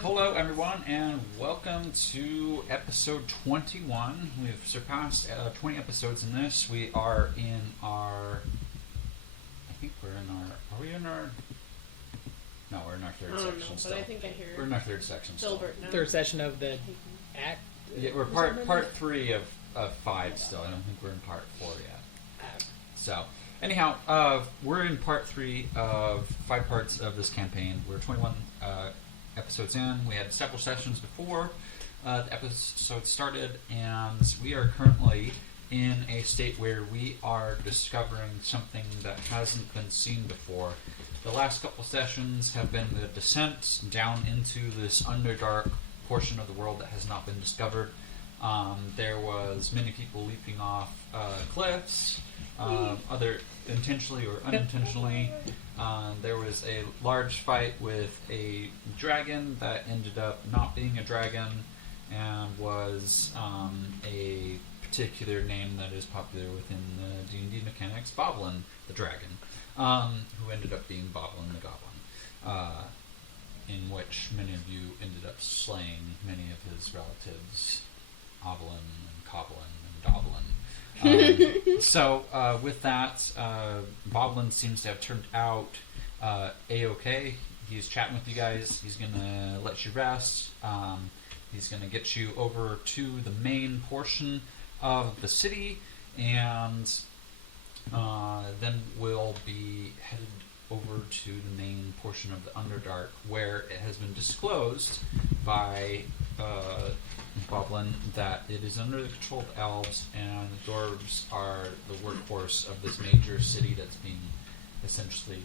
Hello, everyone, and welcome to episode 21. We've surpassed 20 episodes in this. We are in our... I think we're in our... Are we in our... No, we're in our third section still. But I think I hear... We're in our third section still. Third session of the act? Yeah, we're part 3 of 5 still. I don't think we're in part 4 yet. So, anyhow, we're in part 3 of 5 parts of this campaign. We're 21 episodes in. We had several sessions before the episode started, and we are currently in a state where we are discovering something that hasn't been seen before. The last couple sessions have been the descent down into this Underdark portion of the world that has not been discovered. There was many people leaping off cliffs, other intentionally or unintentionally. There was a large fight with a dragon that ended up not being a dragon and was a particular name that is popular within the D&D mechanics, Boblin the Dragon, who ended up being Boblin the Goblin, in which many of you ended up slaying many of his relatives, Oblin and Coblin and Doblin. So with that, Boblin seems to have turned out A-okay. He's chatting with you guys. He's going to let you rest. He's going to get you over to the main portion of the city, and then we'll be headed over to the main portion of the Underdark, where it has been disclosed by Boblin that it is under the control of elves, and the dwarves are the workhorse of this major city that's being essentially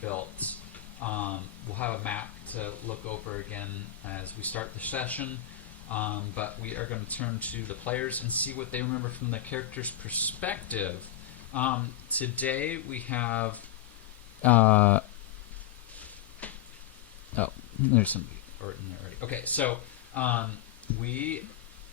built. We'll have a map to look over again as we start the session, but we are going to turn to the players and see what they remember from the character's perspective. Today we have... there's somebody in there already. Okay, so we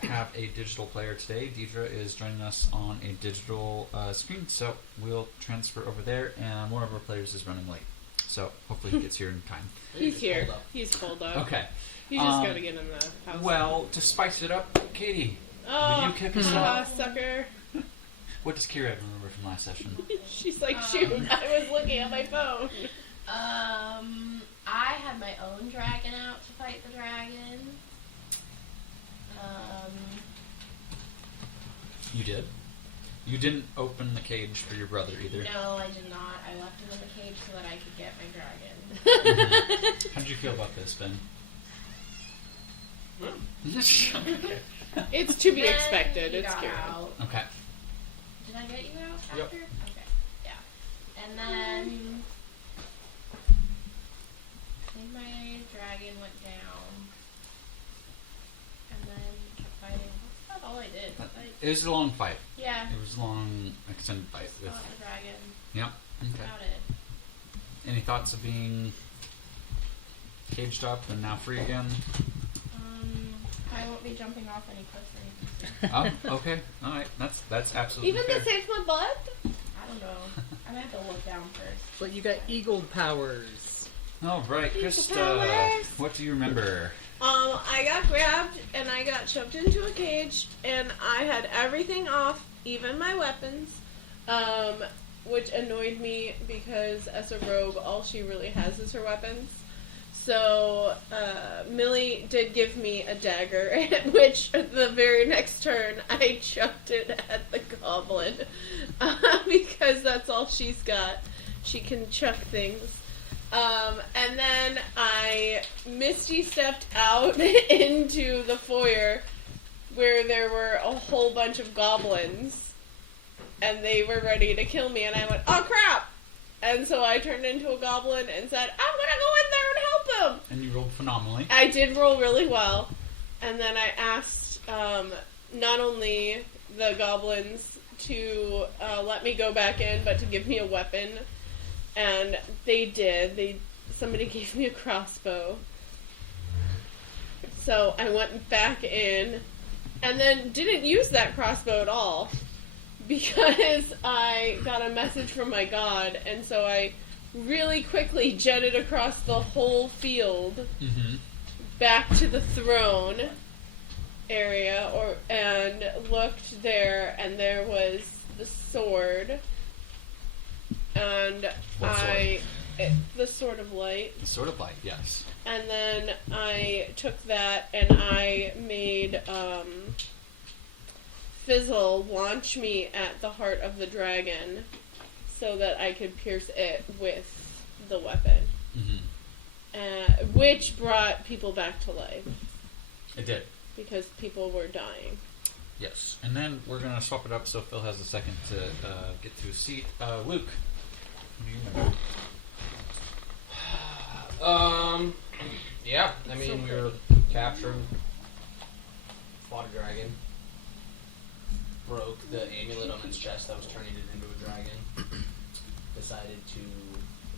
have a digital player today. Deidre is joining us on a digital screen, so we'll transfer over there, and one of our players is running late. So hopefully he gets here in time. He's here. He's pulled up. Okay. You just gotta get in the house. Well, to spice it up, Katie, will you kick us off? Sucker. What does Kira remember from last session? She's like, shoot, I was looking at my phone. I had my own dragon out to fight the dragon. You did? You didn't open the cage for your brother either? No, I did not. I left him in the cage so that I could get my dragon. How did you feel about this, Ben? Okay. It's to be expected. It's scary. Okay. Did I get you out after? Yep. Okay. Yeah. And then I think my dragon went down. And then kept fighting. That's all I did. It was a long fight. Yeah. It was a long, extended fight. With the dragon. Yep. That's Okay. about it. Any thoughts of being caged up and now free again? I won't be jumping off any cliffs or anything. Oh, okay. Alright. That's absolutely Even fair. to save my butt? I don't know. I'm gonna have to look down first. But you got eagle powers. Oh, right. Krista, powers. what do you remember? I got grabbed and I got shoved into a cage and I had everything off, even my weapons, which annoyed me because as a rogue, all she really has is her weapons. So, Millie did give me a dagger, at which the very next turn I chucked it at the goblin, because that's all she's got. She can chuck things. And then I Misty stepped out into the foyer where there were a whole bunch of goblins, and they were ready to kill me, and I went, oh crap! And so I turned into a goblin and said, I'm gonna go in there and help him! And you rolled phenomenally. I did roll really well. And then I asked not only the goblins to let me go back in, but to give me a weapon. And they did. Somebody gave me a crossbow. So I went back in and then didn't use that crossbow at all. Because I got a message from my god, and so I really quickly jetted across the whole field back to the throne area and looked there, and there was the sword, and What sword? The Sword of Light. The Sword of Light, yes. And then I took that and I made Fizzle launch me at the heart of the dragon so that I could pierce it with the weapon. Which brought people back to life. It did. Because people were dying. Yes. And then we're going to swap it up so Phil has a second to get to his seat. Luke, what do you remember? Yeah, I mean, we were captured, fought a dragon, broke the amulet on its chest that was turning it into a dragon, decided to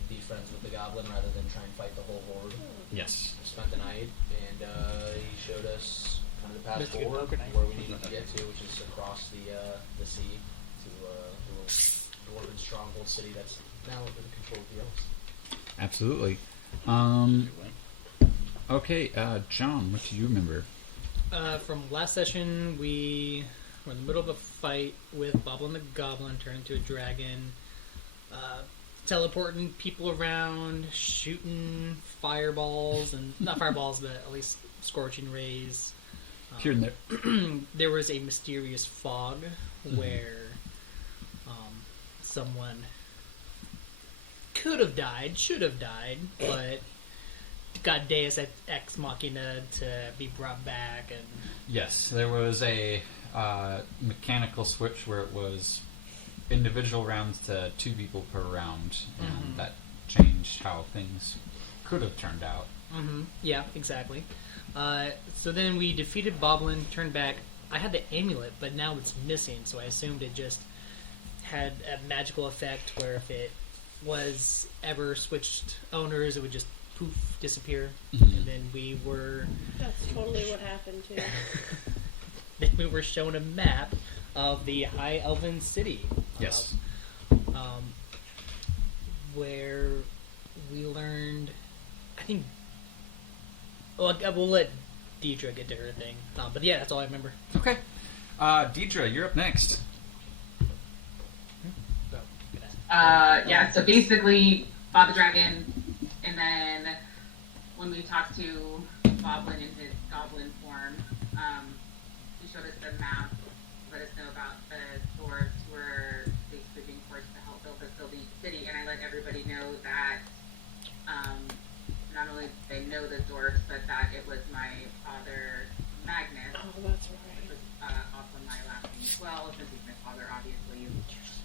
be friends with the goblin rather than try and fight the whole horde. Yes. Spent the night, and he showed us kind of the path That's a good forward, poker night. where we needed to get to, which is across the sea to the dwarven stronghold city that's now under the control of the elves. Absolutely. Okay, John, what do you remember? From last session, we were in the middle of a fight with Boblin the Goblin, turned into a dragon, teleporting people around, shooting fireballs, and not fireballs, but at least scorching rays. Here and there. There was a mysterious fog where someone could have died, should have died, but got Deus Ex Machina to be brought back. And Yes, there was a mechanical switch where it was individual rounds to 2 people per round, and that changed how things could have turned out. Yeah, exactly. So then we defeated Boblin, turned back. I had the amulet, but now it's missing, so I assumed it just had a magical effect where if it was ever switched owners, it would just poof, disappear. And then we were That's totally what happened too. then we were shown a map of the High Elven City. Yes. Where we learned, I think. Well, we'll let Deidre get to her thing. But yeah, that's all I remember. Okay. Deidre, you're up next. So, good ask. Yeah, so basically, fought the dragon, and then when we talked to Boblin in his goblin form, he showed us the map, let us know about the dwarves who were basically being forced to help build the city, and I let everybody know that not only did they know the dwarves, but that it was my father, Magnus, Oh, that's which right. was also my last name as well, since he's my father, obviously.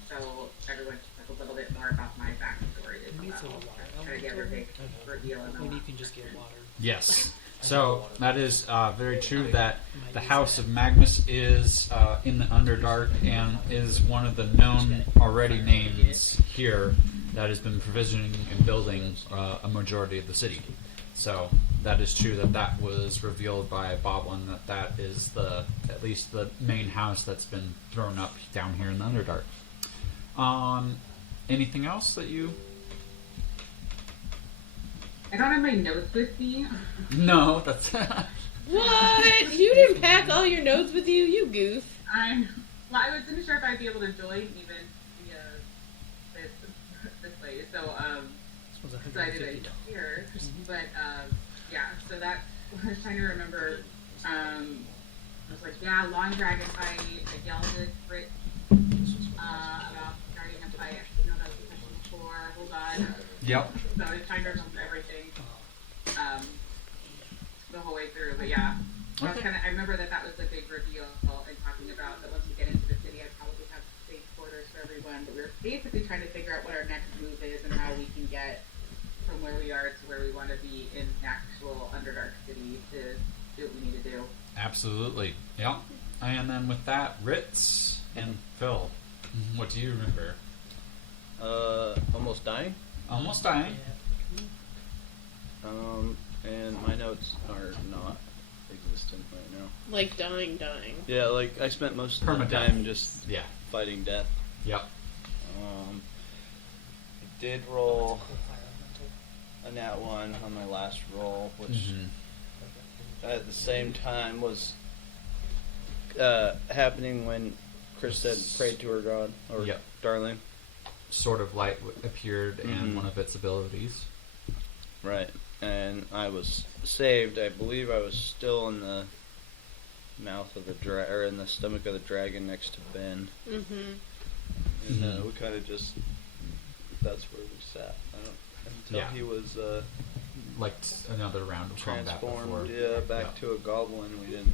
So everyone just took a little bit more about my backstory as Maybe it's a well. little water. Try to give a big reveal in the Maybe you last can just get section. water. Yes. So that is very true that the House of Magnus is in the Underdark and is one of the known already names here that has been provisioning and building a majority of the city. So that is true that was revealed by Boblin, that is at least the main house that's been thrown up down here in the Underdark. Anything else that you... I don't have my notes with me. No, that's... What? You didn't pack all your notes with you, you goof. I wasn't sure if I'd be able to join even via this way. So This was decided $150. I here, but yeah. So that I was trying to remember. I was like, yeah, long dragon fight. I yelled at Brit about starting a fight. I know that was the question before. Hold on. Yep. So I was trying to remember everything the whole way through. But yeah, Okay. I remember that was the big reveal and talking about that once we get into the city, I'd probably have safe quarters for everyone. But we were basically trying to figure out what our next move is and how we can get from where we are to where we want to be in the actual Underdark city to do what we need to do. Absolutely. Yep. And then with that, Ritz and Phil, what do you remember? Almost dying. Almost dying. And my notes are not existent right now. Like dying. Yeah, like I spent most of the Permadeath. time just Yeah. fighting death. Yep. I did roll a nat 1 on my last roll, which at the same time was happening when Chris said prayed to her god or Yep. darling. Sort of light appeared and Mhm. one of its abilities. Right. And I was saved. I believe I was still in the mouth of the or in the stomach of the dragon next to Ben. Mm-hmm. And Mhm. we kind of just, that's where we sat. Until Yeah. he was Like another round of combat before. transformed back to a goblin. We didn't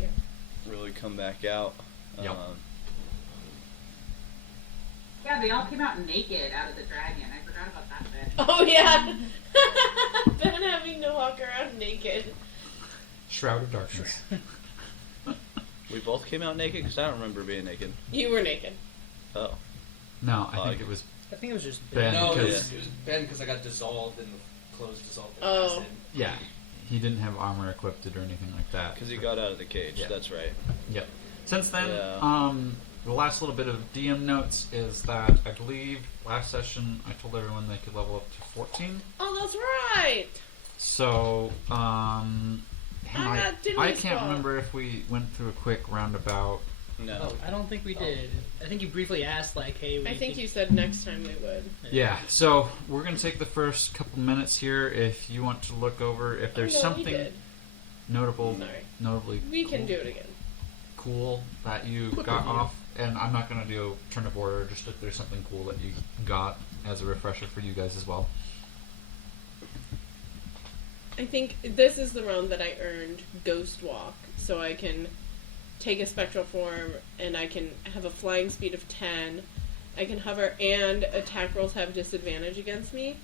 really come back out. Yep. Yeah, they all came out naked out of the dragon. I forgot about that bit. Oh yeah. Ben having to walk around naked. Shroud of Darkness. We both came out naked because I don't remember being naked. You were naked. Oh. No, I Oh, think it was I think it was just Ben. No, it because- was Ben because I got dissolved and the clothes dissolved. And Oh. casted. yeah. He didn't have armor equipped or anything like that. Because he got out of the cage. Yeah. That's right. Yep. Since then, Yeah. the last little bit of DM notes is that I believe last session I told everyone they could level up to 14. Oh, that's right. So, didn't I we can't swap? remember if we went through a quick roundabout. No. I don't think we did. I think you briefly asked, like, hey, we I think could- you said next time we would. Yeah, so we're going to take the first couple minutes here if you want to look over if there's Oh, no, we something did. notable, Sorry. notably We can cool, do it again. cool that you got off. And I'm not going to do turn of order, just if there's something cool that you got as a refresher for you guys as well. I think this is the round that I earned Ghost Walk, so I can take a spectral form and I can have a flying speed of 10. I can hover and attack rolls have disadvantage against me.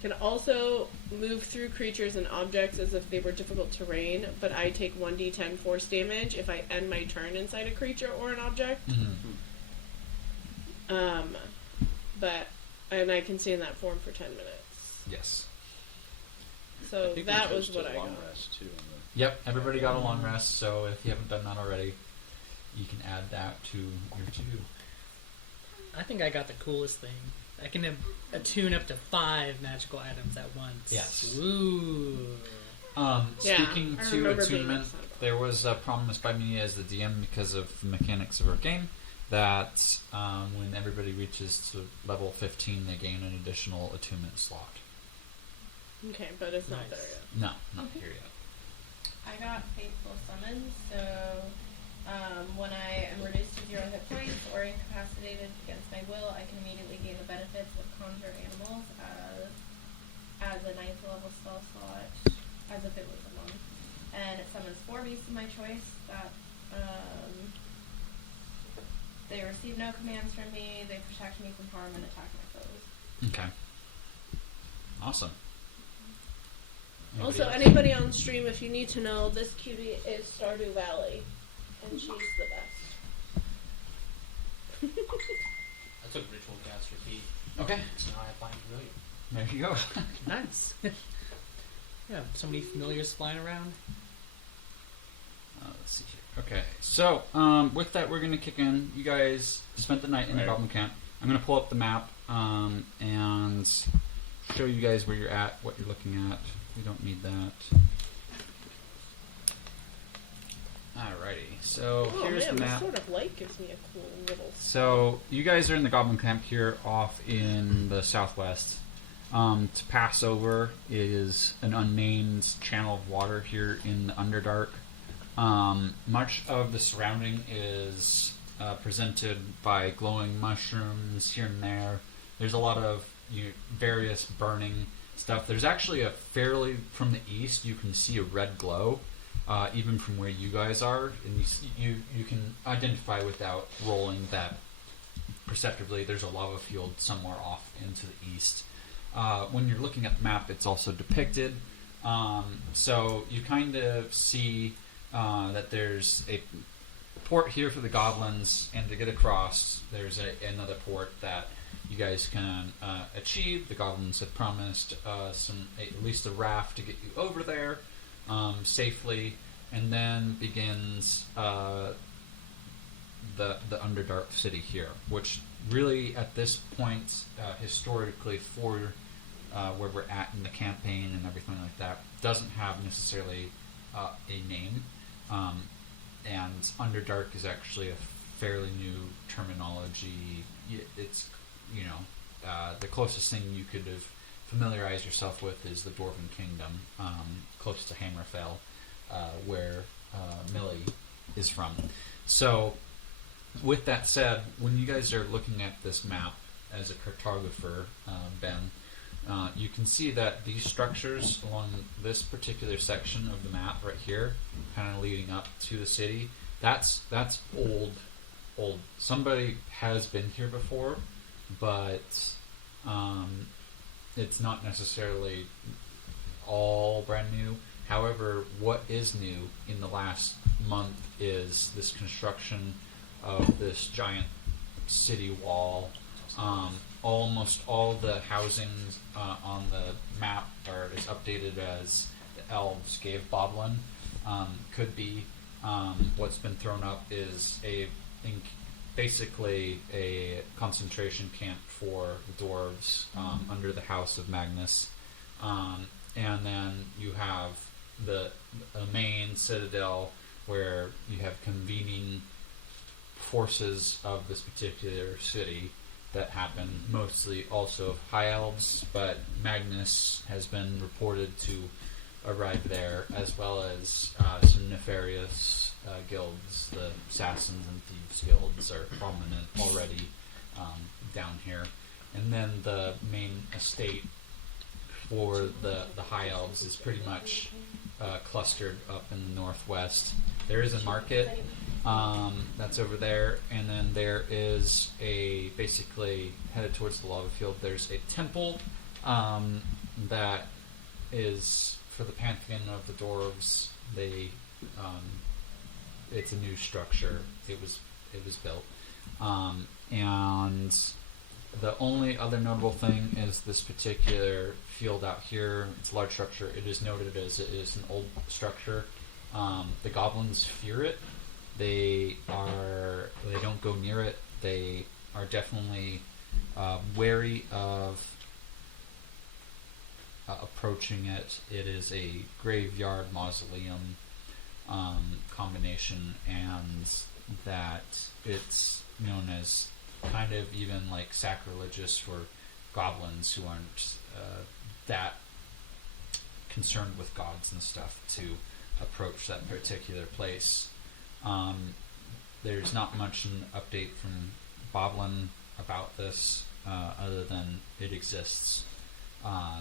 Can also move through creatures and objects as if they were difficult terrain, but I take 1d10 force damage if I end my turn inside a creature or an object. And I can stay in that form for 10 minutes. Yes. So I think that we was chose what to I got. long rest too. Yep, everybody got a long rest, so if you haven't done that already, you can add that to your to-do. I think I got the coolest thing. I can attune up to 5 magical items at once. Yes. Ooh. Yeah, Speaking I to remember being attunement, upset about there was a promise by me as the DM because of the mechanics of our game that when everybody reaches to level 15, they gain an additional attunement slot. Okay, but it's not Nice. there yet. No, not here yet. I got Faithful Summons, so when I am reduced to 0 hit points or incapacitated against my will, I can immediately gain the benefits of Conjure Animals as a 9th level spell slot, as if it was a monk. And it summons 4 beasts of my choice that they receive no commands from me, they protect me from harm and attack my foes. Okay. Awesome. Anybody Also, else? anybody on stream, if you need to know, this cutie is Stardew Valley, and she's the best. I took Ritual Caster Key. Okay. Now I have Find Familiar. There you go. Nice. Yeah, so many familiars flying around. Let's see here. Okay, so with that, we're going to kick in. You guys spent the night in the Right. Goblin Camp. I'm going to pull up the map and show you guys where you're at, what you're looking at. We don't need that. Alrighty, so Oh here's man, the this map. sort of light gives me a cool little... So you guys are in the Goblin Camp here off in the southwest. To pass over is an unnamed channel of water here in the Underdark. Much of the surrounding is presented by glowing mushrooms here and there. There's a lot of various burning stuff. There's actually a fairly, from the east, you can see a red glow. Even from where you guys are, and you can identify without rolling that perceptibly there's a lava field somewhere off into the east. When you're looking at the map, it's also depicted. So you kind of see that there's a port here for the goblins, and to get across, there's another port that you guys can achieve. The goblins had promised at least a raft to get you over there. Safely, and then begins the Underdark city here, which really at this point, historically for where we're at in the campaign and everything like that, doesn't have necessarily a name, and Underdark is actually a fairly new terminology. It's the closest thing you could have familiarized yourself with is the Dwarven Kingdom, close to Hammerfell, where Millie is from. So, with that said, when you guys are looking at this map as a cartographer, Ben, you can see that these structures along this particular section of the map right here, kind of leading up to the city, that's old. Somebody has been here before, but it's not necessarily all brand new. However, what is new in the last month is this construction of this giant city wall. Almost all the housing on the map is updated as the elves gave Boblin. Could be. What's been thrown up is basically a concentration camp for the dwarves under the House of Magnus. And then you have the main citadel where you have convening forces of this particular city that happen mostly also of high elves, but Magnus has been reported to arrive there, as well as some nefarious guilds. The Assassins and Thieves guilds are prominent already down here. And then the main estate for the high elves is pretty much clustered up in the northwest. There is a market that's over there, and then there is basically headed towards the lava field, there's a temple that is for the pantheon of the dwarves. It's a new structure. It was built, and the only other notable thing is this particular field out here. It's a large structure. It is noted as it is an old structure. The goblins fear it. They don't go near it. They are definitely wary of approaching it. It is a graveyard mausoleum combination, and that it's known as kind of even like sacrilegious for goblins who aren't that concerned with gods and stuff to approach that particular place. There's not much an update from Boblin about this other than it exists.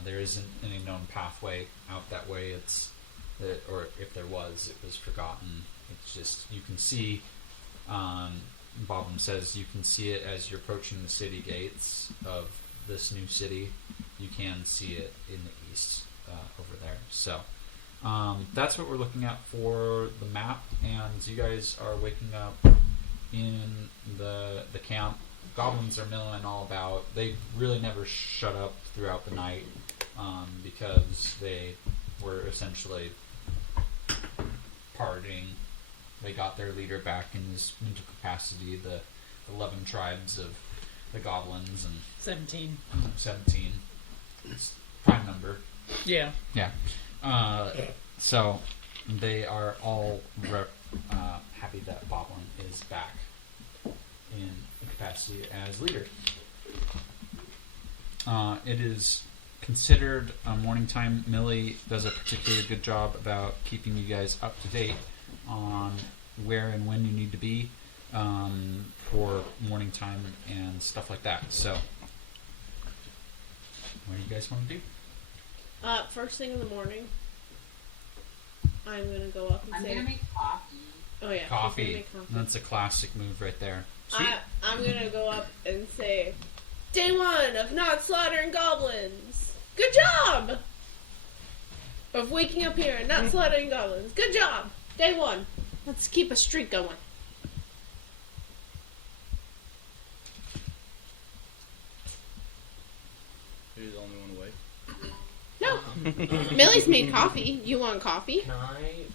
There isn't any known pathway out that way. Or if there was, it was forgotten. It's just, you can see, Boblin says you can see it as you're approaching the city gates of this new city. You can see it in the east over there. So that's what we're looking at for the map, and you guys are waking up in the camp. Goblins are milling all about. They really never shut up throughout the night because they were essentially partying. They got their leader back in his mental capacity, the 11 tribes of the goblins, and 17. 17. It's prime number. Yeah. Yeah. So they are all happy that Boblin is back in the capacity as leader. It is considered morning time. Millie does a particularly good job about keeping you guys up to date on where and when you need to be for morning time and stuff like that. So, what do you guys want to do? First thing in the morning, I'm gonna go up and I'm say, gonna make coffee. "Oh yeah, she's gonna Coffee. make coffee." That's a classic move right there. Sweet. I'm gonna go up and say, "Day 1 of not slaughtering goblins. Good job! Of waking up here and not slaughtering goblins. Good job. Day 1. Let's keep a streak going." You're the only one awake. No, Millie's made coffee. You want coffee? Can I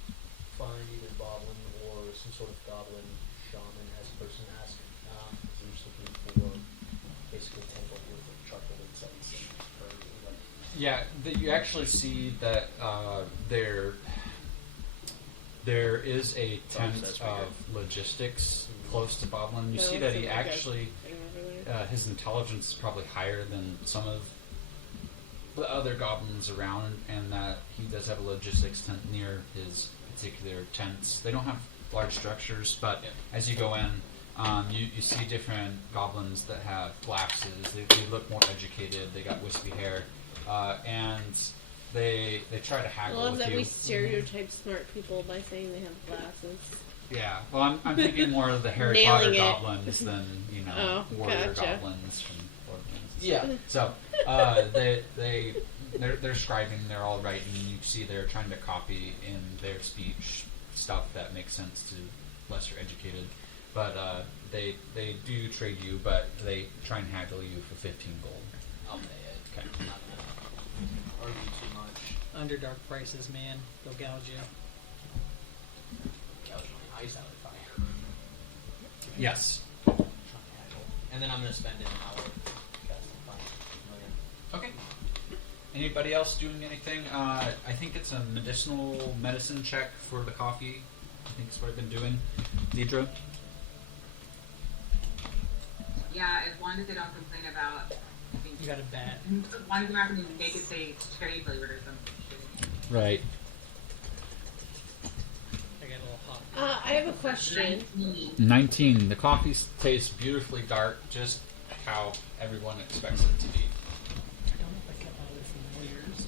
find either Boblin or some sort of goblin shaman as a person to ask? I'm just looking for basically 10 worth of charcoal incense and Yeah, you actually see that There is a tent that's of logistics close to Boblin. You No, see that it's he like a actually, thing over there. his intelligence is probably higher than some of the other goblins around, and that he does have a logistics tent near his particular tents. They don't have large structures, but as you go in, you see different goblins that have glasses. They look more educated. They got wispy hair, and they try to I haggle love with that you. we stereotype smart people by saying they have glasses. Yeah, well, I'm thinking more of the Harry Nailing Potter it. goblins than Oh, warrior gotcha. goblins from Lord of the Rings. Yeah. So they're scribing, they're all writing. You see they're trying to copy in their speech stuff that makes sense to lesser educated. But they do trade you, but they try and haggle you for 15 gold. I'll pay it. Okay. I'm not gonna argue too much. Underdark prices, man. They'll gouge you. Gouge my eyes out if I Yes. try and haggle. And then I'm gonna spend an hour casting Find Familiar. Okay. Anybody else doing anything? I think it's a medicinal medicine check for the coffee. I think that's what I've been doing. Deidre? Yeah, as long as they don't complain about, I think, You got a bat. as long as they're not going to make it say cherry flavored or something. Right. I got a little hot. I have a question. 19. 19. The coffee tastes beautifully dark, just how everyone expects it to be. I don't know if I kept my other familiars.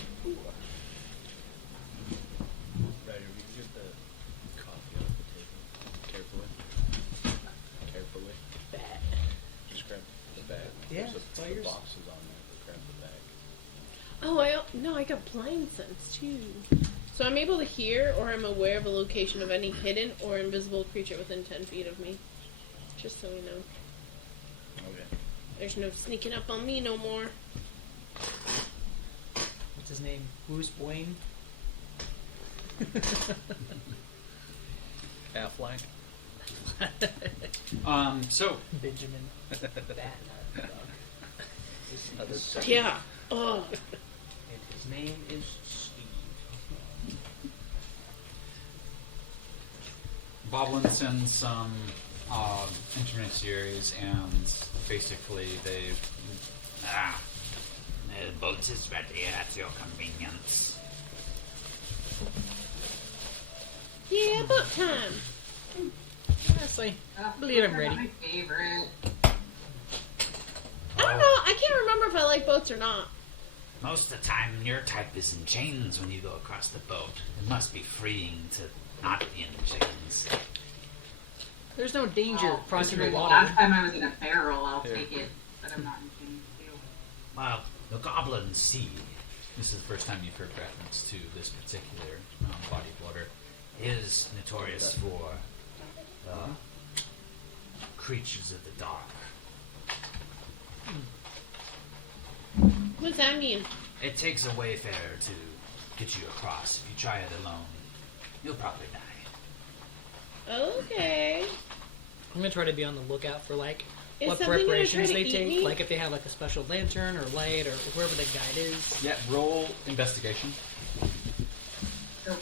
Ryder, we can get the coffee off the table. Carefully. Carefully. Bat. Just grab the bag. Yeah, There's it's all the yours. boxes on there, but grab the bag. Oh, I got blind sense too. So I'm able to hear or I'm aware of a location of any hidden or invisible creature within 10 feet of me. Just so we know. Okay. There's no sneaking up on me no more. What's his name? Bruce Wayne? Affleck. So, Benjamin. Bat. Yeah. Oh. And his name is Steve. Boblin sends some intermediaries, and basically they... the boat is ready at your convenience. Yeah, about time. Honestly, Oh, believe I'm those are ready. My favorite. I don't know. I can't remember if I like boats or not. Most of the time, your type is in chains when you go across the boat. It must be freeing to not be in chains. There's no danger Oh, crossing the the water. last time I was in a barrel, I'll Here. take it, but I'm not in chains too. Well, the goblins see. This is the first time you've heard reference to this particular body of water. Is notorious for creatures of the dark. What's that mean? It takes a wayfarer to get you across. If you try it alone, you'll probably die. Okay. I'm gonna try to be on the lookout for like Is what something gonna try preparations to they eat take. me? Like if they have like a special lantern or light or whoever the guide is. Yeah, roll investigation. So,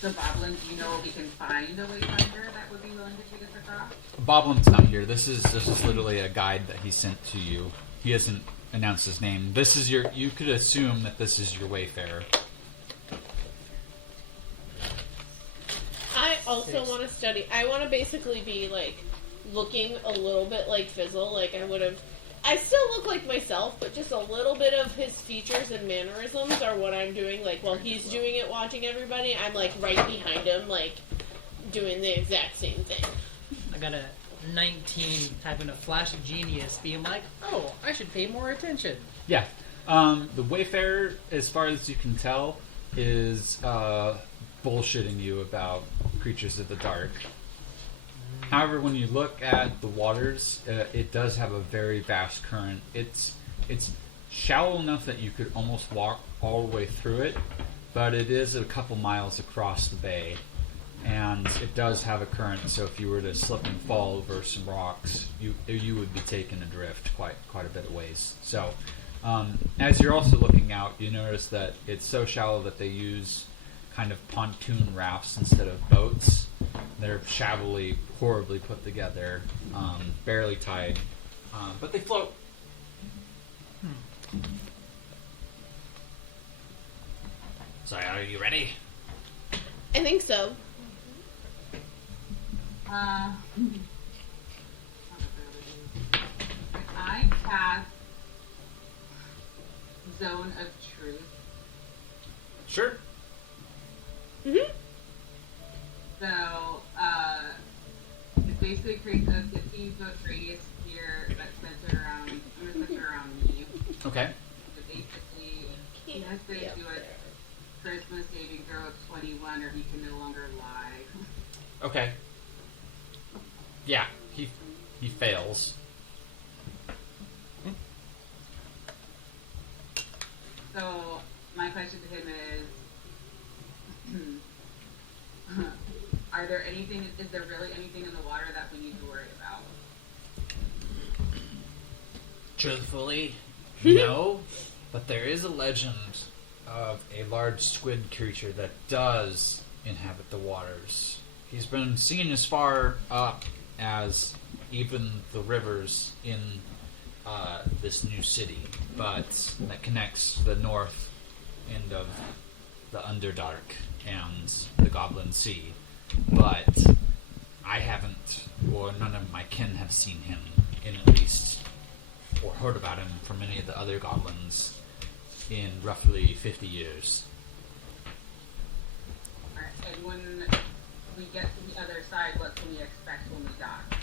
so Boblin, do you know if we can find a wayfinder that would be willing to take us across? Boblin's not here. This is literally a guide that he sent to you. He hasn't announced his name. This is your. You could assume that this is your wayfarer. I also want to study. I want to basically be like looking a little bit like Fizzle. Like I would have. I still look like myself, but just a little bit of his features and mannerisms are what I'm doing. Like while he's doing it, watching everybody, I'm like right behind him, like doing the exact same thing. I got a 19 having a flash of genius, being like, oh, I should pay more attention. Yeah. The wayfarer, as far as you can tell, is bullshitting you about creatures of the dark. However, when you look at the waters, it does have a very vast current. It's shallow enough that you could almost walk all the way through it, but it is a couple miles across the bay, and it does have a current. So if you were to slip and fall over some rocks, you would be taken adrift quite a bit of ways. So as you're also looking out, you notice that it's so shallow that they use kind of pontoon rafts instead of boats. They're shabbily, horribly put together, barely tied, but they float. So, are you ready? I think so. I cast Zone of Truth. Sure. Mm-hmm. So, it basically creates a 15-foot radius sphere that's centered around, I'm going to center around me. Okay. So basically, he has to do a charisma saving throw of 21 or he can no longer lie. Okay. Yeah, he fails. So, my question to him is, is there really anything in the water that we need to worry about? Truthfully, no. But there is a legend Of a large squid creature that does inhabit the waters. He's been seen as far up as even the rivers in this new city, but that connects the north end of the Underdark and the Goblin Sea. But I haven't, or none of my kin have seen him, in at least, or heard about him from any of the other goblins in roughly 50 years. Alright, and when we get to the other side, what can we expect when we dock?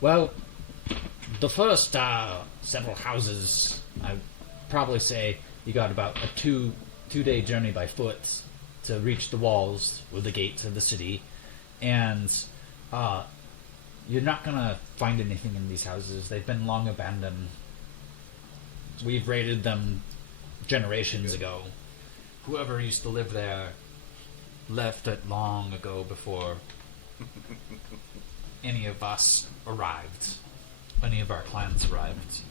Well, the first several houses, I'd probably say you got about a two-day journey by foot to reach the walls or the gates of the city, and you're not gonna find anything in these houses. They've been long abandoned. We've raided them generations ago. Whoever used to live there left it long ago before any of us arrived. Any of our clans arrived.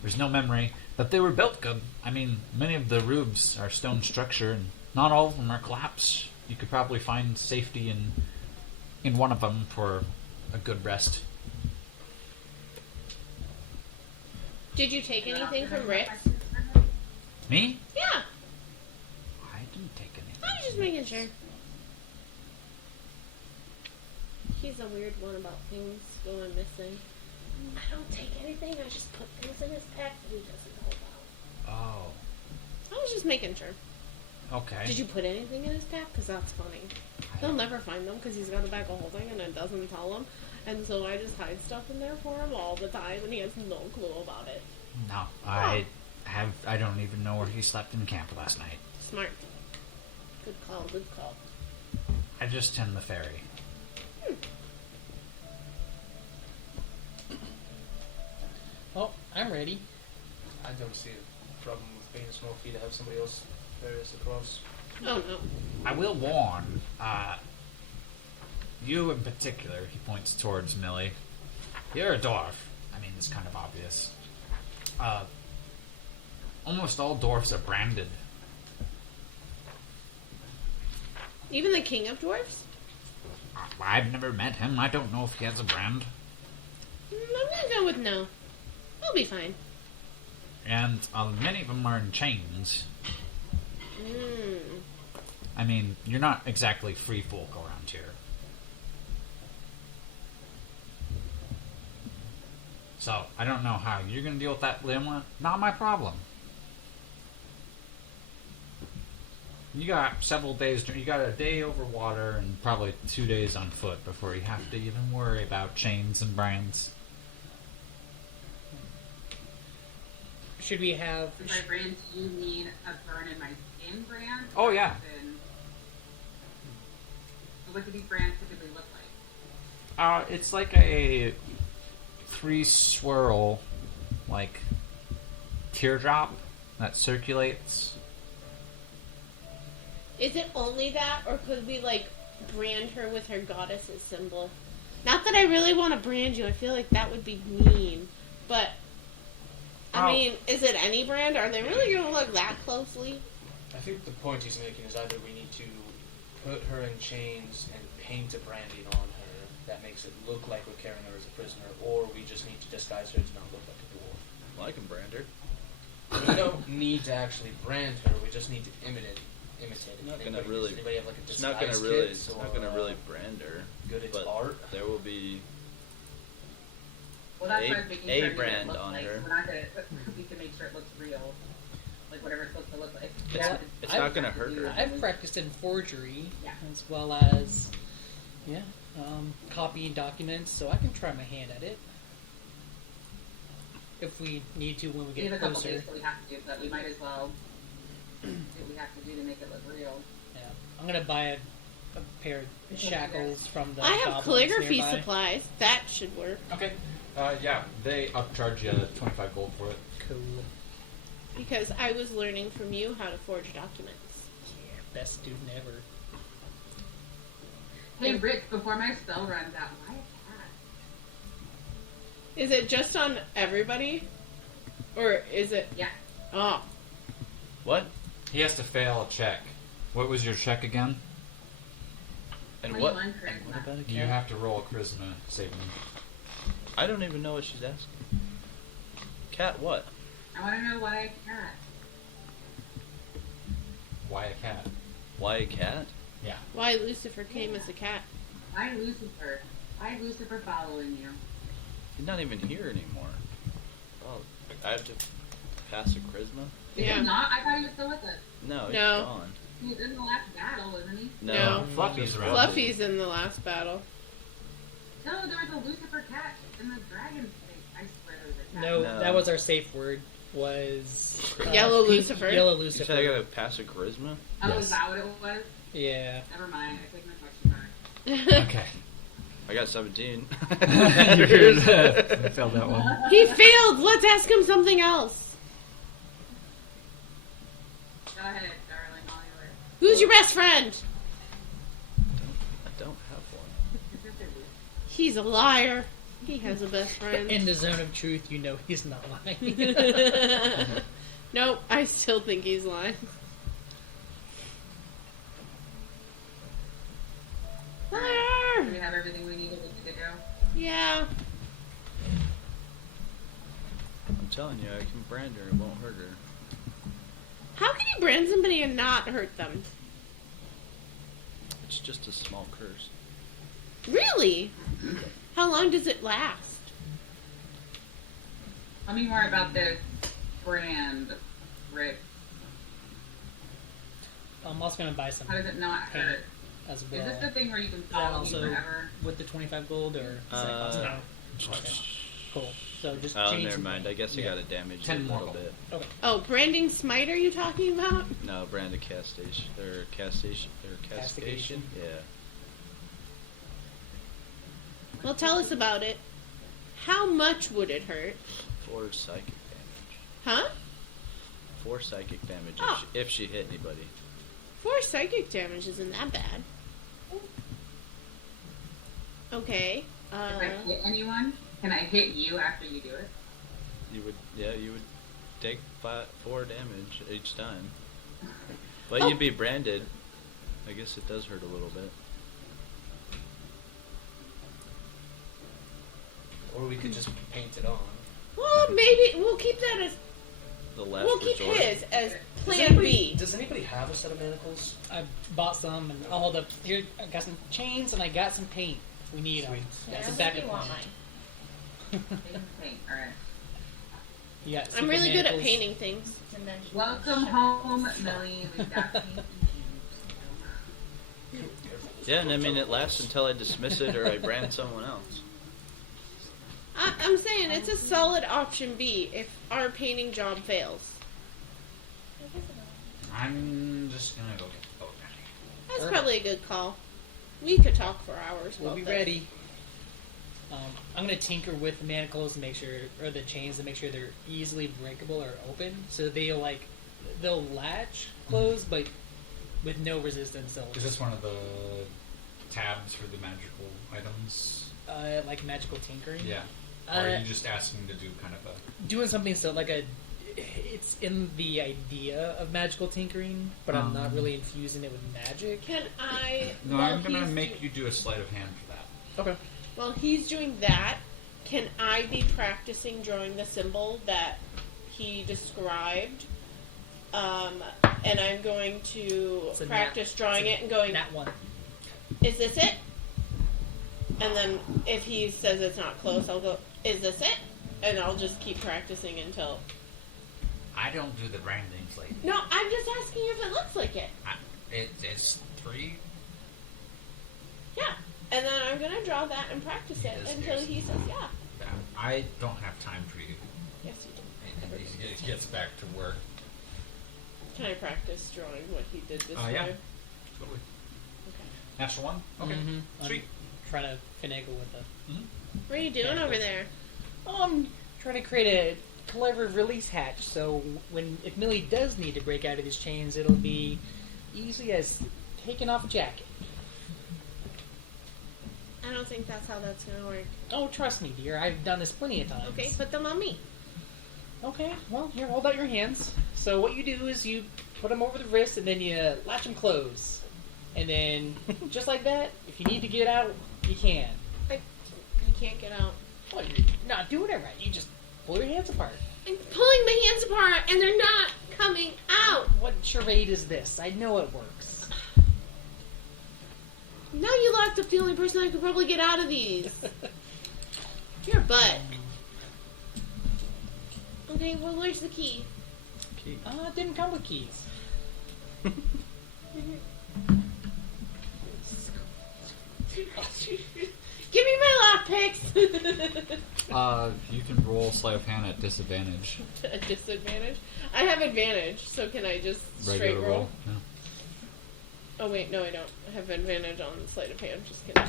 There's no memory, but they were built good. I mean, many of the roofs are stone structure, and not all of them are collapsed. You could probably find safety in one of them for a good rest. Did you take anything from Rick? Me? Yeah. I didn't take anything. I was just making sure. He's a weird one about things going missing. I don't take anything. I just put things in his pack that he doesn't know about. Oh, I was just making sure. okay. Did you put anything in his pack? Because that's funny. He'll never find them because he's got a bag of holding and it doesn't tell him. And so I just hide stuff in there for him all the time and he has no clue about it. No, I don't even know where he slept in camp last night. Smart. Good call, good call. I just tend the ferry. Oh, I'm ready. I don't see a problem with being a small fee to have somebody else ferry us across. Oh no. I will warn, you in particular, he points towards Millie. You're a dwarf. I mean, it's kind of obvious. Almost all dwarfs are branded. Even the king of dwarfs? I've never met him. I don't know if he has a brand. I'm gonna go with no. We'll be fine. And many of them are in chains. I mean, you're not exactly free folk around here. So, I don't know how you're going to deal with that dilemma. Not my problem. You got several days, you got a day over water and probably 2 days on foot before you have to even worry about chains and brands. Should we have... By brand, do you mean a burn in my skin brand? Oh, yeah. What do these brands typically look like? It's like a 3-swirl, like, teardrop that circulates. Is it only that, or could we, like, brand her with her goddess's symbol? Not that I really want to brand you. I feel like that would be mean. But, I mean, is it any brand? Are they really going to look that closely? I think the point he's making is either we need to put her in chains and paint a branding on her that makes it look like we're carrying her as a prisoner, or we just need to disguise her to not look like a dwarf. Well, I can brand her. We don't need to actually brand her. We just need to imitate it. Not gonna Does really. anybody have like a It's disguise not gonna really. kit It's or, not gonna really brand her. good at but art? there will be. Well, that's A- what I was making a sure that brand it looked on like. her. We're not gonna. We can make sure it looks real, like whatever it's supposed to look like. It's not gonna hurt her. I've practiced in forgery Yeah. as well as, copying documents, so I can try my hand at it. If we need to when we We have get a couple closer. days that we have to do, but we might as well do what we have to do to make it look real. Yeah. I'm gonna buy a pair of shackles from the I have goblins calligraphy nearby. supplies. That should work. Okay. Yeah, they upcharge you 25 gold for it. Cool. Because I was learning from you how to forge documents. Yeah, best student ever. Hey, Rick, before my spell runs out, why a cat? Is it just on everybody? Or is it... Yeah. Oh. What? He has to fail a check. What was your check again? And what? 21 And charisma. what about a cat? You have to roll a charisma saving. I don't even know what she's asking. Cat what? I want to know why a cat. Why a cat? Why a cat? Yeah. Why Lucifer came as a cat. Why Lucifer? Why Lucifer following you? He's not even here anymore. Oh, I have to pass a charisma? Is Yeah. he not? I thought he was still with us. No, he's No. gone. He was in the last battle, wasn't he? No. Fluffy's around. Fluffy's in the last battle. No, there was a Lucifer cat in the dragon thing. I swear there was a cat. No, No. that was our safe word. Was Yellow pink- Lucifer. Yellow You Lucifer. said I gotta pass a charisma? Oh, Yes. is that what it was? Yeah. Never mind. I take my question back. Okay. I got 17. You failed that one. He failed! Let's ask him something else. Go ahead, darling. All yours. Who's your best friend? I don't have one. He's a liar. He has a best friend. In the zone of truth, you know he's not lying. Nope, I still think he's lying. Do Liar! we have everything we need to go? Yeah. I'm telling you, I can brand her. It won't hurt her. How can you brand somebody and not hurt them? It's just a small curse. Really? How long does it last? Tell me more about this brand, Rick. I'm also gonna buy some How does it not paint hurt? as Is well. this the thing where you can Is that follow me also forever? with the 25 gold or? is that cost now? Okay. Cool. So just Oh, change. never mind. I guess I Yeah. gotta damage 10 it a more little gold. bit. Okay. Oh, branding smite are you talking about? No, brand a castation. Or castation. Or cascation. Castigation. Yeah. Well, tell us about it. How much would it hurt? 4 psychic damage. Huh? 4 psychic damage Oh. if she hit anybody. 4 psychic damage isn't that bad. Okay. If I hit anyone, can I hit you after you do it? You would take 4 damage each time. But Oh. you'd be branded. I guess it does hurt a little bit. Or we could just paint it on. Well, maybe we'll keep that as The last we'll keep resort. his as Does plan anybody- B. Does anybody have a set of manacles? I bought some and I'll hold up. Here, I got some chains and I got some paint. We need them. That's a Yeah, backup if you want plan. mine. Paint. Alright. You got I'm super really good at manacles. painting things. And then Welcome home, Millie. We've got paint and Yeah, and I mean it lasts until I dismiss it or I brand someone else. I'm saying it's a solid option B if our painting job fails. I'm just gonna go get the boat ready. That's Sure. probably a good call. We could talk for hours. We'll about be this. ready. I'm gonna tinker with the manacles to make sure, or the chains to make sure they're easily breakable or open, so they'll latch closed, but with no resistance. Is this one of the tabs for the magical items? Like magical tinkering? Yeah. Or are Uh, you just asking to do kind of a... doing something so like It's in the idea of magical tinkering, but I'm not really infusing it with magic. Can I? No, while I'm gonna he's make you do a sleight of hand for that. Okay. While he's doing that, can I be practicing drawing the symbol that he described? And I'm going to It's a practice drawing it's it and going, That one. is this it? And then if he says it's not close, I'll go, is this it? And I'll just keep practicing until... I don't do the brandings, lady. No, I'm just asking you if it looks like it. It's 3. Yeah. And then I'm going to draw that and practice it Yes, until yes. he says yeah. I don't have time for you. Yes, you do. And he gets back to work. Can I practice drawing what he did this way? Yeah. Totally. Okay. Natural 1? Okay. Mhm. Sweet. I'm trying to finagle with the. What are you doing over there? Trying to create a clever release hatch, so if Millie does need to break out of these chains, it'll be easy as taking off a jacket. I don't think that's how that's going to work. Oh, trust me, dear. I've done this plenty of times. Okay, put them on me. Okay, well, here, hold out your hands. So what you do is you put them over the wrist, and then you latch them closed. And then, just like that, if you need to get out, you can. I can't get out. Well, you're not doing it right. You just pull your hands apart. I'm pulling my hands apart and they're not coming out. What charade is this? I know it works. Now you locked up the only person that could probably get out of these. Your butt. Okay, well, where's the key? It didn't come with keys. Give me my lockpicks. You can roll sleight of hand at disadvantage. A disadvantage? I have advantage, so can I just straight Regular roll? roll. Yeah. Oh wait, no I don't. I have advantage on the sleight of hand, just kidding.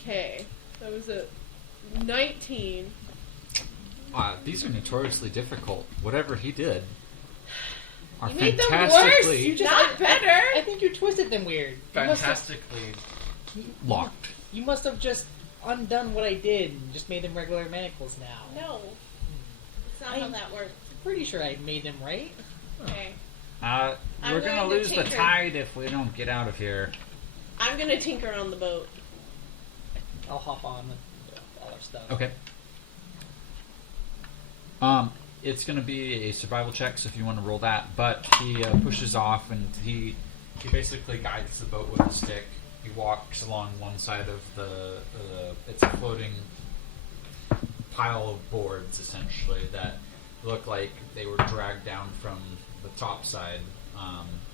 Okay, that was a 19. These are notoriously difficult. Whatever he did are You made them worse! fantastically, You not better! I think you twisted them weird. fantastically locked. You must have just undone what I did and just made them regular manacles now. No. That's not how that works. I'm pretty sure I made them right. Okay. We're I'm gonna going to lose the tinker. tide if we don't get out of here. I'm gonna tinker on the boat. I'll hop on all our stuff. Okay. It's gonna be a survival check, so if you want to roll that. But he pushes off, and he basically guides the boat with a stick. He walks along one side of the. It's a floating pile of boards, essentially, that look like they were dragged down from the top side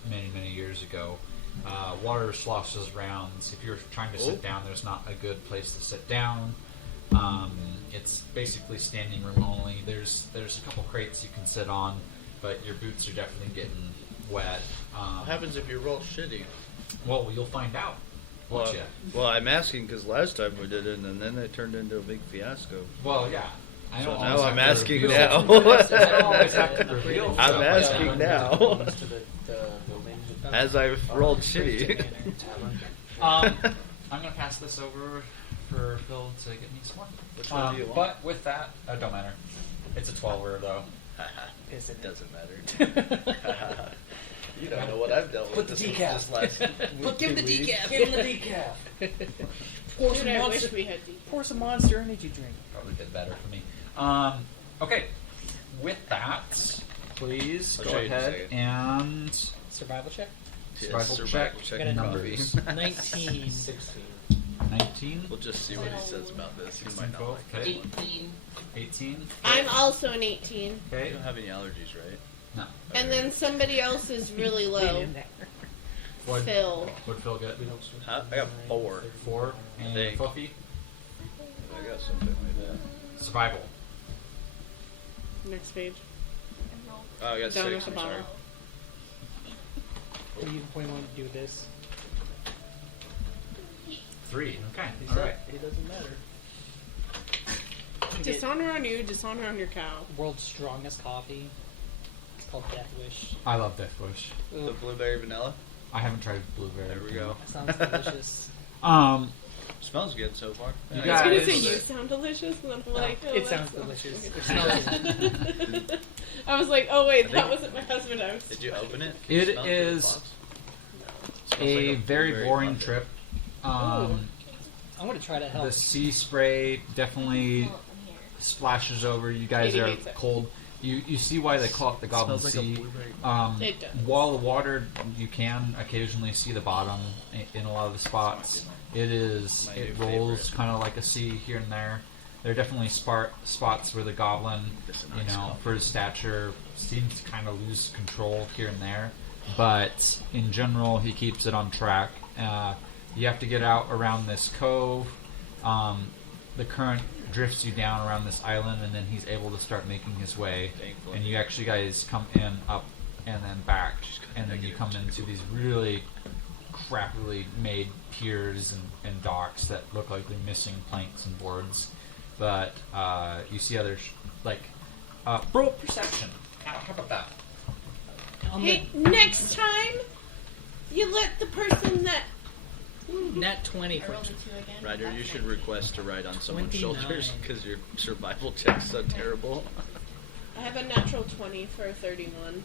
many years ago. Water sloshes around. If you're trying to sit down, there's not a good place to sit down. It's basically standing room only. There's a couple crates you can sit on, but your boots are definitely getting wet. What happens if you roll shitty? Well, you'll find out. Won't Well, ya? well, I'm asking because last time we did it, and then it turned into a big fiasco. Well, yeah. I So don't now always I'm have to asking reveal- now. I don't always have to reveal I'm stuff like asking that. now. To the domain. As I've rolled shitty. I'm gonna pass this over for Phil to get me some more. Which one do you want? But with that, it don't matter. It's a 12er though. It doesn't matter. You don't know what I've dealt with. Put the decaf. This last Give him the 2 weeks. decaf. Give him the decaf. Pour Dude, some I monster. wish we had decaf. Pour some Monster Energy drink. Probably did better for me. Okay. With that, please I'll go show you in a ahead second. and Survival check. Yes, survival survival check Got a numbers. 19. 16. 19, We'll just see what he says about this. He might not 12, like it. okay. 18. 18. I'm also an 18. You Okay. don't have any allergies, right? No. And then somebody else is really low. What Phil. would Phil get? Huh? I got 4. 4. And Think. Fluffy? I got something like that. Survival. Next page. Oh, I got Down 6. at the I'm bottom. sorry. What do you point want to do with this? 3. Okay. He All said right. It doesn't matter. You get Dishonor on you, dishonor on your cow. world's strongest coffee. It's called Death Wish. I love Death Wish. The blueberry vanilla. I haven't tried blueberry. There we go. That sounds delicious. Smells good so far. You I was guys- gonna say you sound delicious, and then I'm like, oh, it that sounds smells delicious. weird. It smells good. I was like, oh wait, I that think- wasn't my husband. I was. Did you open it? It Smell is the box? No. Smells a like very boring fun day. trip. I want to try to help. The sea spray definitely Well, I'm here. splashes over. You guys Katie are hates it. cold. You see why they call it the Goblin Smells like a Sea. blueberry. It does. While the water, you can occasionally see the bottom in a lot of the spots. It rolls kind of like a sea here and there. There are definitely spots where the goblin, for his stature, seems to kind of lose control here and there. But in general, he keeps it on track. You have to get out around this cove. The current drifts you down around this island, and then he's able to start making his way. Thankfully. And you actually guys come in, up, and then back, and then you come into these really crappily made piers and docks that look like they're missing planks and boards. But you see other roll perception. How about that? Hey, next time you let the person that Nat 20 I for rolled a 2 again. Ryder, That's you should 19. request to ride on someone's 29. shoulders because your survival check's so terrible. I have a natural 20 for 31.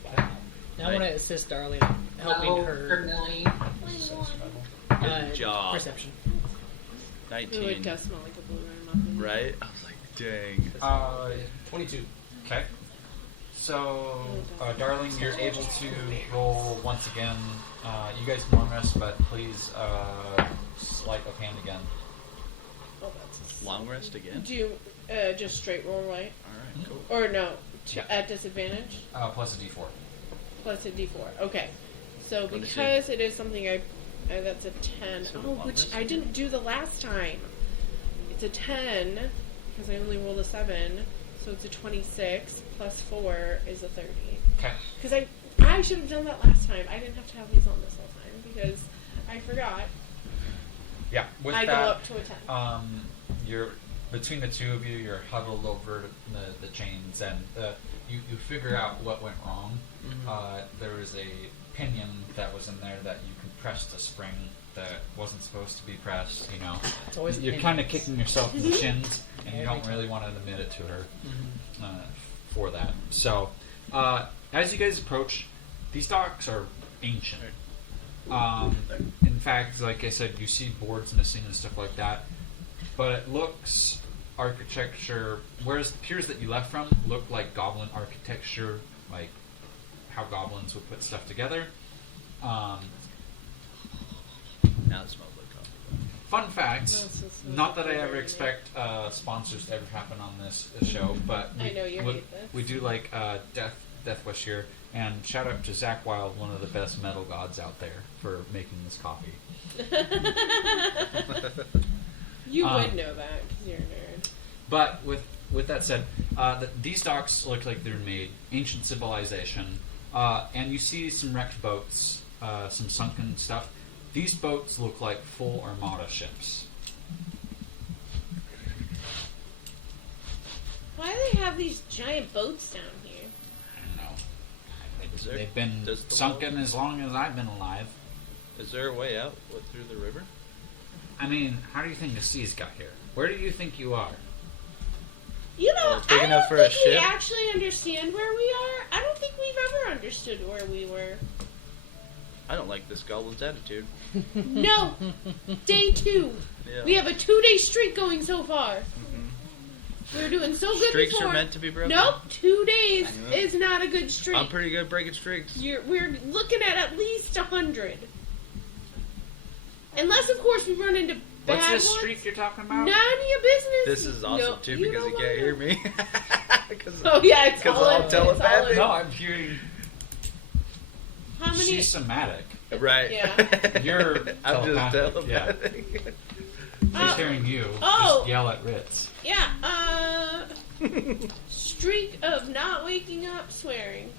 Now I want to assist Darlene helping Level for her Millie. Good job. perception. Ooh, it 19. does smell like a blueberry muffin. Right? I was like, dang. 22. Okay. So, darling, you're able to roll once again. You guys can long rest, but please sleight of hand again. Oh, that's a Long rest again? Do you just straight roll, right? Alright, cool. Or no, Yeah. at disadvantage? Plus a d4. Plus a d4. Okay. So What is because it is something that's a 10. Is it a Oh, long which rest? I didn't do the last time. It's a 10 because I only rolled a 7. So it's a 26 plus 4 is a 30. Okay. Because I should have done that last time. I didn't have to have these on this whole time because I forgot. Yeah. With I that, go up to a 10. You're between the two of you. You're huddled over the chains, and you figure out what went wrong. There was a pinion that was in there that you compressed a spring that wasn't supposed to be pressed. It's always You're opinions. kind of kicking yourself in the shins, and you Every don't time. really want to admit it to her Mhm. for that. So, as you guys approach, these docks are ancient. In fact, like I said, you see boards missing and stuff like that. But it looks architecture, whereas the piers that you left from look like goblin architecture, like how goblins would put stuff together. Now it smells like coffee. Fun fact, No, it's just- not that I ever expect sponsors to ever happen on this show, but I know you hate this. we do like Death Wish here, and shout out to Zach Wild, one of the best metal gods out there, for making this coffee. You would know that because you're a nerd. But with that said, these docks look like they're made ancient civilization, and you see some wrecked boats, some sunken stuff. These boats look like full armada ships. Why do they have these giant boats down here? I don't know. Is there- They've been does the sunken wall- as long as I've been alive. Is there a way out through the river? I mean, how do you think the seas got here? Where do you think you are? You know, it's big I enough don't for a think we ship? actually understand where we are. I don't think we've ever understood where we were. I don't like this goblin's attitude. No, day 2. Yeah. We have a 2-day streak going so far. Mhm. We were doing so good Streaks before. are meant to be broken. Nope, 2 days Yeah. is not a good streak. I'm pretty good at breaking streaks. We're looking at least 100. Unless, of course, we run into bad What's this ones. streak you're talking None about? of your business. This is awesome No, too you because don't he wanna can't hear know. me. 'Cause- Oh yeah, it's 'cause all I'm it's telepathic. No, I'm hearing. How many? She's somatic. Right. Yeah. You're I'm just telepathic, yeah. telepathic. She's hearing you. Oh. Just yell at Ritz. Yeah. Streak of not waking up swearing.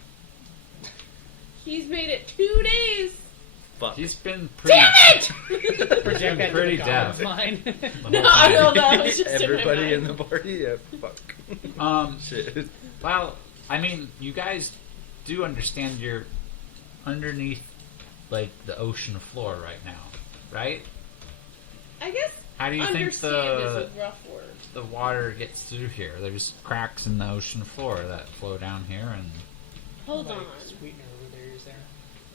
He's made it 2 days. Fuck. He's been pretty. Damn it! Project that pretty to the goblin's deaf. mind. the whole No, time. no, that was just Everybody in in my the mind. party? Yeah, fuck. Shit. Well, I mean, you guys do understand you're underneath, like, the ocean floor right now, right? I guess How do you think Understand is a rough word. the water gets through here? There's cracks in the ocean floor that flow down here, and Hold Like on. sweetener over there, is there?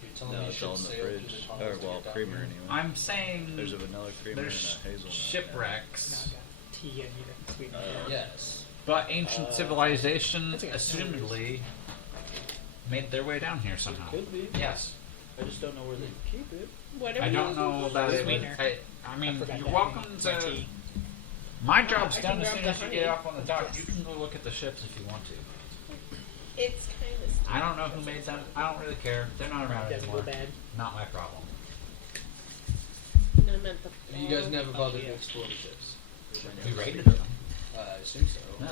You're telling No, me you it's should all in the sail through fridge. the Or, tunnels to well, get down creamer here? anyway. I'm saying There's a vanilla creamer and there's a hazelnut. shipwrecks. No, I got tea and you got sweetener. Yes. But ancient civilization, That's okay. assumedly, made their way down here somehow. Could be. Yes. I just don't know where they keep it. What are I we don't using know for that this? it Sweetener. I mean, forgot you're that. welcome My to. tea. My job's I done can as grab soon the as you honey. get up on the dock. Yes. You can go look at the ships if you want to. It's kind of. I don't know who made them. I don't really care. They're not around Doesn't go anymore. bad. Not my problem. I meant the. You guys never bothered yeah. to explore the ships? We raided them. I assume so. No.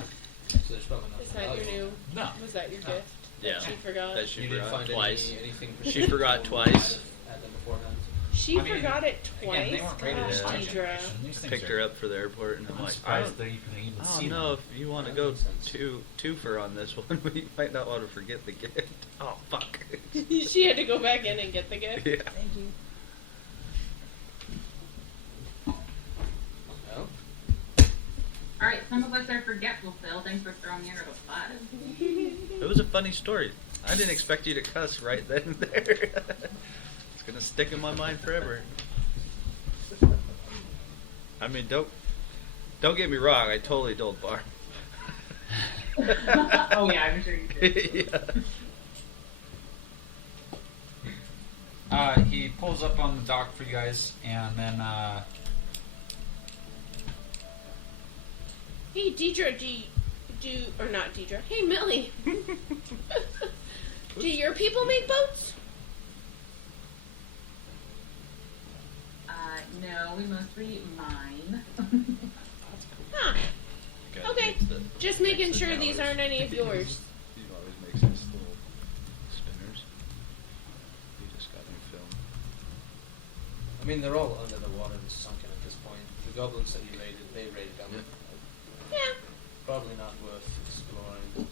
So there's probably nothing Is that your valuable. new? No. Was that your No. gift? Yeah. That she forgot. That she You didn't forgot find twice. anything She forgot twice. Had them beforehand. She I mean, forgot it twice. Again, they weren't raided Gosh, as my Yeah. Deidre. generation. These things Picked are, her up for the airport, and I'm I'm like, I surprised don't, that you can even I see don't know them. if you want to That go makes sense. twofer on this one. We might not want to forget the gift. Oh fuck. She had to go back in and get the gift. Yeah. Thank you. Oh? Alright, some of us are forgetful still. Thanks for throwing me under the bus. It was a funny story. I didn't expect you to cuss right then and there. It's gonna stick in my mind forever. I mean, don't get me wrong. I totally told Barb. Oh yeah, I'm sure you did. Yeah. He pulls up on the dock for you guys, and then Hey, Deidre, or not Deidre. Hey, Millie. Do your people make boats? No, we mostly mine. Huh. Guy Okay. makes the- Just makes making the sure these towers. aren't any of yours. He always makes his little spinners. He just got new film. I mean, they're all under the water and sunken at this point. The goblins that you raided, they raided them. Yeah. Probably not worth exploring.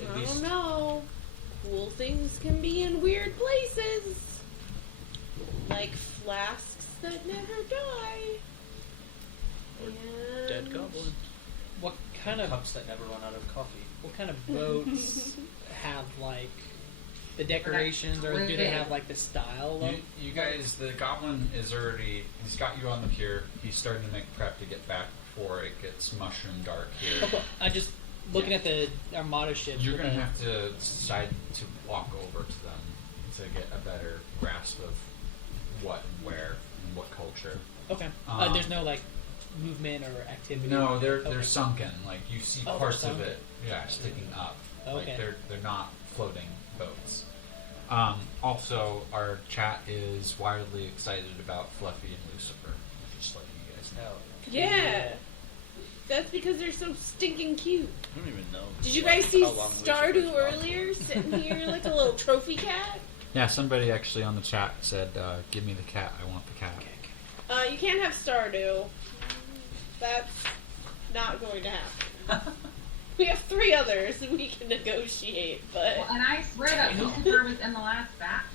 At I least don't know. Cool things can be in weird places. Like flasks that never die. Or And dead goblin. What kind of cups that never run out of coffee. what kind of boats have like the decorations, or do they have like the style of? you guys, the goblin is already. He's got you on the pier. He's starting to make prep to get back before it gets mushroom dark here. Okay, I just looking at the Armada ships. You're with gonna the- have to decide to walk over to them to get a better grasp of what and where and what culture. Okay. There's no like movement or activity. No, they're Okay. sunken. Like you see Oh, they're parts of sunken. it, yeah, sticking up. Okay. Like they're not floating boats. Also, our chat is wildly excited about Fluffy and Lucifer. Just letting you guys know. Yeah. That's because they're so stinking cute. I don't even know. Did you guys see how long Stardew Lucifer's earlier, sitting here like a little trophy cat? Yeah, somebody actually on the chat said, "Give me the cat. I want the cat." You can't have Stardew. That's not going to happen. We have 3 others we can negotiate, but Well, and I swear that Lucifer was in the last battle.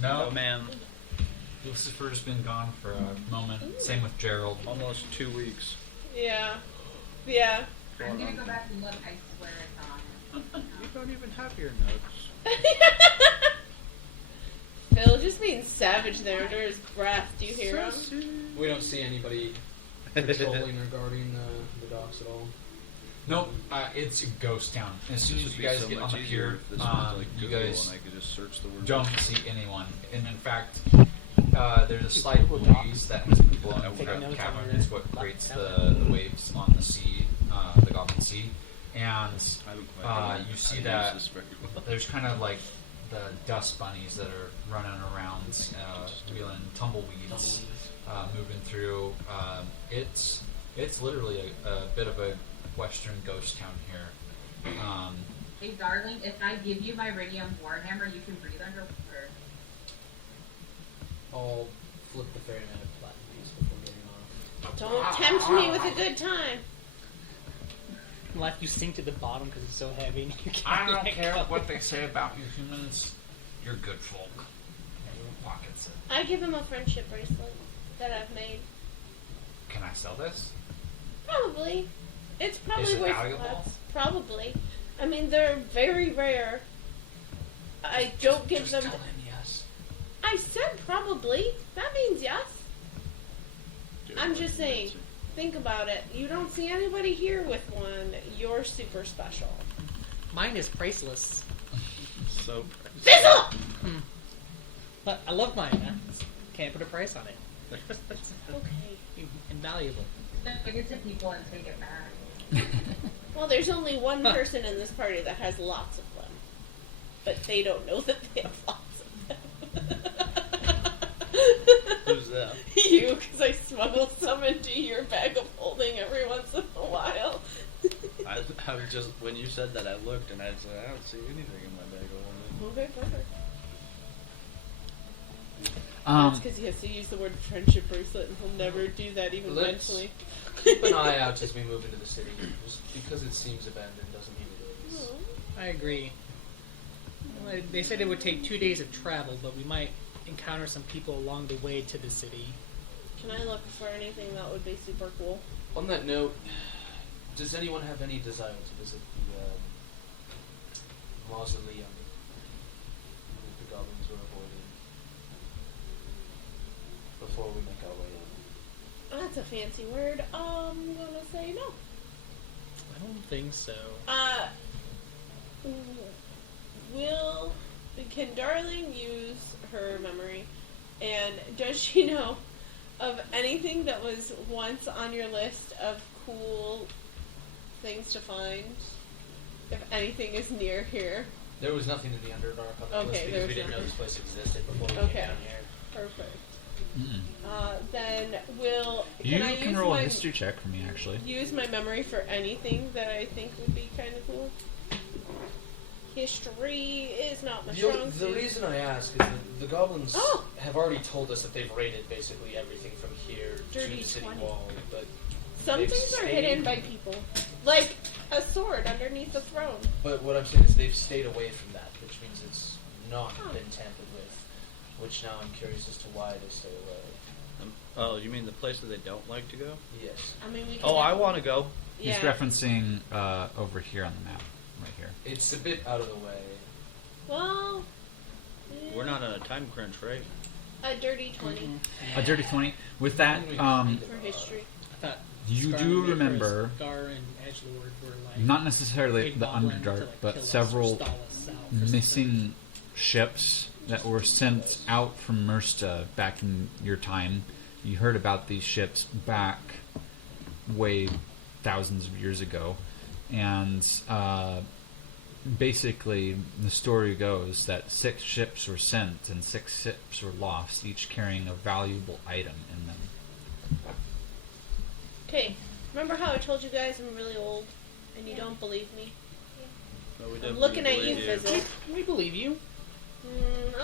No, Oh man, Lucifer's been gone for a moment. Same with Gerald. almost 2 weeks. yeah. I'm gonna go back and look. I swear it's on. You don't even have your notes. Phil just being savage there under his breath. Do you hear him? We don't see anybody patrolling or guarding the docks at all. Nope, it's a ghost town. As soon as you guys get on the pier, you guys and I could just search the word. don't see anyone. And in fact, there's a slight breeze that has been blowing Take throughout the notes cavern. on It's your what creates the waves on the sea, the Goblin Sea. And you see that there's kind of like the dust bunnies that are running around, wheeling tumbleweeds, moving through. It's literally a bit of a western ghost town here. Hey, darling, if I give you my Radium Warhammer, you can breathe underwater. I'll flip the ferryman a platinum piece before getting off. Don't tempt me with a good time. Like you sink to the bottom because it's so heavy. And you can't I don't let care go. what they say about you humans. You're good folk. Pockets it. I give him a friendship bracelet. that I've made. Can I sell this? Probably. It's probably Is it worth valuable? lots. Probably. I mean, they're very rare. I don't give them. Tell him yes. I said probably. That means yes. I'm just saying. Think about it. You don't see anybody here with one. You're super special. Mine is priceless. So Fizzle! But I love mine. I just can't put a price on it. Okay. Invaluable. Give it to people and take it back. Well, there's only one person in this party that has lots of them. But they don't know that they have lots of them. who's that? You, because I smuggle some into your bag of holding every once in a while. I was just when you said that, I looked and I said, I don't see anything in my bag of holding. Okay, perfect. That's because he has to use the word friendship bracelet, and he'll never do that even Let's mentally. Keep an eye out as we move into the city. Just because it seems abandoned doesn't mean it is. I agree. Well, they said it would take 2 days of travel, but we might encounter some people along the way to the city. Can I look for anything that would be super cool? On that note, does anyone have any desire to visit the mausoleum that the goblins were avoiding before we make our way in? That's a fancy word. I'm gonna say no. I don't think so. Can Darling use her memory? And does she know of anything that was once on your list of cool things to find? If anything is near here. There was nothing in the Underdark on the Okay, list there because was we didn't know nothing. this place existed before we Okay. came down here. Perfect. Mm. Then You I can use roll a my history check for me, actually. use my memory for anything that I think would be kind of cool? History is not my strong The suit. reason I ask is that the goblins Oh! have already told us that they've raided basically everything from here Dirty to the city 20. wall, but Some they've things are stayed- hidden by people, like a sword underneath the throne. But what I'm saying is they've stayed away from that, which means it's not Oh. been tampered with. Which now I'm curious as to why they stay away. Oh, you mean the place that they don't like to go? Yes. I mean, we. Can Oh, I want to go. Yeah. He's referencing over here on the map, right here. It's a bit out of the way. Well. We're not on a time crunch, right? A dirty 20 A dirty 20. With that, for history. I thought you Scar do and remember, Scar and Edgelord were like not necessarily big the goblin to, Underdark, like, but kill us or several stall us out or something. missing ships that were sent out from Mersta back in your time. You heard about these ships back way thousands of years ago, and basically the story goes that 6 ships were sent and 6 ships were lost, each carrying a valuable item in them. Okay, remember how I told you guys I'm really old and you don't believe me? No, we I'm definitely looking at you, believe Fizzle. We believe you.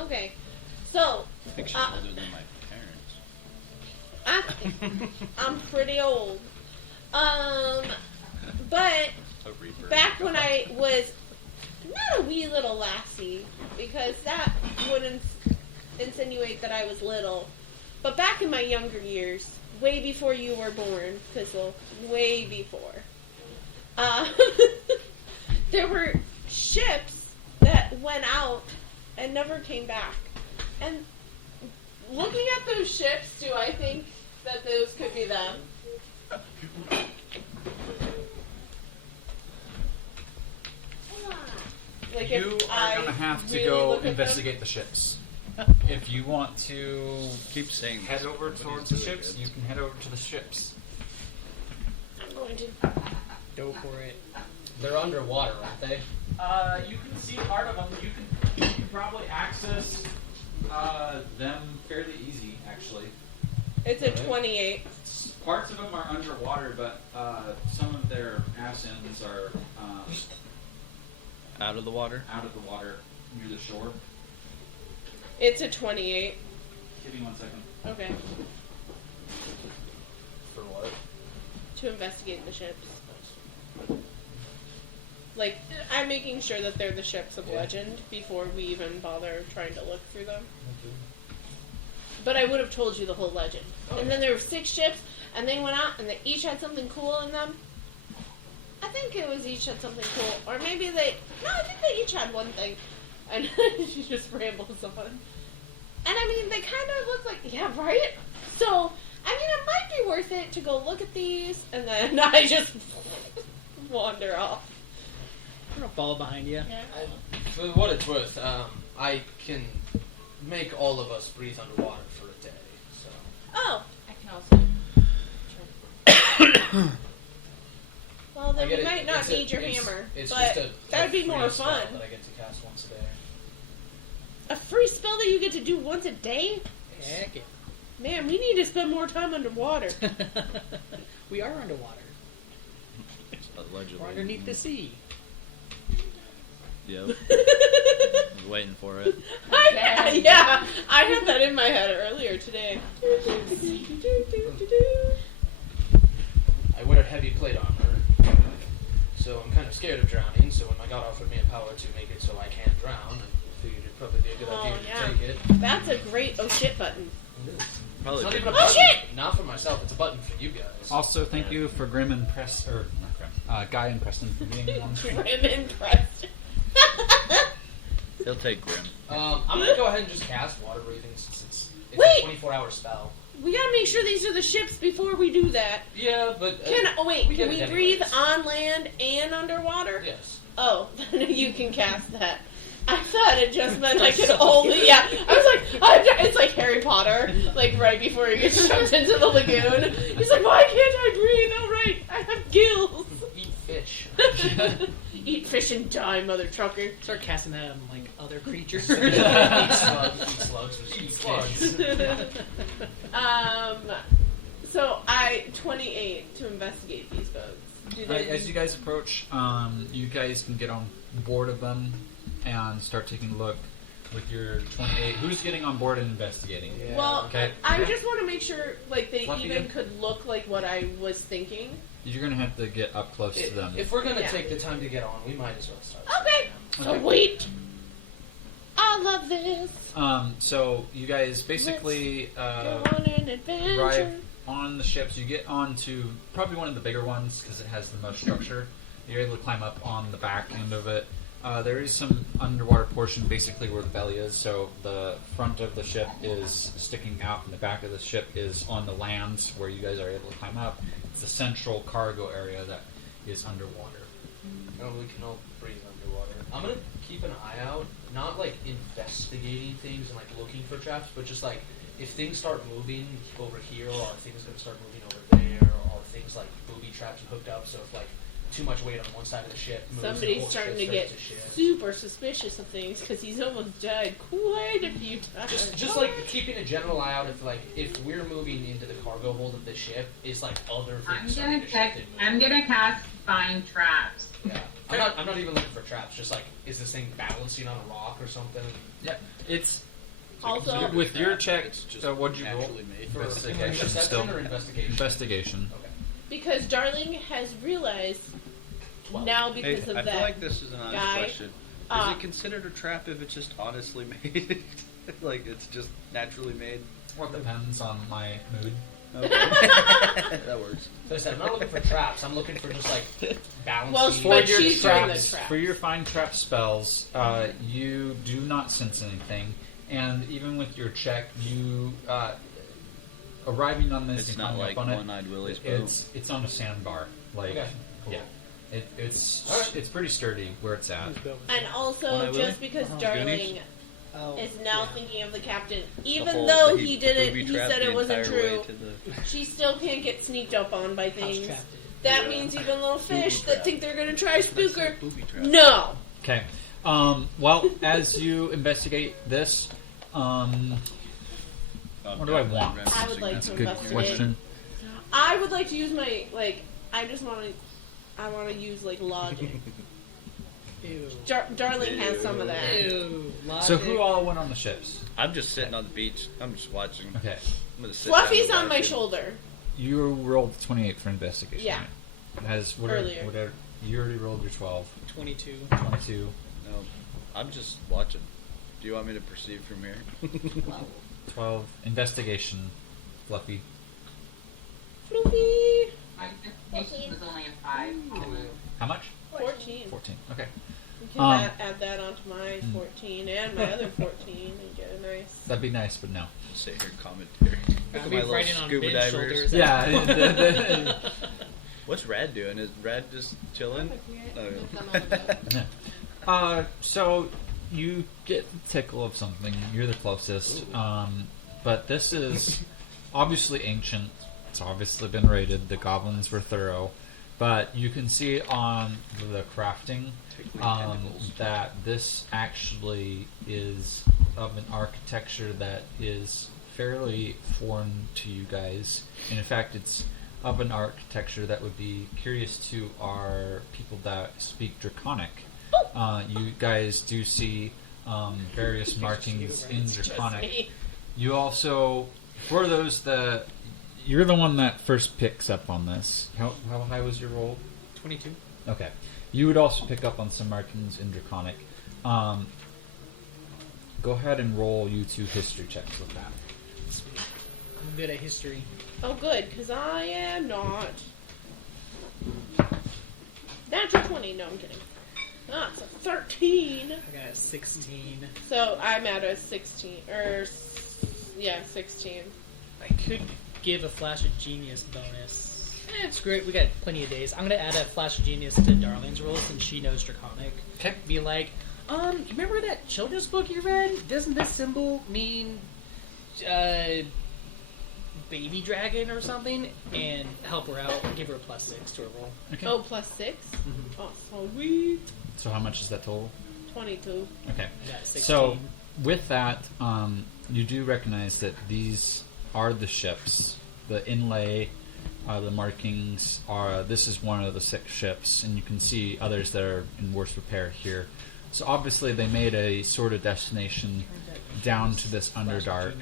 Okay, so I think she's older than my parents. I'm pretty old. But A reaper. back when I was not a wee little lassie, because that wouldn't insinuate that I was little, but back in my younger years, way before you were born, Fizzle, way before, there were ships that went out and never came back. And looking at those ships, do I think that those could be them? Like You if are I going to have to really go look at them? investigate the ships. If you want to Keep saying head this. over Nobody's towards the doing ships, it. you can head over to the ships. I'm going to. Go for it. They're underwater, aren't they? You can see part of them. You can probably access them fairly easy, actually. It's a 28. Parts of them are underwater, but some of their ass ends are Out of the water. out of the water near the shore. It's a 28. Give me 1 second. Okay. For what? To investigate the ships. Like, I'm making sure that they're the ships of Yeah. legend before we even bother trying to look through them. but I would have told you the whole legend. And then there were 6 ships, and they went out, and they each had something cool in them. I think it was each had something cool, or maybe I think they each had one thing. And she just rambles on. And I mean, they kind of look like, yeah, right? So, I mean, it might be worth it to go look at these, and then I just wander off. I'm gonna follow behind you. For what it's worth, I can make all of us breathe underwater for a day. So Oh, I can also. well, I then get you it. might not It's need your hammer, It's but just a that would be free more spell fun. that I get to cast once a day. A free spell that you get to do once a day? Heck yeah. Man, we need to spend more time underwater. We are underwater. Allegedly. We're underneath the sea. Yep. I was waiting for it. Yeah, I had that in my head earlier today. I wear heavy plate armor, so I'm kind of scared of drowning. So when my god offered me a power to make it so I can't drown, I figured it'd probably be a good idea to take it. That's a great oh shit button. It is. Probably It's not good. even a Oh, button. shit! Not for myself. It's a button for you guys. Also, thank you for Grim and Preston, or not Grim, Guy and Preston for being on the stream. Grim impressed. He'll take Grim. I'm gonna go ahead and just cast water breathing since it's Wait! a 24-hour spell. We gotta make sure these are the ships before we do that. Yeah, but Wait, we can get we it breathe anyways. on land and underwater? Yes. Oh, then you can cast that. I thought it just meant I could only, I was like, it's like Harry Potter, like right before he gets shoved into the lagoon. He's like, why can't I breathe? Oh, right, I have gills. Eat fish. Eat fish and die, mother trucker. Start casting that on like other creatures. Eat slugs. Eat slugs. So 28 to investigate these boats. Do they As you guys approach, you guys can get on board of them and start taking a look with your 28. Who's getting on board and investigating? Yeah. Well, Okay. I just want to make sure, like, they Fluffy even again? could look like what I was thinking. You're gonna have to get up close to them. If we're gonna Yeah. take the time to get on, we might as well start. Okay. Okay. Sweet. I love this. So you guys basically Go on an adventure. arrive on the ships. You get onto probably one of the bigger ones because it has the most structure. You're able to climb up on the back end of it. There is some underwater portion basically where the belly is, so the front of the ship is sticking out and the back of the ship is on the lands where you guys are able to climb up. It's the central cargo area that is underwater. Oh, we can all breathe underwater. I'm gonna keep an eye out, not like investigating things and like looking for traps, but just like if things start moving over here, or are things gonna start moving over there, or are things like booby traps hooked up, so if like too much weight on one side of the ship moves, and the Somebody's whole starting to ship get starts shift. super suspicious of things because he's almost died quite a few times. Just like keeping a general eye out if we're moving into the cargo hold of the ship, is like other things I'm starting gonna to check. shift and I'm move. gonna cast Find Traps. Yeah. I'm not even looking for traps. Just like, is this thing balancing on a rock or something? Yeah, it's Also, with your check. It's just What'd you roll? naturally made. For Investigation perception still. or investigation? Investigation. Okay. because Darling has realized 12. now Hey, because of I that. feel like this is an honest guy, question. Is it considered a trap if it's just honestly made? Like it's just naturally made? Well, it depends on my mood. Okay. That works. So I said, I'm not looking for traps. I'm looking for just like balancing. Well, For But your she's doing the traps, traps. for your find trap spells, you do not sense anything, and even with your check, you arriving on this It's and not climbing like up on One-Eyed Willie's bow. it's on a sandbar. Like, Okay. Cool. yeah, it's Alright. it's pretty sturdy where it's at. And also, When I just will? because Uh-huh. Darling Goonies? Oh, is now yeah. thinking of the captain, The even whole- though he he did it, booby he trapped said the it wasn't entire way true. to the- She still can't get sneaked up on by House things. trapped it. That Yeah. means even little Booby fish that trap. think they're gonna try spook her. Booby trap. No. Okay. Well, as you investigate this, what do I want? I would like That's to a good investigate. question. I would like to use my I just want to. I want to use like logic. Ew. Darling has some of that. Ew. So Logic. who all went on the ships? I'm just sitting on the beach. I'm just watching. Okay. I'm gonna sit Fluffy's down on and my watch it. shoulder. You rolled 28 for investigation. Yeah. Right? Has whatever, Earlier. whatever. You already rolled your 12, 22. 22. No, I'm just watching. Do you want me to proceed from here? 12. Investigation. Fluffy. Floofy. My investigation was only a 5. How much? 14. 14. Okay. You can add that onto my 14 and my other 14 and get a nice. That'd be nice, but no. Say her commentary. I'll My be little riding on scuba Ben's divers. shoulders. Yeah. What's Rad doing? Is Rad just chilling? So you get the tickle of something. You're the closest. But this is obviously ancient. It's obviously been raided. The goblins were thorough. But you can see on the crafting that this actually is of an architecture that is fairly foreign to you guys. And in fact, it's of an architecture that would be curious to our people that speak Draconic. You guys do see various markings in Draconic. You also, for those that, you're the one that first picks up on this. How high was your roll? 22. Okay. You would also pick up on some markings in Draconic. Go ahead and roll you 2 history checks with that. Sweet. I'm good at history. Oh, good, because I am not. Natural 20. No, I'm kidding. It's a 13. I got a 16. So I'm at a 16. 16. I could give a Flash of Genius bonus. It's great. We got plenty of days. I'm going to add a Flash of Genius to Darlene's roll since she knows Draconic. Okay. Be like, remember that children's book you read? Doesn't this symbol mean baby dragon or something? And help her out. Give her a +6 to her roll. Okay. Oh, +6? Mhm. Oh, sweet. So how much is that total? 22. Okay. I got a 16. So with that, you do recognize that these are the ships. The inlay, the markings are. This is one of the 6 ships, and you can see others that are in worse repair here. So obviously, they made a sort of destination down to this Underdark.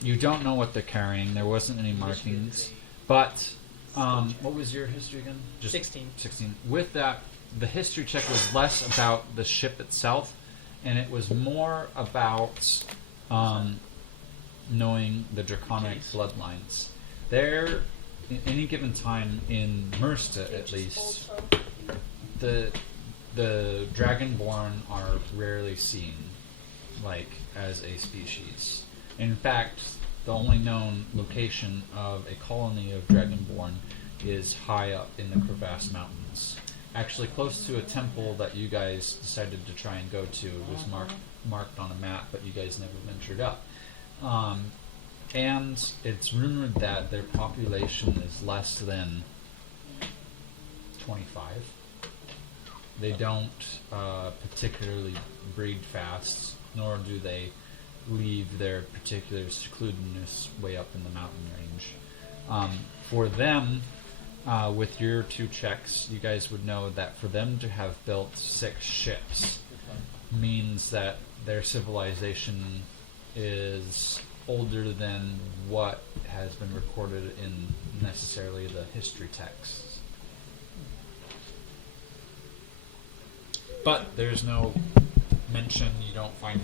You don't know what they're carrying. There wasn't any markings, but what was your history again? Just 16. 16. With that, the history check was less about the ship itself, and it was more about knowing the Draconic bloodlines. There, in any given time in Mersta, at least, the Dragonborn are rarely seen, like as a species. In fact, the only known location of a colony of Dragonborn is high up in the Crevasse Mountains. Actually, close to a temple that you guys decided to try and go to. It was marked on a map, but you guys never ventured up. And it's rumored that their population is less than 25. They don't particularly breed fast, nor do they leave their particular secludedness way up in the mountain range. For them, with your 2 checks, you guys would know that for them to have built 6 ships means that their civilization is older than what has been recorded in necessarily the history texts. But there's no mention, you don't find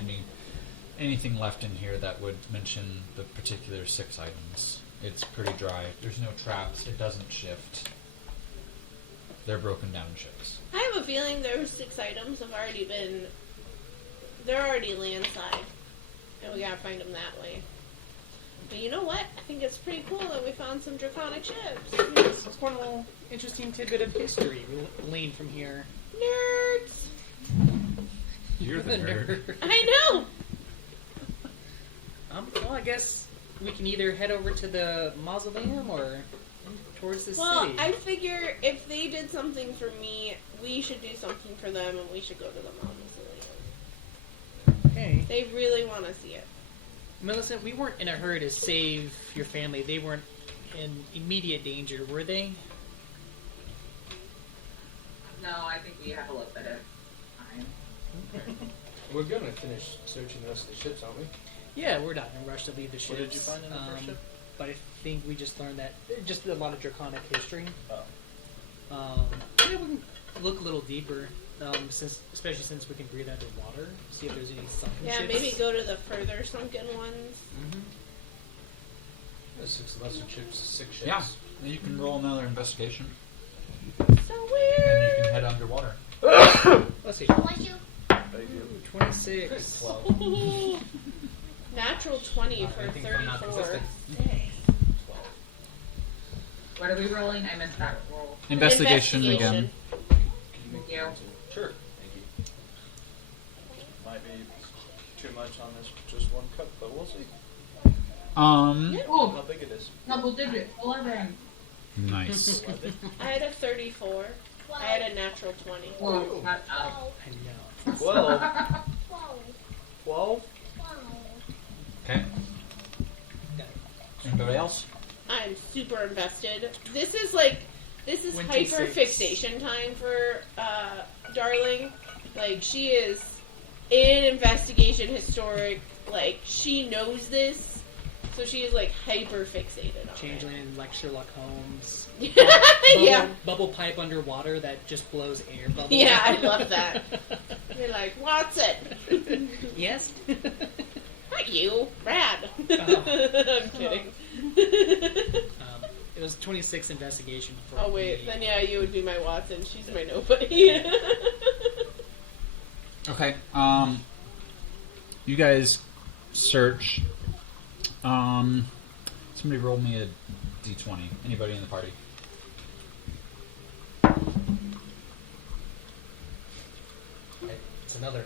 anything left in here that would mention the particular 6 items. It's pretty dry. There's no traps. It doesn't shift. They're broken down ships. I have a feeling those 6 items have already been. They're already landside. And we gotta find them that way. But you know what? I think it's pretty cool that we found some Draconic ships. It's one little interesting tidbit of history we gleaned from here. Nerds! You're the nerd. I know! Well, I guess we can either head over to the mausoleum or towards the Well, city. I figure if they did something for me, we should do something for them and we should go to the mausoleum. Okay. They really want to see it. Millicent, we weren't in a hurry to save your family. They weren't in immediate danger, were they? No, I think we have a little bit of time. We're gonna finish searching the rest of the ships, aren't we? Yeah, we're not in a rush to leave the ships. What did you find in the first ship? But I think we just learned that just a lot of Draconic history. Oh. Yeah, we can look a little deeper. especially since we can breathe underwater. See if there's any sunken Yeah, ships. maybe go to the further sunken ones. Mm-hmm. There's 6 lesser chips, 6 ships. Yeah. Then you can roll another investigation, So and you weird. can head underwater. Let's see. Bless you. Ooh, 26. 12. Natural 20 for Anything from not 34. consistent. 12. What are we rolling? I missed that roll. Investigation again. Thank you. Sure. Thank you. Might be too much on this just one cup, but we'll see Oh, how big it is. double digit. 11. Nice. I had a 34. I had a natural 20. Whoa, not up. I know. 12. 12. 12? 12. Okay. Anybody else? I'm super invested. This is Went to hyper 6. fixation time for Darling. Like, she is in investigation historic. Like, she knows this, so she is like hyper fixated on Changeling like Sherlock Holmes. it. Yeah. Bubble pipe underwater that just blows air bubbles. Yeah, I love that. You're like, Watson. Yes. Not you, Brad. I'm kidding. It was 26 investigation for Oh wait, me. then yeah, you would be my Watson. She's my nobody. Okay. You guys search. Somebody roll me a d20. Anybody in the party? It's another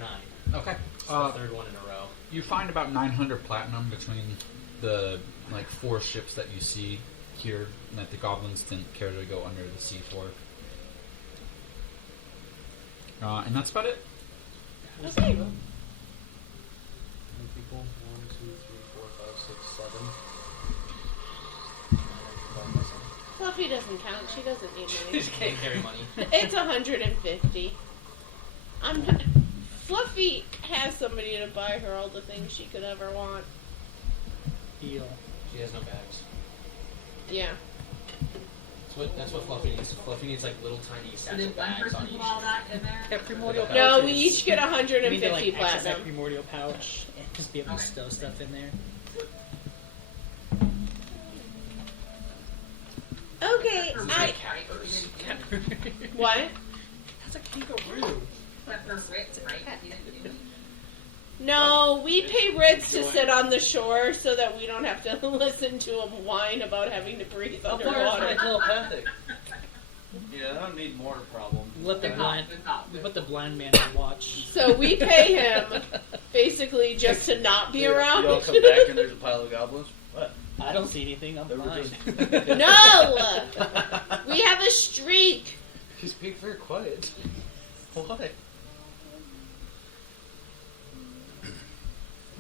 9. Okay. It's the third one in a row. You find about 900 platinum between the 4 ships that you see here that the goblins didn't care to go under the sea for. And that's about it. Okay. How many people? 1, 2, 3, 4, 5, 6, 7. Fluffy doesn't count. She doesn't need She money. just can't carry money. It's 150. Fluffy has somebody to buy her all the things she could ever want. Deal. She has no bags. Yeah. That's what Fluffy needs. Fluffy needs like little tiny So sacks did of one bags person on put each. all that in there? Yeah, primordial pouches. No, we each get We need to 150 like access that platinum. primordial pouch and just be able to Okay. stow stuff in there. Okay, For I. Rick, right? We didn't do- What? That's a kangaroo. But for Rick, right? We didn't do it. No, we pay Ritz to sit on the shore so that we don't have to listen to him whine about having to breathe underwater. telepathic. Yeah, I don't need more problem. Let the Good blind, call, good call. we put the blind man to watch. So we pay him basically just to not be around. Y'all come back and there's a pile of goblins. What? I don't see anything. I'm They were blind. just- No! We have a streak. She's being very quiet. Why?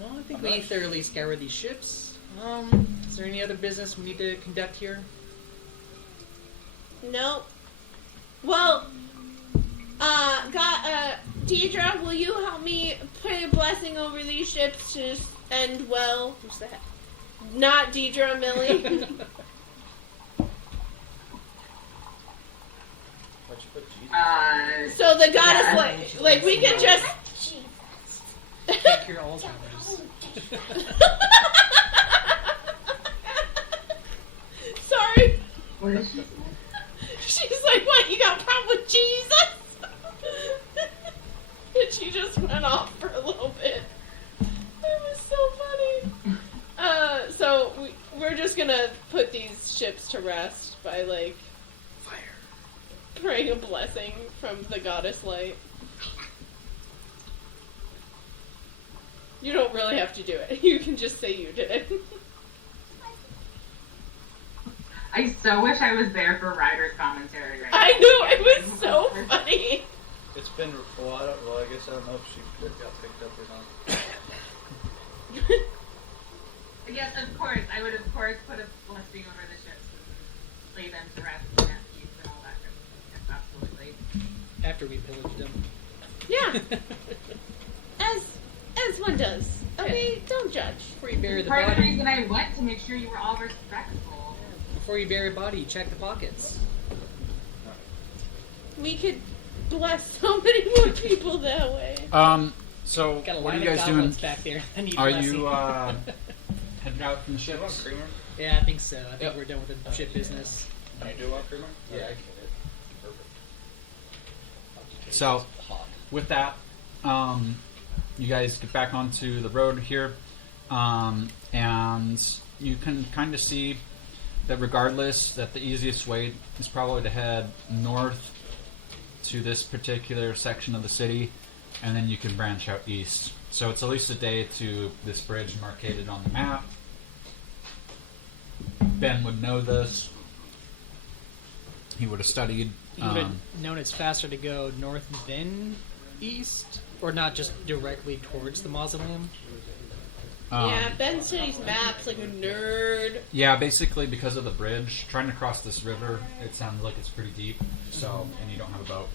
Well, I think we thoroughly scoured these ships. Is there any other business we need to conduct here? No. Well, Deidre, will you help me put a blessing over these ships to just end well? Who's that? Not Deidre, Millie. Why'd you put Jesus? So the goddess, like we can just. Can't cure Alzheimer's. Sorry. What is she? She's like, what, you got a problem with Jesus? And she just went off for a little bit. It was so funny. So we're just gonna put these ships to rest by, like, praying a blessing from the goddess light. You don't really have to do it. You can just say you did it. I so wish I was there for Ryder's commentary right now. I know, it was so funny. It's been a while. Well, I guess I don't know if she got picked up or not. Yes, of course. I would, of course, put a blessing over the ships and lay them to rest and have peace and all that good stuff. Yes, absolutely. After we pillaged them. Yeah, as one does. Okay, don't judge. Before you bury the Part of the body, reason I went to make sure you were all respectful. before you bury a body, check the pockets. We could bless so many more people that way. So Got a what are line you of guys doing? goblins back there. I need Are blessing. you heading out from the ship? Yeah, I think so. I think Yep. we're done with the ship business. Can you do one, Freeman? Yeah, I get it. Perfect. So, with that, you guys get back onto the road here, and you can kind of see that regardless, that the easiest way is probably to head north to this particular section of the city, and then you can branch out east. So it's at least a day to this bridge marked on the map. Ben would know this. He would have studied. You would have known it's faster to go north than east, or not just directly towards the mausoleum. Yeah, Ben studies maps like a nerd. Yeah, basically because of the bridge, trying to cross this river, it sounds like it's pretty deep. So, and you don't have a boat.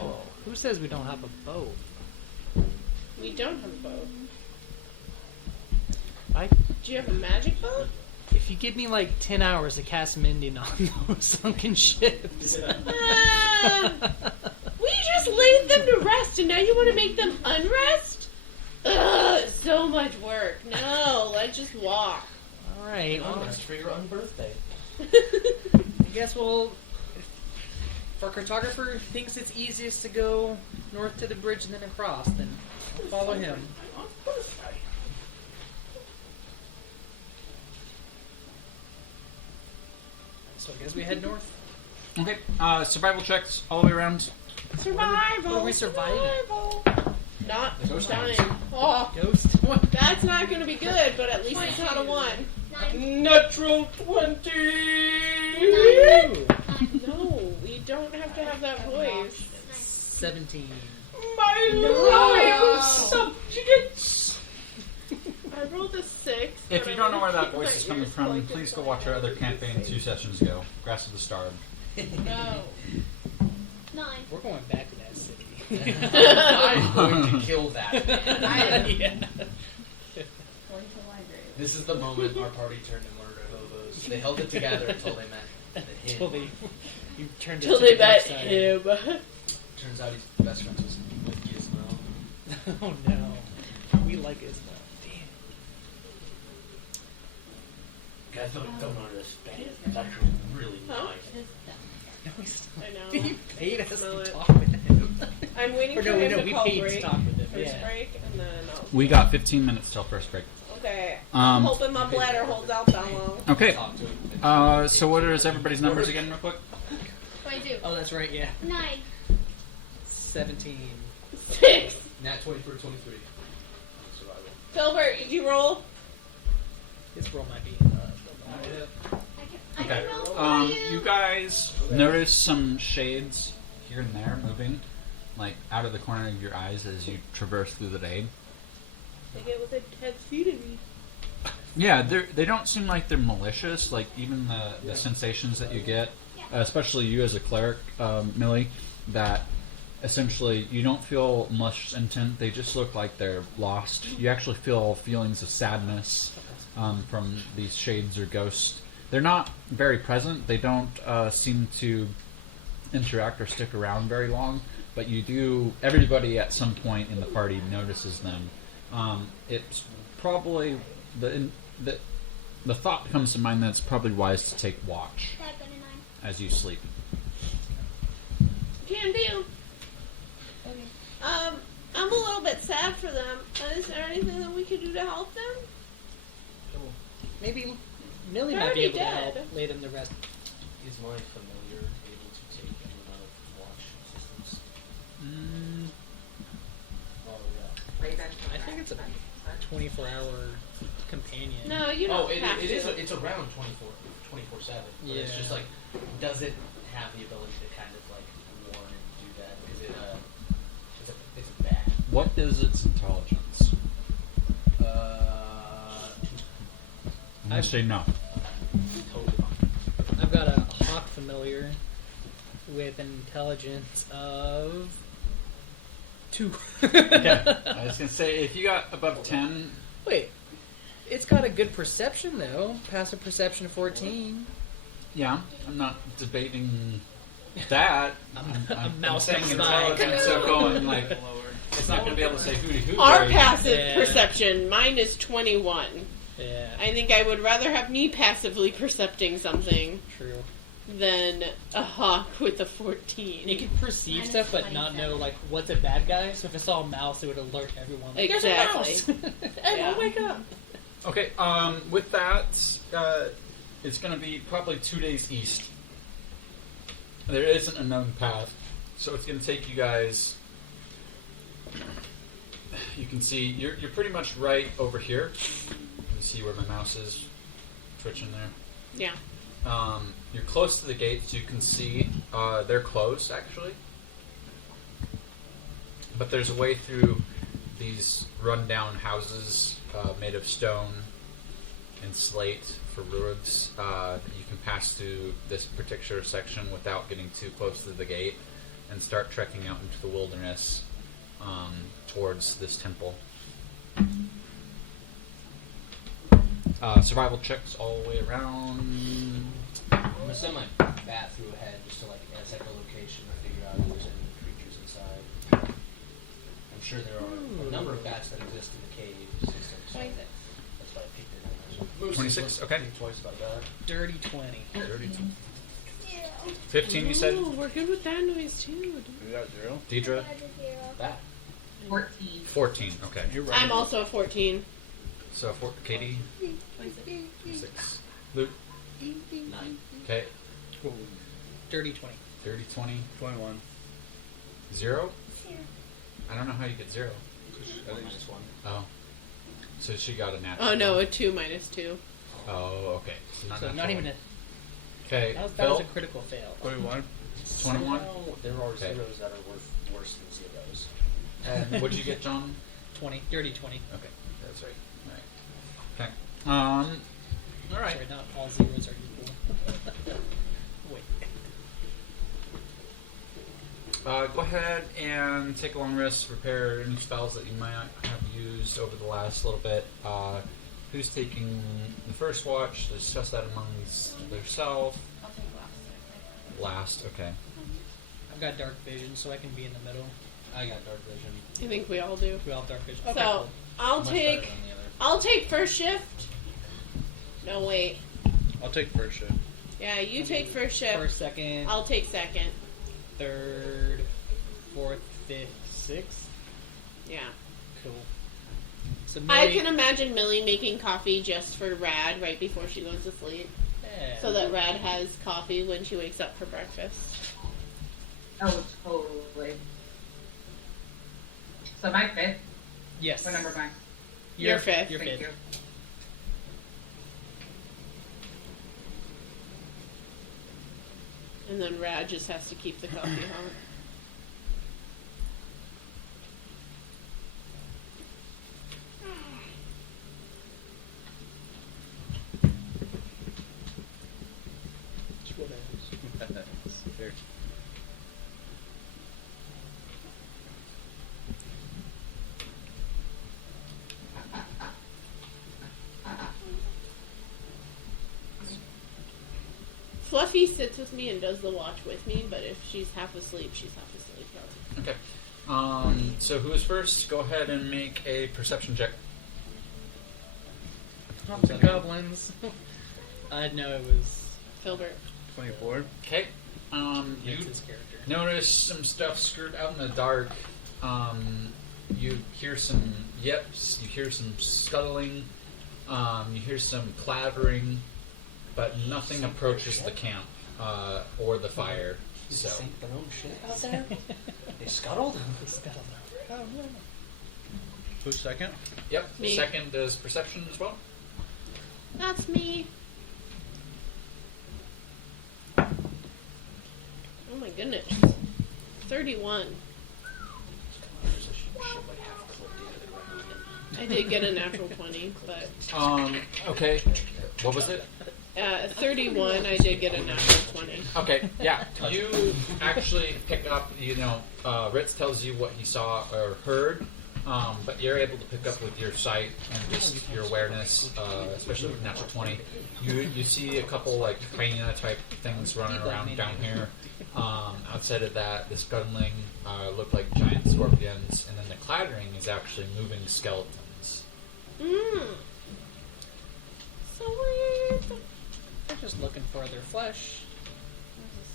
Oh. Who says we don't have a boat? We don't have a boat. I, Do you have a magic boat? if you give me like 10 hours to cast mending on those sunken ships. We just laid them to rest, and now you want to make them unrest? Ugh, so much work. No, let's just walk. Alright, well, Unrest for your unbirthday. I guess we'll. If our cartographer thinks it's easiest to go north to the bridge and then across, then we'll follow him. So I guess we head north. Okay, survival checks all the way around. Survival. What are we surviving? Survival. Not The ghost dying. house. Oh, Ghost? that's not going to be good, but at least it's not a 1. 9. Natural 20! Ooh, No, we don't have to have that voice. 17. My No. subjects! I rolled a 6. If but you I don't know where wanna that keep voice my is coming ears from, plugged please in go so watch I our other don't campaign say 2 sessions ago, Grass of the Starved. No. 9. We're going back to that city. I'm going to kill that man. Yeah. Going to the library. This is the moment our party turned and murdered hobos. They held it together until they met Until him. you turned Till into they the dark met side. him. Turns out he's best friends with Gizmo. Oh no. We like it now. Damn. Guys don't understand. It's actually really Huh? nice. No, he's I know. He paid us Smell to it. talk with him. I'm waiting Or for no, him to we call paid break. to talk with him. First Yeah. break, and then I'll... We got 15 minutes till first break. Okay. I'm Um, hoping my bladder holds out that long. Okay, Talk to him. so what is everybody's numbers again, real quick? 22. Oh, that's right, yeah. 9. 17. 6. Nat 20 for 23. Survival. Silver, did you roll? This roll might be. I Okay. can roll for you. You guys notice some shades here and there moving, like out of the corner of your eyes as you traverse through the day. Like it was a head feeding me. Yeah, they don't seem like they're malicious. Like even the sensations that you get, especially you as a cleric, Millie, that essentially you don't feel much intent. They just look like they're lost. You actually feel feelings of sadness from these shades or ghosts. They're not very present. They don't seem to interact or stick around very long. But you do. Everybody at some point in the party notices them. It's probably the thought comes to mind that it's probably wise to take watch Dad got a 9. as you sleep. Can do. I'm a little bit sad for them. Is there anything that we could do to help them? Maybe Millie They're might be already able to dead. help lay them to rest. Is my familiar able to take anyone out of watch systems? Oh, yeah. Lay them to I think it's a rest. 24-hour companion. No, you don't Oh, it have is. to. It's around 24/7. But it's Yeah. just like, does it have the ability to kind of like warn and do that? Is it it's a bat? What is its intelligence? I'm gonna say no. Totally fine. I've got a hawk familiar with an intelligence of 2. Okay. I was gonna say if you got above 10, Wait, it's got a good perception though. Passive perception 14. yeah, I'm not debating that, A I'm mouse saying comes by. intelligence, so going like it's not going to be able to say hooty hoo. Our right? passive Yeah. perception, mine is 21. Yeah, I think I would rather have me passively percepting something true. than a hawk with a 14. It can perceive Minus stuff, but not 27. know like what's a bad guy. So if it saw a mouse, it would alert everyone. Like, Exactly. There's a mouse. Everyone wake up. Okay, with that, it's going to be probably 2 days east. There isn't a known path, so it's going to take you guys. You can see you're pretty much right over here. You see where my mouse is twitching there. Yeah. You're close to the gates. You can see they're closed actually, but there's a way through these run-down houses made of stone and slate for roofs. You can pass through this particular section without getting too close to the gate and start trekking out into the wilderness towards this temple. Survival checks all the way around. I'm gonna send my bat through ahead just to like as echolocation to figure out if there's any creatures inside. I'm sure there are a number of bats that exist in the cave system. So 26. that's why I picked it. 26, okay. Think twice about that. Dirty 20. 15, you said? Ooh, we're good with that noise too. We got 0. Deidre? Bat. 14. 14, okay. You're I'm also a 14. So, Katie? 6. Luke? 9. Okay. Dirty 20. 30, 20. 21. 0? I don't know how you get 0. One minus one. Oh. So she got a natural. Oh no, a 2 minus 2. Oh, okay. So not, So natural not even a. Okay. That was Phil? a critical fail. 21. 21? So there are Okay. zeros that are worse than zeros. And what'd you get, John? 20. Dirty 20. Okay. That's right. Alright. Okay. Alright. Sorry, not all zeros are equal. Wait. Go ahead and take a long rest, repair any spells that you might have used over the last little bit. Who's taking the first watch? Discuss that amongst themselves. I'll take last. Last, okay. I've got dark vision, so I can be in the middle. I got dark vision. I think we all do. We all have dark vision. Okay, So cool. I'll Much take better than the other. I'll take first shift. No wait. I'll take first shift. Yeah, you take first shift. First, second, I'll take second. third, fourth, fifth, sixth. Yeah. Cool. So I Millie, can imagine Millie making coffee just for Rad right before she goes to sleep. yeah. So that Rad has coffee when she wakes up for breakfast. Oh, totally. So my 5th? Yes. What number am I? You're fifth. You're Thank fifth. you. And then Rad just has to keep the coffee hot. Here. Fluffy sits with me and does the watch with me, but if she's half asleep, she's half asleep. Okay. So who is first? Go ahead and make a perception check. Not the goblins. No, it was Filbert. 24. Okay. You Nix's character. notice some stuff screwed out in the dark. You hear some yips. You hear some scuttling. You hear some clattering, but nothing approaches the camp or the fire. Did So they sink their own ship out there? They scuttled? Who's second? yep. Me. Second is perception as well. That's me. Oh my goodness. 31. I did get a natural 20, but Okay. What was it? 31, I did get a natural 20. Okay, yeah. You actually pick up, Ritz tells you what he saw or heard, but you're able to pick up with your sight and just your awareness, especially with natural 20. You see a couple like hyena type things running around down here. Outside of that, the scuttling look like giant scorpions, and then the clattering is actually moving skeletons. Sweet. They're just looking for their flesh.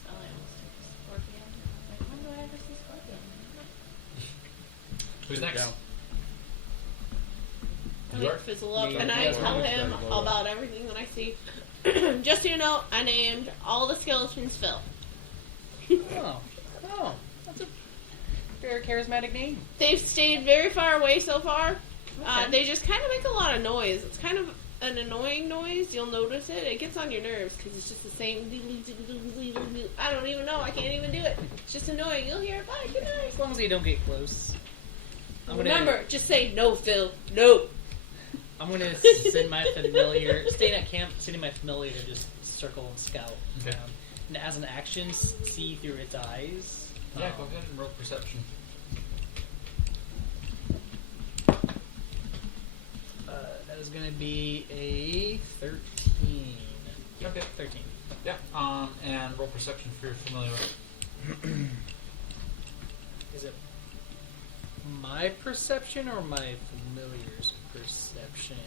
I almost took a scorpion. I was like, when do I ever see scorpion? Who's next? Go. I You are? fizzle up Yeah, and I yeah, tell yeah. him about everything that I see. Just so you know, I named all the skeletons Phil. Oh, that's a very charismatic name. They've stayed very far away so far. Okay. They just kind of make a lot of noise. It's kind of an annoying noise. You'll notice it. It gets on your nerves because it's just the same. I don't even know. I can't even do it. It's just annoying. You'll hear it. Bye. Good night. As long as they don't get close. Remember, just say no, Phil. No. I'm gonna send my familiar, staying at camp, sending my familiar to just circle and scout. Okay. And as an action, see through its eyes. Yeah, go ahead and roll perception. That is gonna be a 13. Okay. 13. Yeah, and roll perception for your familiar. Is it my perception or my familiar's perception?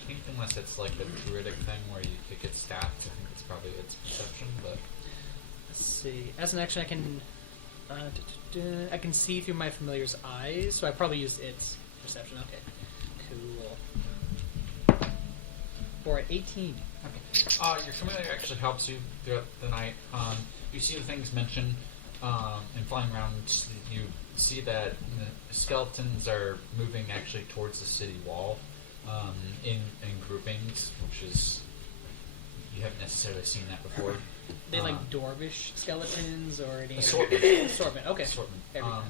I think unless it's like the druidic thing where it gets stats, I think it's probably its perception, but... Let's see. As an action, I can see through my familiar's eyes, so I probably used its perception. Okay, cool. For an 18. Okay. Your familiar actually helps you throughout the night. You see the things mentioned and flying around. You see that the skeletons are moving actually towards the city wall in groupings, which is... You haven't necessarily seen that before. They like dwarvish skeletons or any Assortment. Assortment. Okay. Assortment. There we go.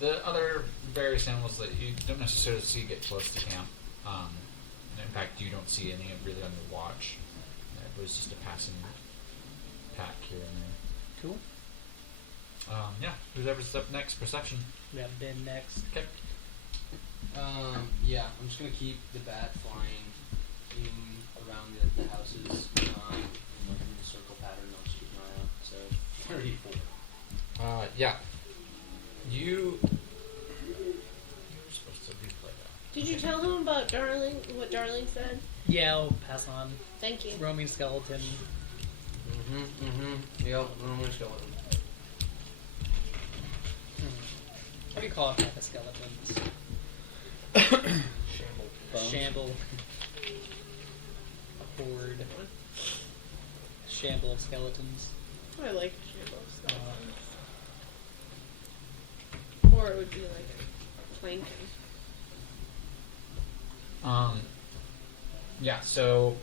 The other various animals that you don't necessarily see get close to camp. In fact, you don't see any really on your watch. It was just a passing pack here and there. Cool. Yeah, whoever's up next, perception. We have Ben next. Okay. Yeah, I'm just gonna keep the bat flying in around the houses, and looking in the circle pattern. I'll just keep an eye out. So 34. Yeah. You were supposed to replay that. Did you tell him about Darling? What Darling said? Yeah, I'll pass on. Thank you. Roaming skeleton. Yep, I'm just going. What do you call a pack of skeletons? Shamble. A horde. Shamble of skeletons. I like shambles. Uh, Or it would be like plankton. Yeah, so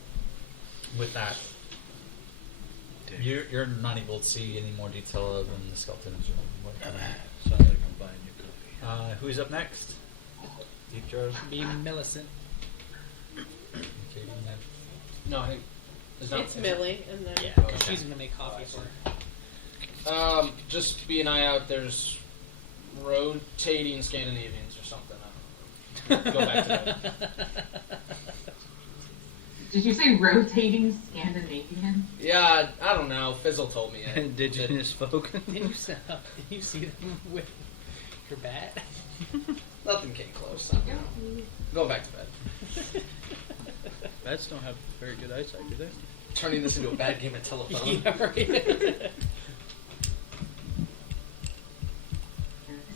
with that, you're not able to see any more detail other than the skeletons. Sounds like I'm buying you coffee. Who's up next? Deep Jaws? be Millicent. Okay, No, I think It's Millie, and then Yeah, Okay. she's gonna make coffee for her. Just be an eye out. There's rotating Scandinavians or something. I don't know. Go back to that. Did you say rotating Scandinavian? Yeah, I don't know. Fizzle told me it. Indigenous folk. Did you see them with your bat? Nothing came close. Go back to bed. Bats don't have very good eyesight, do they? Turning this into a bad game of telephone. Yeah, right.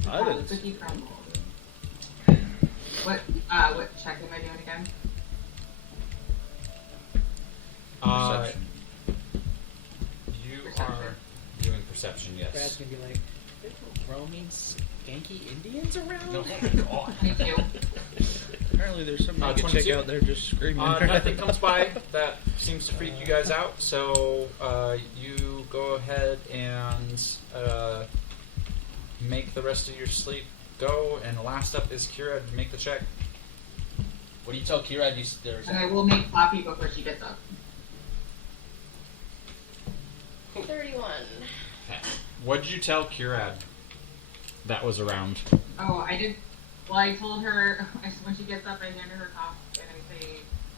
I didn't. Cookie crumble. What check am I doing again? Perception. You are doing perception, Brad's yes. gonna be like, "There's no roaming skanky Indians around?" No, God. Thank you. Apparently there's something you can check 22. out there just screaming. Nothing comes by that seems to freak you guys out, so you go ahead and make the rest of your sleep go, and last up is Kira. Make the check. What do you tell Kira? There's And I will make coffee before she gets up. 31. What did you tell Kirad that was around? Oh, I did. Well, I told her when she gets up, I hand her coffee, and I say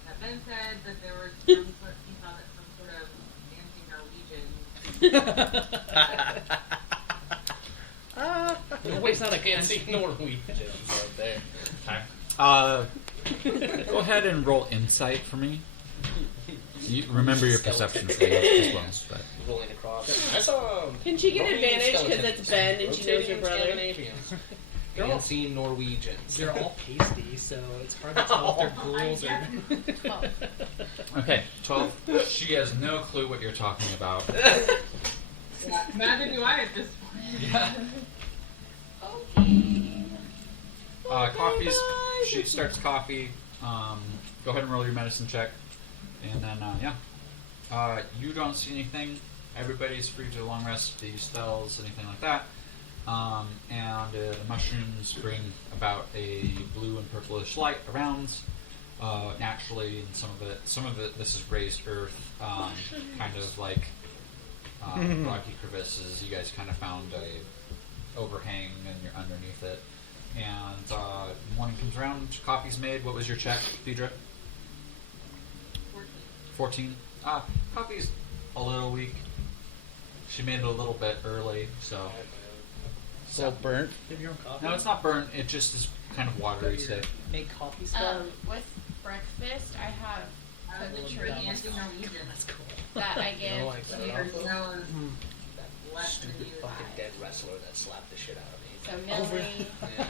that Ben said that there was some sort, he saw that some sort of dancing Norwegian It's not a fancy Norwegians out there. Go ahead and roll insight for me. You remember your perception for as well. But. Rolling across. I saw. Can she get Romanian advantage because skeletons. it's Ben and she knows your Rotating brother? Scandinavians. Fancy Norwegians. They're all pasty, so it's hard to tell if they're ghouls or. 12. Okay, 12. She has no clue what you're talking about. Yeah, neither do I at this point. Yeah. Okay. Coffee's. She starts coffee. Go ahead and roll your medicine check. And then, you don't see anything. Everybody's free to long rest, to use spells, anything like that. The mushrooms bring about a blue and purplish light around. Naturally, and some of it, this is raised earth, kind of like rocky crevices. You guys kind of found a overhang, and you're underneath it. And morning comes around. Coffee's made. What was your check, Phaedra? 14. Coffee's a little weak. She made it a little bit early, so. So burnt. You have your own coffee? No, it's not burnt. It just is kind of watery today. Make coffee stuff? With breakfast, I have cooked treats Fancy Norwegian. That's cool. that I give like that? to Her nose That less than stupid you fucking five. dead wrestler that slapped the shit out of me. so Millie,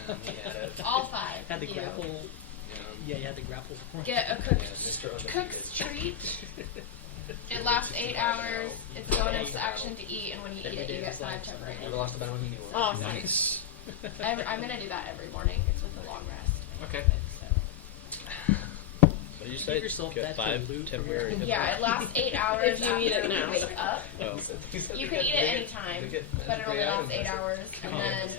And he had a, all 5 Had the you. grapple. you know, Yeah, you had the grapple. Get a yeah, cooked Mr. Undefeated. cooked treat. It lasts 8 hours. It's a bonus action to eat, and when you eat it, you get 5 temporary. Never lost a battle he knew. Oh, Nice. I'm gonna do that every morning. It's with a long rest. Okay. So. So you Give said yourself get that 5 to loot temporary. from hit Yeah, it lasts 8 hours If you eat it after now. you wake up. Oh. You can eat it anytime, but it only lasts 8 hours. And then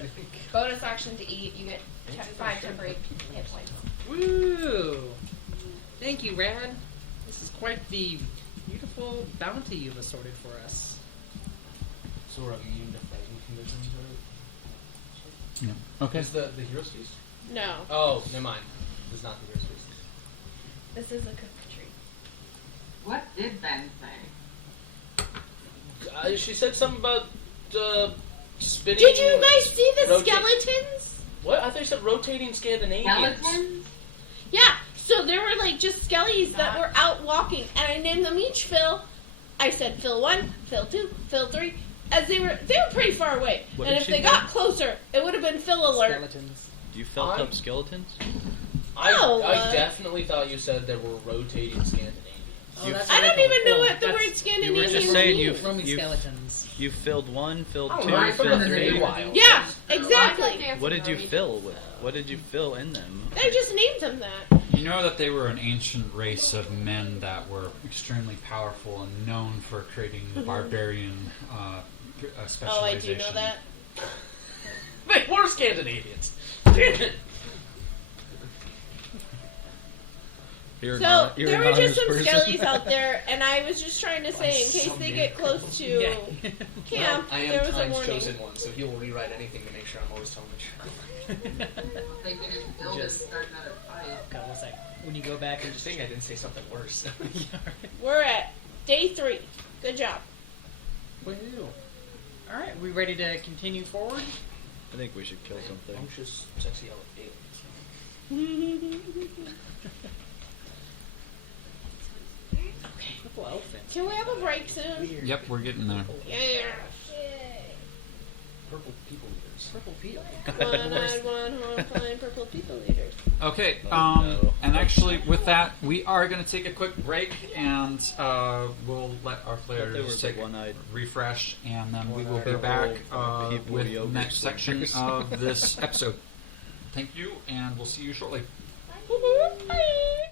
bonus action to eat, you get 5 temporary hit points. Woo! Thank you, Rad. This is quite the beautiful bounty you've assorted for us. So we're immune to fighting conditions, right? Yeah. Okay. Is the Hero's Feast? No. Oh, never mind. This is not the Hero's Feast. This is a cooked treat. What did Ben say? She said something about spinning. Did you guys see the rotate- skeletons? What? I thought you said rotating Scandinavians. Skeletons? Yeah. So there were like just skellies that were out walking, and I named them each Phil. I said Phil 1, Phil 2, Phil 3, as they were pretty far away. What And did if she they do? got closer, it would have been Phil alert. Skeletons. You felt I'm- up skeletons? No, I definitely thought you said there were rotating Scandinavians. Oh, that's I what don't even know oh, what the that's- word Scandinavian just saying means. Roaming You- skeletons. You filled 1, filled Oh, 2, right, from filled the 3. Wild. Yeah, exactly. What did you fill with? What did you fill in them? I just named them that. You know that they were an ancient race of men that were extremely powerful and known for creating barbarian Oh, I specialization. do know that. They were Scandinavians. Damn it. You're So not- you're there an were just honest some person. skellies out there, and I was just trying to say, in case they get close to Yeah. camp, I there am was a Time's warning. chosen one, so he'll rewrite anything to make sure I'm always telling the truth. They didn't build Just- and start another fight. God, what's that? When you go back and Just think I didn't say something worse. We're at day 3. Good job. All right, we ready to continue forward? I think we should kill something. Anxious, sexy aliens. Purple elephant. Can we have a break soon? Weird. Yep, we're getting there. Yeah. Purple people eaters. Purple people. One-eyed, one-horn, flying purple people eaters. Okay, Oh, no. and actually, with that, we are going to take a quick break, and we'll let our There players was take a one-eyed. refresh, and then we will be Purple back people with the yogurt next section flavors. of this episode. Thank you, and we'll see you shortly. Bye.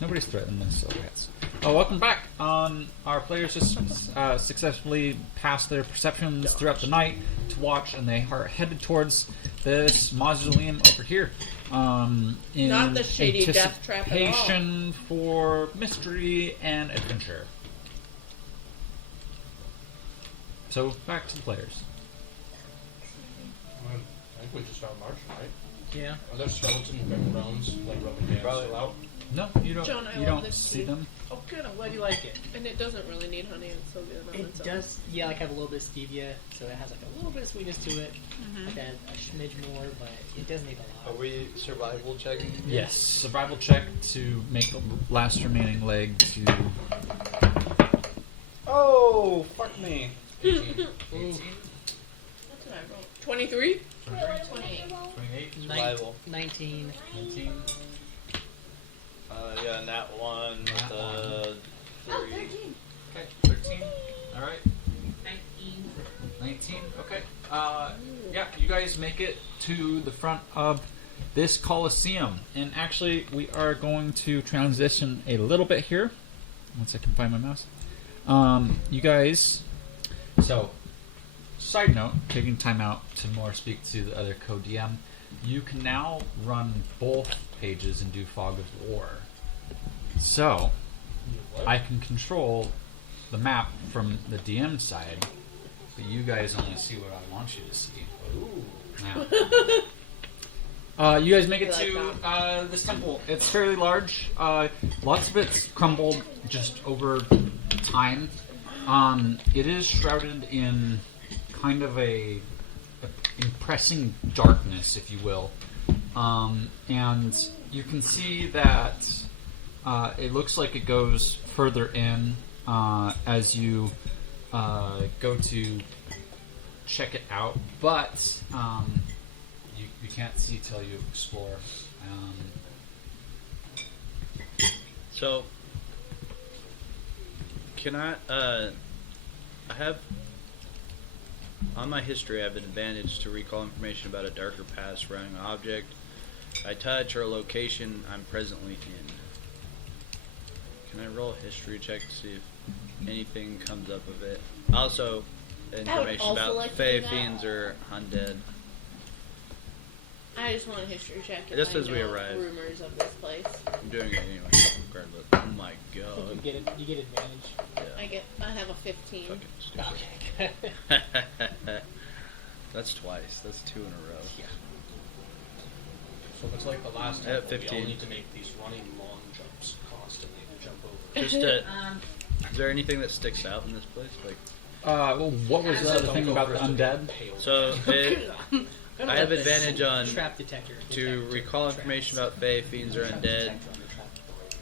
Nobody's threatening the silhouettes. Oh, welcome back. Our players just successfully passed their perceptions throughout the night to watch, and they are headed towards this mausoleum over here. In Not the shady death trap at all. anticipation for mystery and adventure. So, back to the players. I think we just start marching, right? Yeah. Are there skeleton bones like rubbing bands still out? No, you don't. John, I you love don't this see tea. them. Oh, good. I'm glad you like it. And it doesn't really need honey. It's so good on its It own. does, yeah, like have a little bit of stevia, so it has like a little bit of sweetness to it. Like a smidge more, but it doesn't need a Are lot. we survival checking? Yes, survival check to make the last remaining leg to. Oh, fuck me. 18. 18. What did I roll? 23? 28. 28. Survival. 19. 19. Yeah, nat 1 with Nat a 3. Oh, 13. Okay, 13. Alright. 19. 19. Okay. Yeah, you guys make it to the front of this Colosseum. And actually, we are going to transition a little bit here. Once I can find my mouse. You guys. So, side note, taking time out to more speak to the other co-DM, you can now run both pages and do Fog of War. So, I can control the map from the DM side, but you guys only see what I want you to see. Ooh. Now, you guys make it I like to this temple. It's fairly large. Lots of it's crumbled just over time. It is shrouded in kind of a impressing darkness, if you will. And you can see that it looks like it goes further in as you go to check it out, but you can't see till you explore. So, can I have on my history, I have an advantage to recall information about a darker past surrounding an object I touch or a location I'm presently in. Can I roll a history check to see if anything comes up of it? Also, information also about like to fae, do that. fiends, or undead. I just want a history check. if Just I as we know arrive. Rumors of this place. I'm doing it anyway, regardless. Oh my I think god. you get advantage. Yeah. I have a 15. Fucking stupid. Okay, good. That's twice. That's 2 in a row. So it's like the last Yeah, temple. We 15. all need to make these running long jumps constantly to jump over. Just is there anything that sticks out in this place? Like, well, what was the other thing about the undead? so I have advantage on Trap detector. to recall information about fae, fiends, or undead.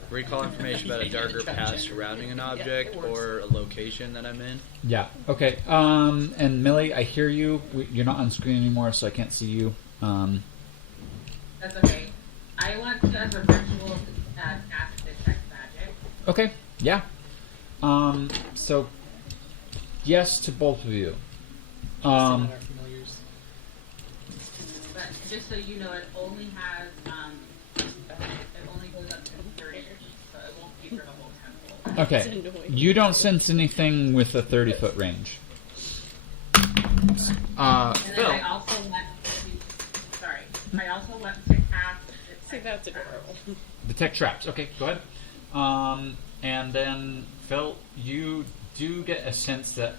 Recall information about a darker past surrounding an object or a location that I'm in. Yeah. Okay. And Millie, I hear you. You're not on screen anymore, so I can't see you. That's okay. I want to, as a ritual, cast detect magic. Okay. Yeah. So, yes to both of you. Our familiars. But just so you know, it only has, it only goes up to 30 feet, so it won't be for the whole temple. Okay. It's annoying. You don't sense anything with a 30-foot range. And then Phil. I also want to, sorry, I also want to cast See, detect that's traps. adorable. Detect traps. Okay, go ahead. And then Phil, you do get a sense that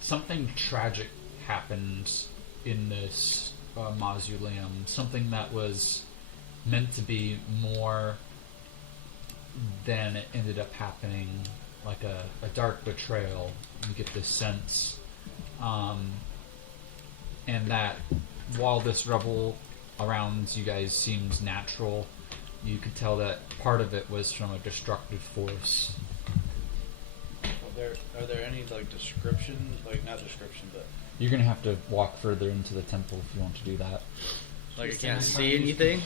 something tragic happened in this mausoleum. Something that was meant to be more than it ended up happening, like a dark betrayal. You get this sense, and that while this rubble around you guys seems natural, you could tell that part of it was from a destructive force. Are there any like description, like not description, but You're gonna have to walk further into the temple if you want to do that. like I can't see anything?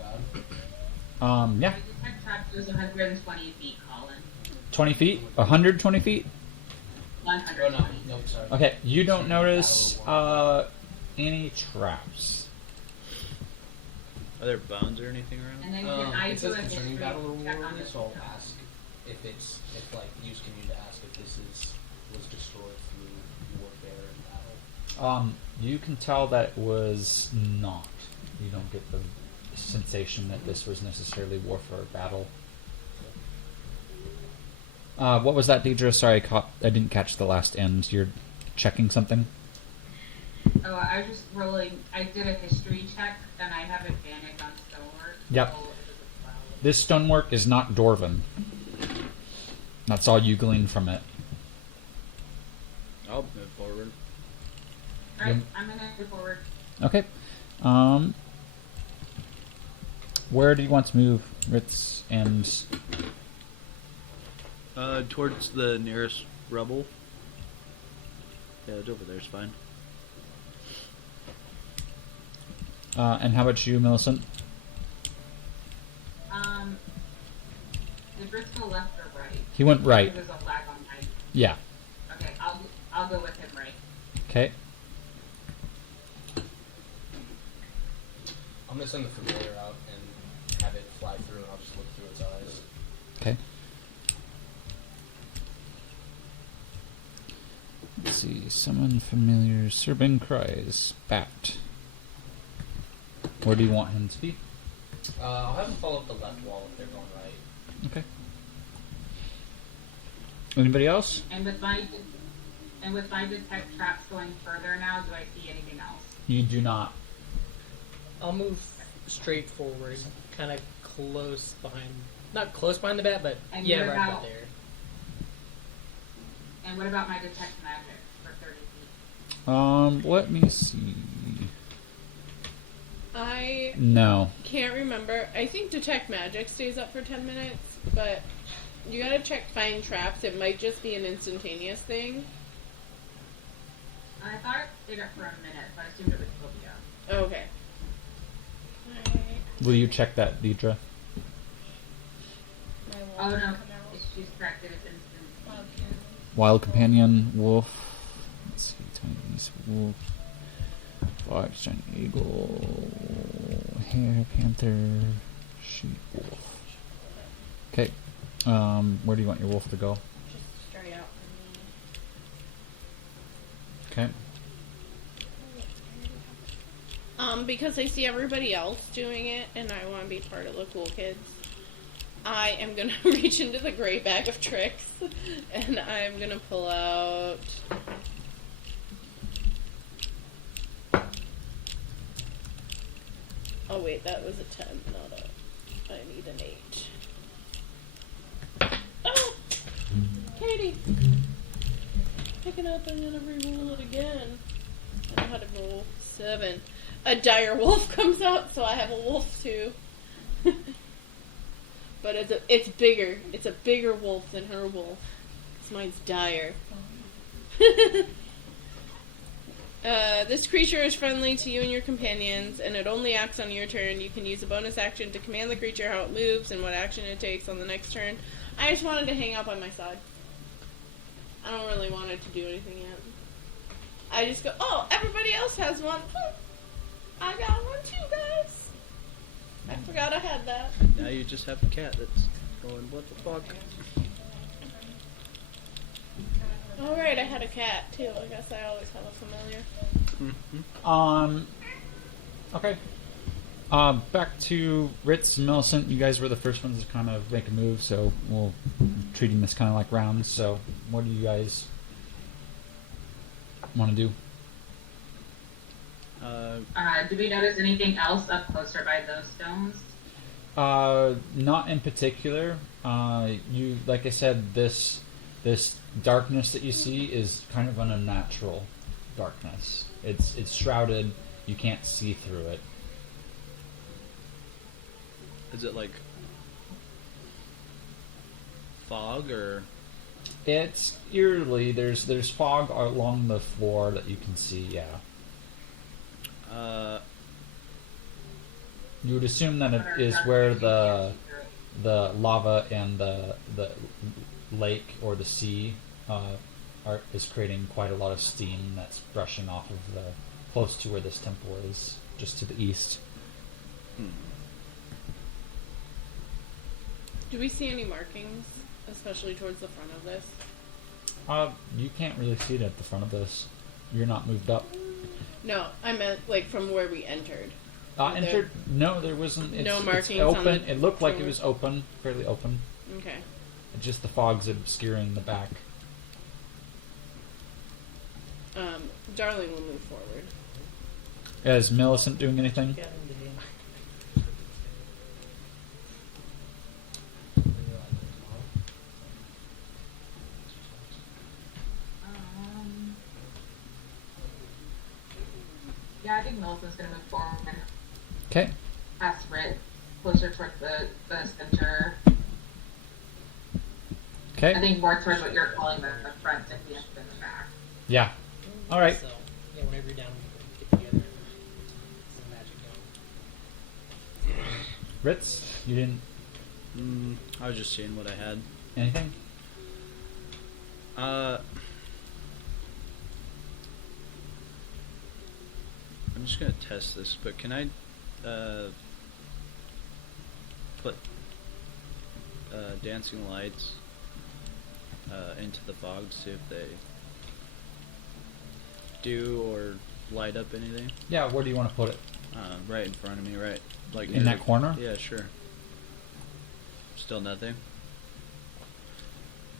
Yeah, My detect trap goes 120 feet, Colin. 20 feet, 120 feet. 120. Oh, no, sorry. Okay, you don't notice any traps. Are there bones or anything around? And then can I It do says a concerning history battle check reward, on this? so I'll ask if use can use to ask if this was destroyed through warfare and battle. You can tell that it was not. You don't get the sensation that this was necessarily warfare or battle. What was that, Deidre? Sorry, I didn't catch the last end. You're checking something? Oh, I was just rolling. I did a history check, and I have advantage on stonework. Yep. So it was a 12. This stonework is not Dwarven. That's all you glean from it. I'll move forward. Alright, I'm gonna move forward. Okay. Where do you want to move, Ritz? And Towards the nearest rubble. Yeah, it's over there. It's fine. and how about you, Millicent? Did Bristol left or right? He went right. There's a lag on my. Yeah. Okay, I'll go with him right. Okay. I'm gonna send the familiar out and have it fly through, and I'll just look through its eyes. Okay. Let's see. Summon familiar. Serban cries. Bat. Where do you want him to be? I'll have them follow up the left wall if they're going right. Okay. Anybody else? And with my detect traps going further now, do I see anything else? You do not. I'll move straight forward, kind of close behind, not close behind the bat, but And yeah, what right about- about there. And what about my detect magic for 30 feet? Let me see. I No. can't remember. I think Detect Magic stays up for 10 minutes, but you gotta check Find Traps. It might just be an instantaneous thing. I thought it stayed up for a minute, but I assumed it would still be up. Okay. Will you check that, Deidre? Oh no, she's correct. It is instant. Wild companion, wolf. Let's see, tiny beast, wolf. Fox, giant eagle, hare, panther, sheep, wolf. Okay. Where do you want your wolf to go? Just straight out for me. Okay. Because I see everybody else doing it, and I want to be part of the cool kids, I am gonna reach into the gray bag of tricks, and I'm gonna pull out. Oh wait, that was a 10, not a. I need an 8. Oh! Katie! Pick it up, I'm gonna re-roll it again. I know how to roll 7. A dire wolf comes out, so I have a wolf too. But it's bigger. It's a bigger wolf than her wolf. 'Cause mine's dire. This creature is friendly to you and your companions, and it only acts on your turn. You can use a bonus action to command the creature how it moves and what action it takes on the next turn. I just wanted to hang out by my side. I don't really want it to do anything yet. I just go, oh, everybody else has one. I got one too, guys. I forgot I had that. Now you just have a cat that's going, what the fuck? Oh, right, I had a cat too. I guess I always have a familiar. Mm-hmm. Okay. Back to Ritz and Millicent. You guys were the first ones to kind of make a move, so we'll treating this kind of like rounds. So, what do you guys want to do? Do we notice anything else up closer by those stones? Not in particular. You, like I said, this darkness that you see is kind of an unnatural darkness. It's shrouded. You can't see through it. Is it like fog or? It's eerily there's fog along the floor that you can see. Yeah. You would assume that it is where the lava and the lake or the sea is creating quite a lot of steam that's brushing off of the close to where this temple is, just to the east. Do we see any markings, especially towards the front of this? You can't really see it at the front of this. You're not moved up. No, I meant like from where we entered. Entered? No, there wasn't. It's, No it's markings on open. the It looked like it floor? was open, fairly open. Okay. Just the fog's obscuring the back. Darling will move forward. Is Millicent doing anything? Yeah, I think Millicent's gonna move forward Okay. past Rit, closer towards the center. Okay. I think more towards what you're calling the front and the back. Yeah. All right. So, yeah, whenever you're down, we can get together. Some magic going. Ritz, you didn't I was just seeing what I had. anything? I'm just gonna test this, but can I put dancing lights into the fog, see if they do or light up anything? Yeah. Where do you want to put it? Right in front of me, right? Like In near that the- corner? Yeah, sure. Still nothing.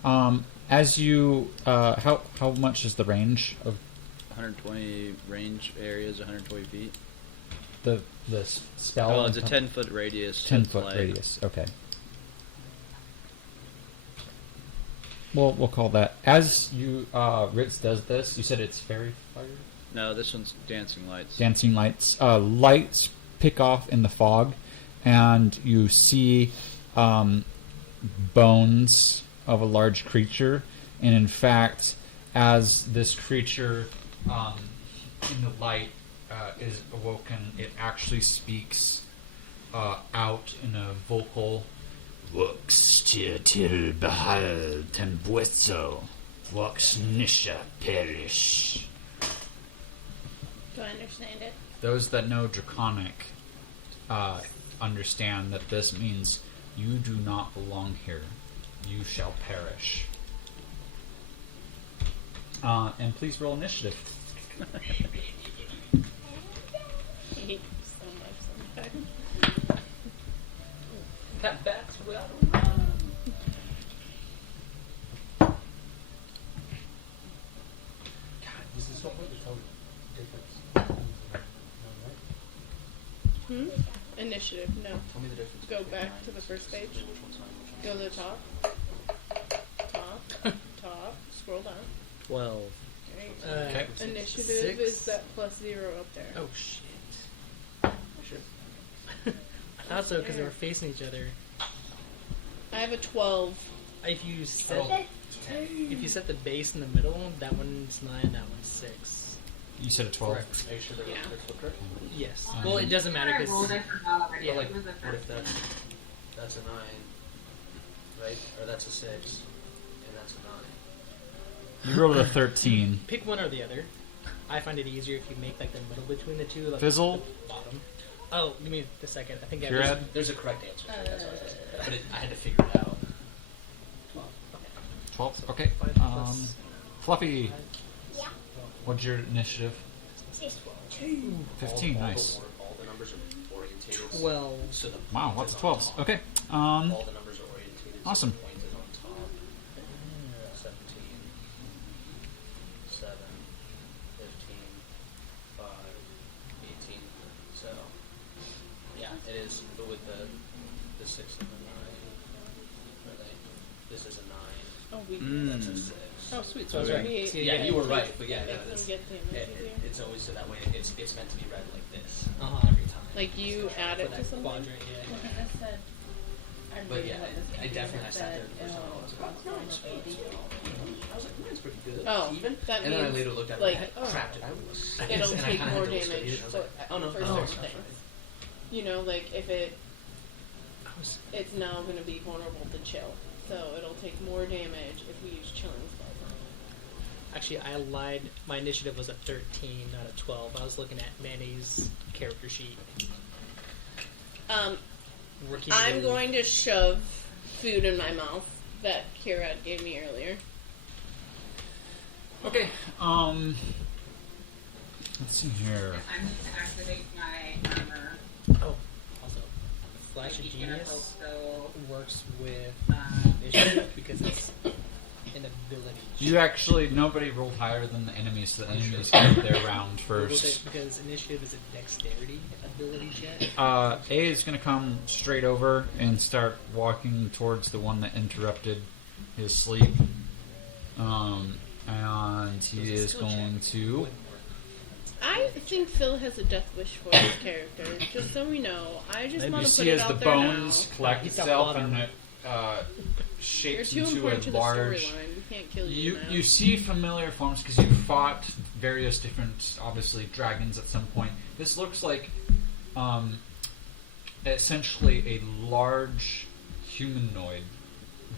As you how much is the range of 120 range areas, 120 feet. the spell? Oh, it's a 10-foot radius. 10-foot light. radius. Okay. We'll call that. As you Ritz does this, you said it's fairy fire? No, this one's dancing lights. Dancing lights. Lights pick off in the fog, and you see bones of a large creature. And in fact, as this creature in the light is awoken, it actually speaks out in a vocal Vox til behal tembueso, vox nisha perish. Do I understand it? Those that know Draconic understand that this means you do not belong here. You shall perish. And please roll initiative. I hate you so much sometimes. That bat's well. This is what we tell difference. Initiative, no. Tell me the difference. Go between back nine to the and first 16. page. Which one's nine, which one's Go to the top. Top, scroll down. 12. There you go. Okay. Initiative 6. is that +0 up there. Oh, shit. I thought so because they were facing each other. I have a 12. If you set the base in the middle, that one's 9, that one's 6. You said a 12. Correct. Are you sure they're Yeah. correct? Yes. Well, it doesn't matter I because rolled, I forgot already. Yeah, But like, It was the what if first. that's a 9, right? Or that's a 6, and that's a 9. You rolled a 13. pick one or the other. I find it easier if you make like the middle between the two, like Fizzle? the bottom. Oh, give me the second. I think I Your was- head? There's a correct answer. That's what I was saying. But I had to figure it out. 12. Okay. 5 plus Fluffy, Yeah. what's your initiative? 15. Nice. All the numbers are orientated. 12. So the Wow, point lots is of on 12s. top. Okay. All the numbers are orientated. Awesome. So the point is on top. 17, 7, 15, 5, 18. So, yeah, it is. But with the 6 and the 9, really, this is a 9. Oh, we. That's a 6. Oh, sweet. So I was right. We- See, Yeah, you were right, but yeah, Make no, them it's, get the image easier. it's always so that way it's meant to be read like this Uh-huh. every time. Like you add it For to that something. quadrant, yeah. Well, he just said, I'm But reading yeah, what this I computer definitely I sat there said, and it'll was transform like, a baby. I was like, mine's pretty good. Oh, Even. that And then I means, later looked at it like, and I cracked it. I was it'll and I take kinda more had to study damage it, and I was for, like, oh no, for no, certain that's right. things. You know, like if it, I was- it's now going to be vulnerable to chill, so it'll take more damage if we use chilling spells. Actually, I lied. My initiative was a 13, not a 12. I was looking at Manny's character sheet. Working I'm with- going to shove food in my mouth that Kira gave me earlier. Okay. Let's see here. I need to activate my armor. Oh, also, Flash of Maybe Genius so, works with um, initiative because it's an ability. Nobody rolled higher than the enemies, so the enemies get their round first. Because initiative is a dexterity ability check. A is going to come straight over and start walking towards the one that interrupted his sleep. And he is going to. I think Phil has a death wish for his character, just so we know. I just You want to put see it as the out there bones now. collect He's got itself blood on and him. it You're shapes too into important a to the large. storyline. We can't kill you now. You see familiar forms because you fought various different, obviously, dragons at some point. This looks like essentially a large humanoid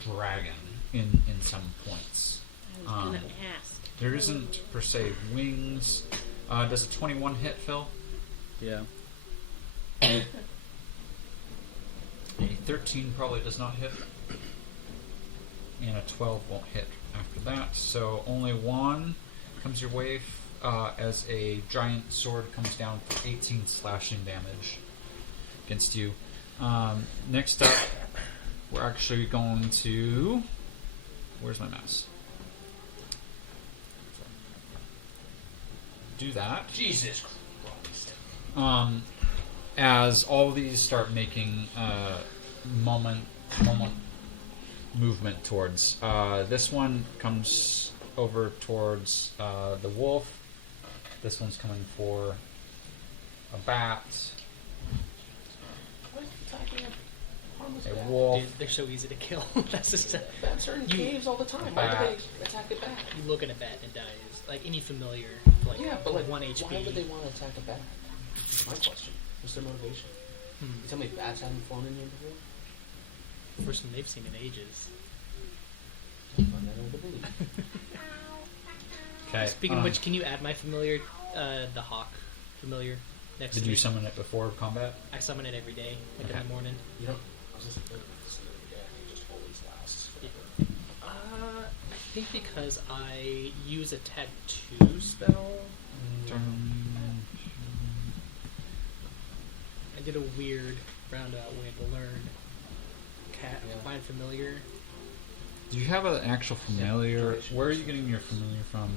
dragon in some points. I was gonna ask. There isn't, per se, wings. Does a 21 hit, Phil? Yeah. A 13 probably does not hit. And a 12 won't hit after that. So only one comes your way as a giant sword comes down for 18 slashing damage against you. Next up, we're actually going to... Where's my mouse? Do that. Jesus Christ. As all these start making moment movement towards. This one comes over towards the wolf. This one's coming for a bat, Why is he attacking a harmless a bat? wolf. Dude, they're so easy to kill. That's just Bats are in You- caves all the time. Why would they attack it back? you look at a bat and it dies. Like any familiar, like Yeah, but like, 1 HP. why would they want to attack a bat? That's my question. What's their motivation? You tell me bats haven't flown in here before? First one they've seen in ages. I find that hard to believe. Okay. Speaking of which, can you add my familiar, the hawk familiar next did to you me? summon it before combat? I summon it every day, like in Okay. the morning. You don't. I was just thinking this the other day. It just always lasts. I think because I use a tattoo spell. I did a weird roundabout way to learn find familiar. Do you have an actual familiar? duration. Where are you getting your familiar from?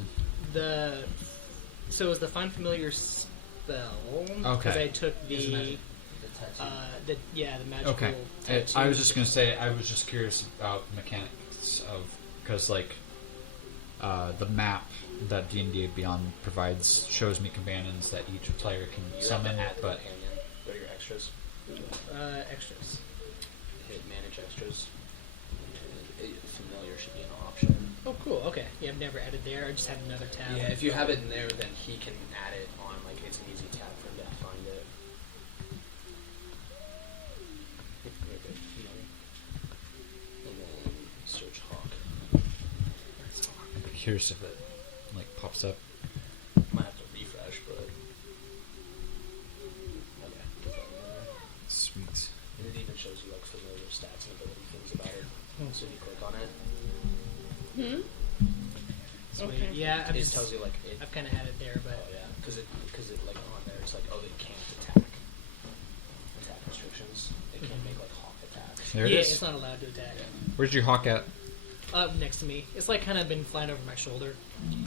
So it was the find familiar spell. Because Okay. I took Isn't that the the tattoo. the magical Okay. tattoo. I was just gonna say I was just curious about the mechanics of because like the map that D&D Beyond provides shows me companions that each player can You summon, have to add the but companion. What are your extras? Extras. Hit manage extras. Familiar should be an option. Oh, cool. Okay. Yeah, I've never added there. I just had another tab. Yeah, if you have it in there, then he can add it on. Like it's an easy tab for him to find it. And then search hawk. I'm curious if it like pops up. Might have to refresh, but okay. Put that in there. Sweet. And it even shows you like familiar stats and ability things about it. So you click on it, Sweet. Okay. Yeah, it tells you like it. I've kind of had it there, but Oh yeah, because it like on there it's like it can't attack restrictions. It can't make like hawk attacks. There it yeah, is. it's not allowed to attack. Where's your hawk at? Up next to me. It's like kind of been flying over my shoulder.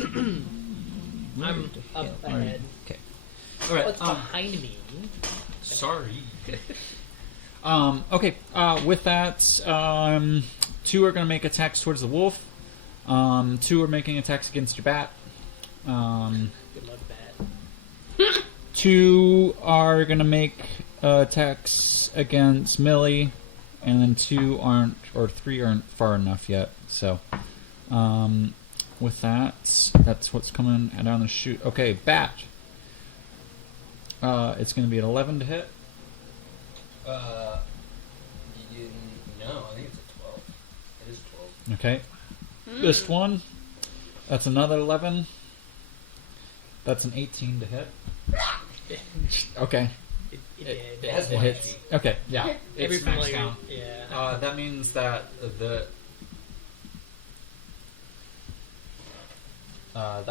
I'm up ahead. Okay. All right. What's behind me? Sorry. Okay. With that, 2 are going to make attacks towards the wolf. 2 are making attacks against your bat. Good luck, bat. 2 are going to make attacks against Millie, and then 3 aren't far enough yet. So, with that, that's what's coming down the chute. Okay, bat. It's going to be an 11 to hit. No, I think it's a 12. It is a 12. Okay. This one, that's another 11. That's an 18 to hit. Okay. It has It 1 hits. HP. Okay, yeah. Every It's maxed familiar. down. Yeah. That means that that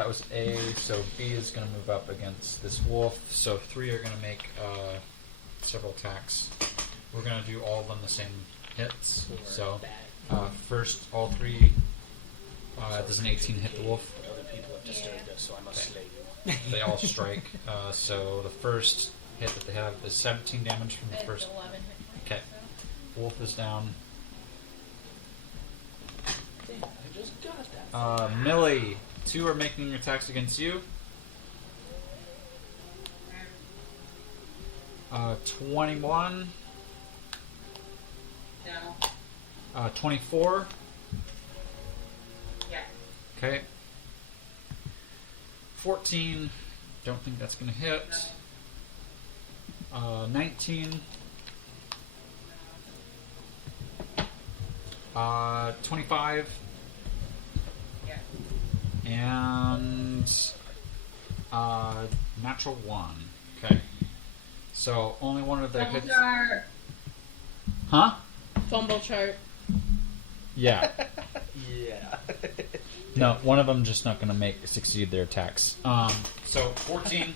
was A, so B is going to move up against this wolf. So 3 are going to make several attacks. We're going to do all of them the same hits. For So that. first, all 3. Does an 18 hit the wolf? Other people have disturbed us, so I must Okay. slay you. They all strike. So the first hit that they have is 17 damage from the It's first. 11 hit points. Okay. Wolf is down. I just got that. Millie, 2 are making attacks against you. 21, No. 24. Yeah. Okay. 14. Don't think that's going to hit. 19. 25. Yeah. And natural 1. Okay. So only one of the hits. Are Huh? Fumble chart. Yeah. Yeah. No, one of them just not going to succeed their attacks. So 14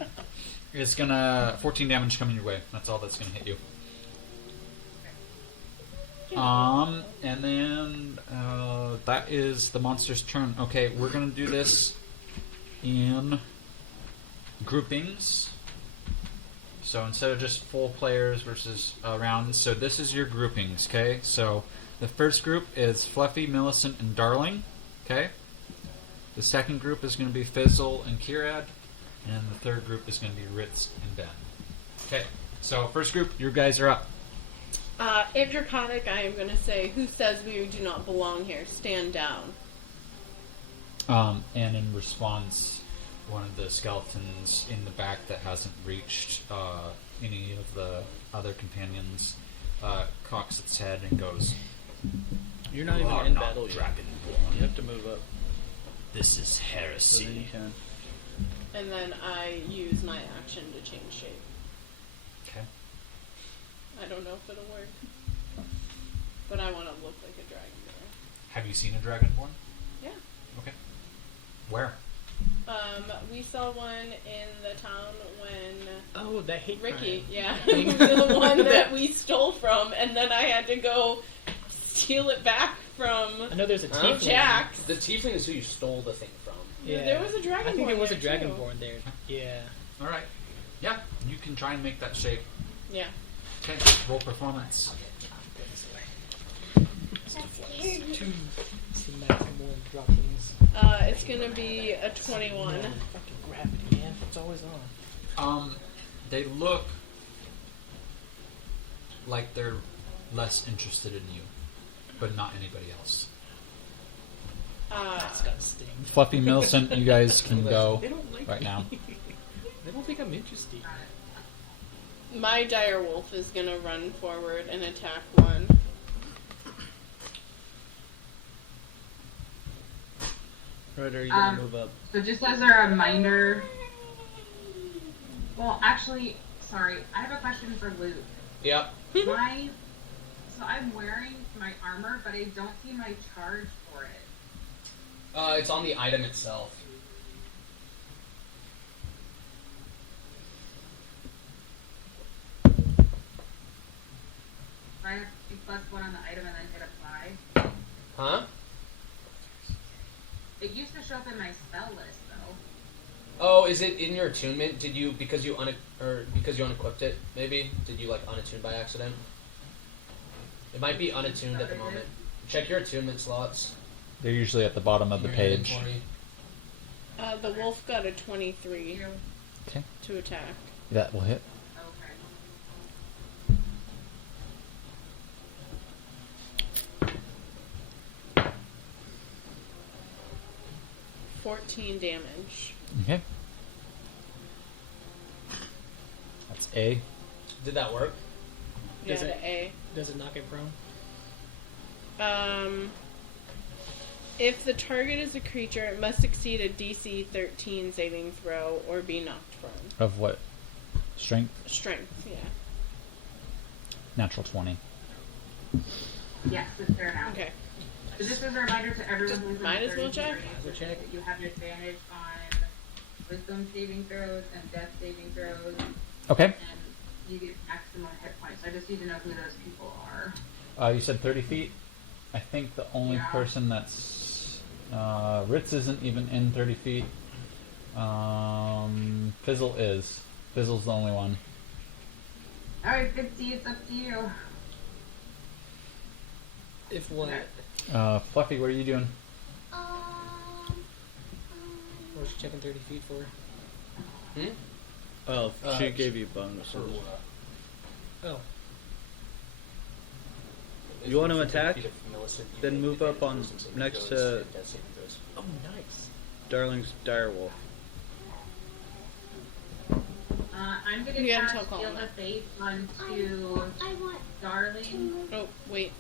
is gonna 14 damage coming your way. That's all that's gonna hit you. And then that is the monster's turn. Okay, we're gonna do this in groupings. So instead of just full players versus rounds, so this is your groupings. Okay, so the first group is Fluffy, Millicent, and Darling. Okay. The second group is going to be Fizzle and Kirad, and the third group is going to be Ritz and Ben. Okay, so first group, you guys are up. If Draconic, I am going to say, who says we do not belong here? Stand down. And in response, one of the skeletons in the back that hasn't reached any of the other companions cocks its head and goes, You're not "You even are in not battle yet. Dragonborn. You have to move up. This is So then you heresy. can. And then I use my action to change shape. Okay. I don't know if it'll work. But I want to look like a dragonborn. Have you seen a Dragonborn? Yeah. Okay. Where? We saw one in the town when Oh, that hate Ricky, crime. yeah, he was the one that we stole from, and then I had to go steal it back from I know there's a Huh? tiefling. Jack. The tiefling is who you stole the thing from. Yeah. There was a dragonborn. I think there was a there, too. dragonborn there. Yeah. All right. Yeah, you can try and make that shape. Yeah. Okay, roll performance. It's the maximum droppings. It's gonna be a 21. Man, fucking gravity, man. It's always on. They look like they're less interested in you, but not anybody else. It's got sting. Fluffy Millicent, you guys can go They don't like right me. now. They don't think I'm interesting. My dire wolf is gonna run forward and attack one. Right, are you gonna move up? So just as a reminder, well, actually, sorry, I have a question for Luke. Yep. So I'm wearing my armor, but I don't see my charge for it. It's on the item itself. So I have to +1 on the item and then hit apply. Huh? It used to show up in my spell list though. Oh, is it in your attunement? Did you because you unequipped it? Maybe did you like unattune by accident? It might be unattuned at the moment. Check your attunement slots. They're usually at the bottom of the Your page. inventory. The wolf got a 23 Okay, to attack. that will hit. Okay. 14 damage. Okay. That's A. Did that work? Yeah, Does it- to A. Does it knock it prone? If the target is a creature, it must succeed a DC 13 saving throw or be knocked prone. Of what? Strength? Strength, yeah. Natural 20. Yes, it's fair now. Okay. So just as a reminder to everyone Just who's in might the as well 30 check. range, We'll check. that you have an advantage on wisdom saving throws and death saving throws, Okay. and you get maximum hit points. I just need to know who those people are. You said 30 feet? I think the only Yeah. person that's... Ritz isn't even in 30 feet. Fizzle is. Fizzle's the only one. Alright, 50, it's up to you. If what? Fluffy, what are you doing? What was she checking 30 feet for? Oh, Uh, she gave you bonuses. For what? Oh. You want to If attack? defeat a Millicent, you Then gain move up advantage on wisdom saving next throws to and death saving throws. Oh, nice. Darling's Direwolf. I'm gonna You gotta cast tell Colin Shield that. of Faith onto Darling Oh, wait.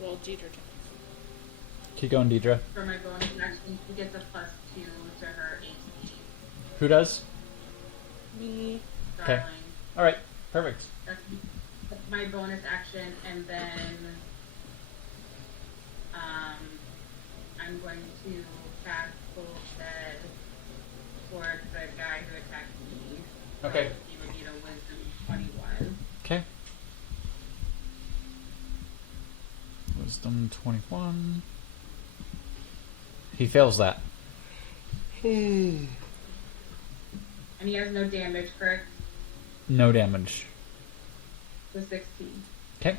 Well, Jeter can. Keep going, Deidre. for my bonus action. She gets a +2 to her AC. Who does? Me. Okay. Darling. Alright, perfect. That's my bonus action, and then I'm going to cast Full Stead towards the guy who attacked me. Okay. So he would need a Wisdom 21. Okay. Wisdom 21. He fails that. And he has no damage, correct? No damage. So 16. Okay.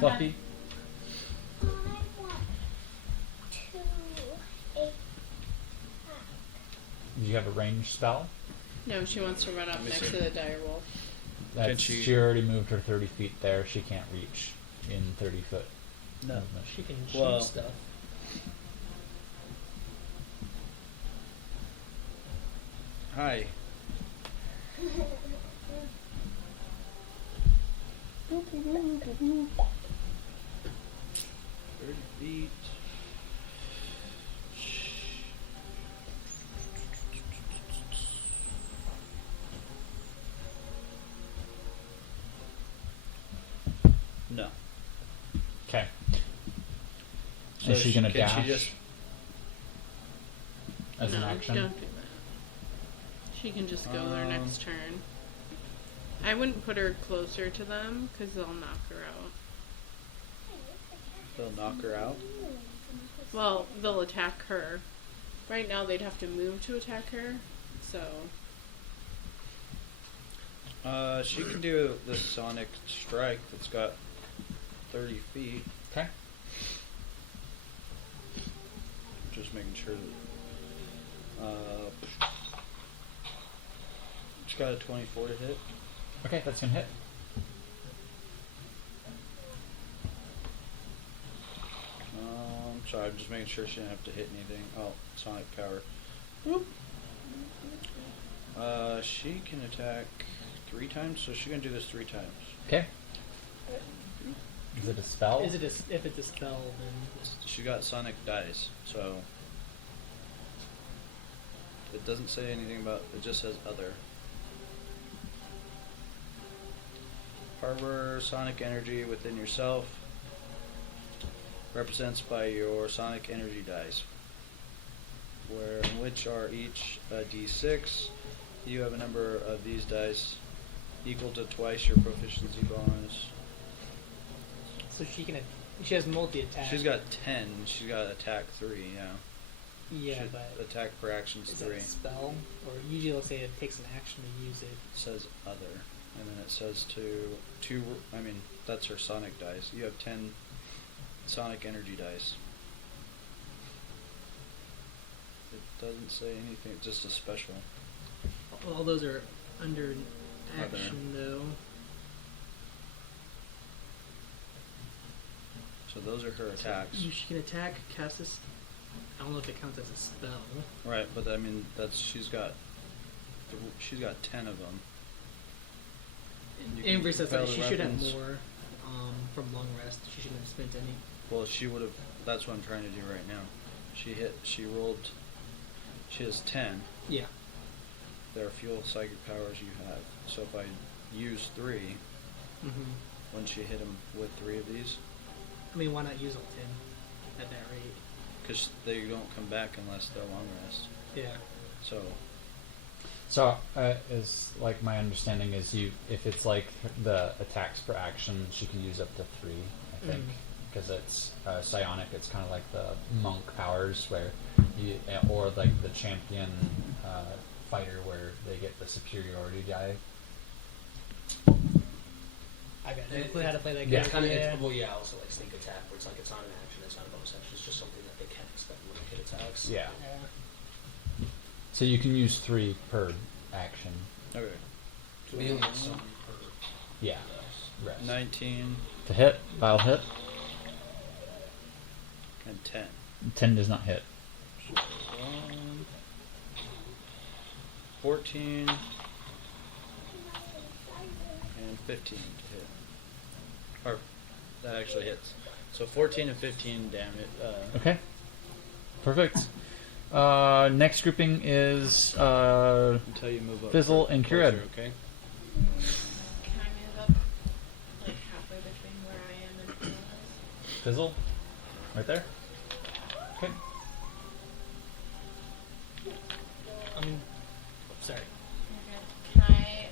Fluffy. Do you have a ranged spell? No, she wants to run up next to the dire wolf. That's, she- she already moved her 30 feet there. She can't reach in 30 foot. No. movement. She can shoot Well- stuff. Hi. 30 feet. No. Okay. So Is she gonna can dash She just as an No, action? don't do that. She can just go their next turn. I wouldn't put her closer to them because they'll knock her out. they'll knock her out? Well, they'll attack her. Right now, they'd have to move to attack her. So, She can do the sonic strike that's got 30 feet. Okay. Just making sure that. She's got a 24 to hit. Okay, that's gonna hit. Sorry, I'm just making sure she didn't have to hit anything. Oh, sonic power. She can attack 3 times, so she can do this 3 times. Okay. Is it a spell? Is it if it's a spell, then She got sonic dice, so it doesn't say anything about. It just says other. Harbor sonic energy within yourself. Represents by your sonic energy dice, which are each a d6. You have a number of these dice equal to twice your proficiency bonus. so she has multi attack. She's got 10. She's got attack 3. Yeah. yeah, She- but attack per action is is 3. that a spell? Or usually it'll say it takes an action to use it. It says other, and then it says two. I mean, that's her sonic dice. You have 10 sonic energy dice. It doesn't say anything. It's just a special. All those are under Other. action though. So those are her attacks. She can attack, cast this. I don't know if it counts as a spell. Right, but I mean that's she's got 10 of them. You can Amber says that compel she the should have weapons. more from long rest. She shouldn't have spent any. Well, she would have. That's what I'm trying to do right now. She rolled. She has 10. Yeah. There are fuel psychic powers you have. So if I use 3 Mm-hmm. when she hit him with 3 of these, I mean, why not use all 10 at that rate? because they don't come back unless they're long rest. Yeah. So So, is like my understanding is if it's like the attacks per action, she can use up to 3. I think because it's psionic. It's kind of like the monk powers where or like the champion fighter where they get the superiority die. I got no clue how to play that game. Yeah. It's kind of, Yeah. also like sneak attack, where it's like it's not an action, it's not a bonus action, it's just something that they can expect when they hit attacks. Yeah. Yeah. So you can use 3 per action. okay, So we only have some per Yeah. Rest. 19 To hit, I'll hit. and 10. 10 does not hit. 14 and 15 to hit. Or that actually hits. So 14 and 15 damage. Okay. Perfect. Next grouping is Until you move up. Fizzle and closer, Cured. Okay. Can I move up like halfway between where I am and where I was? Fizzle. Right there. Okay. Sorry. Okay. Can I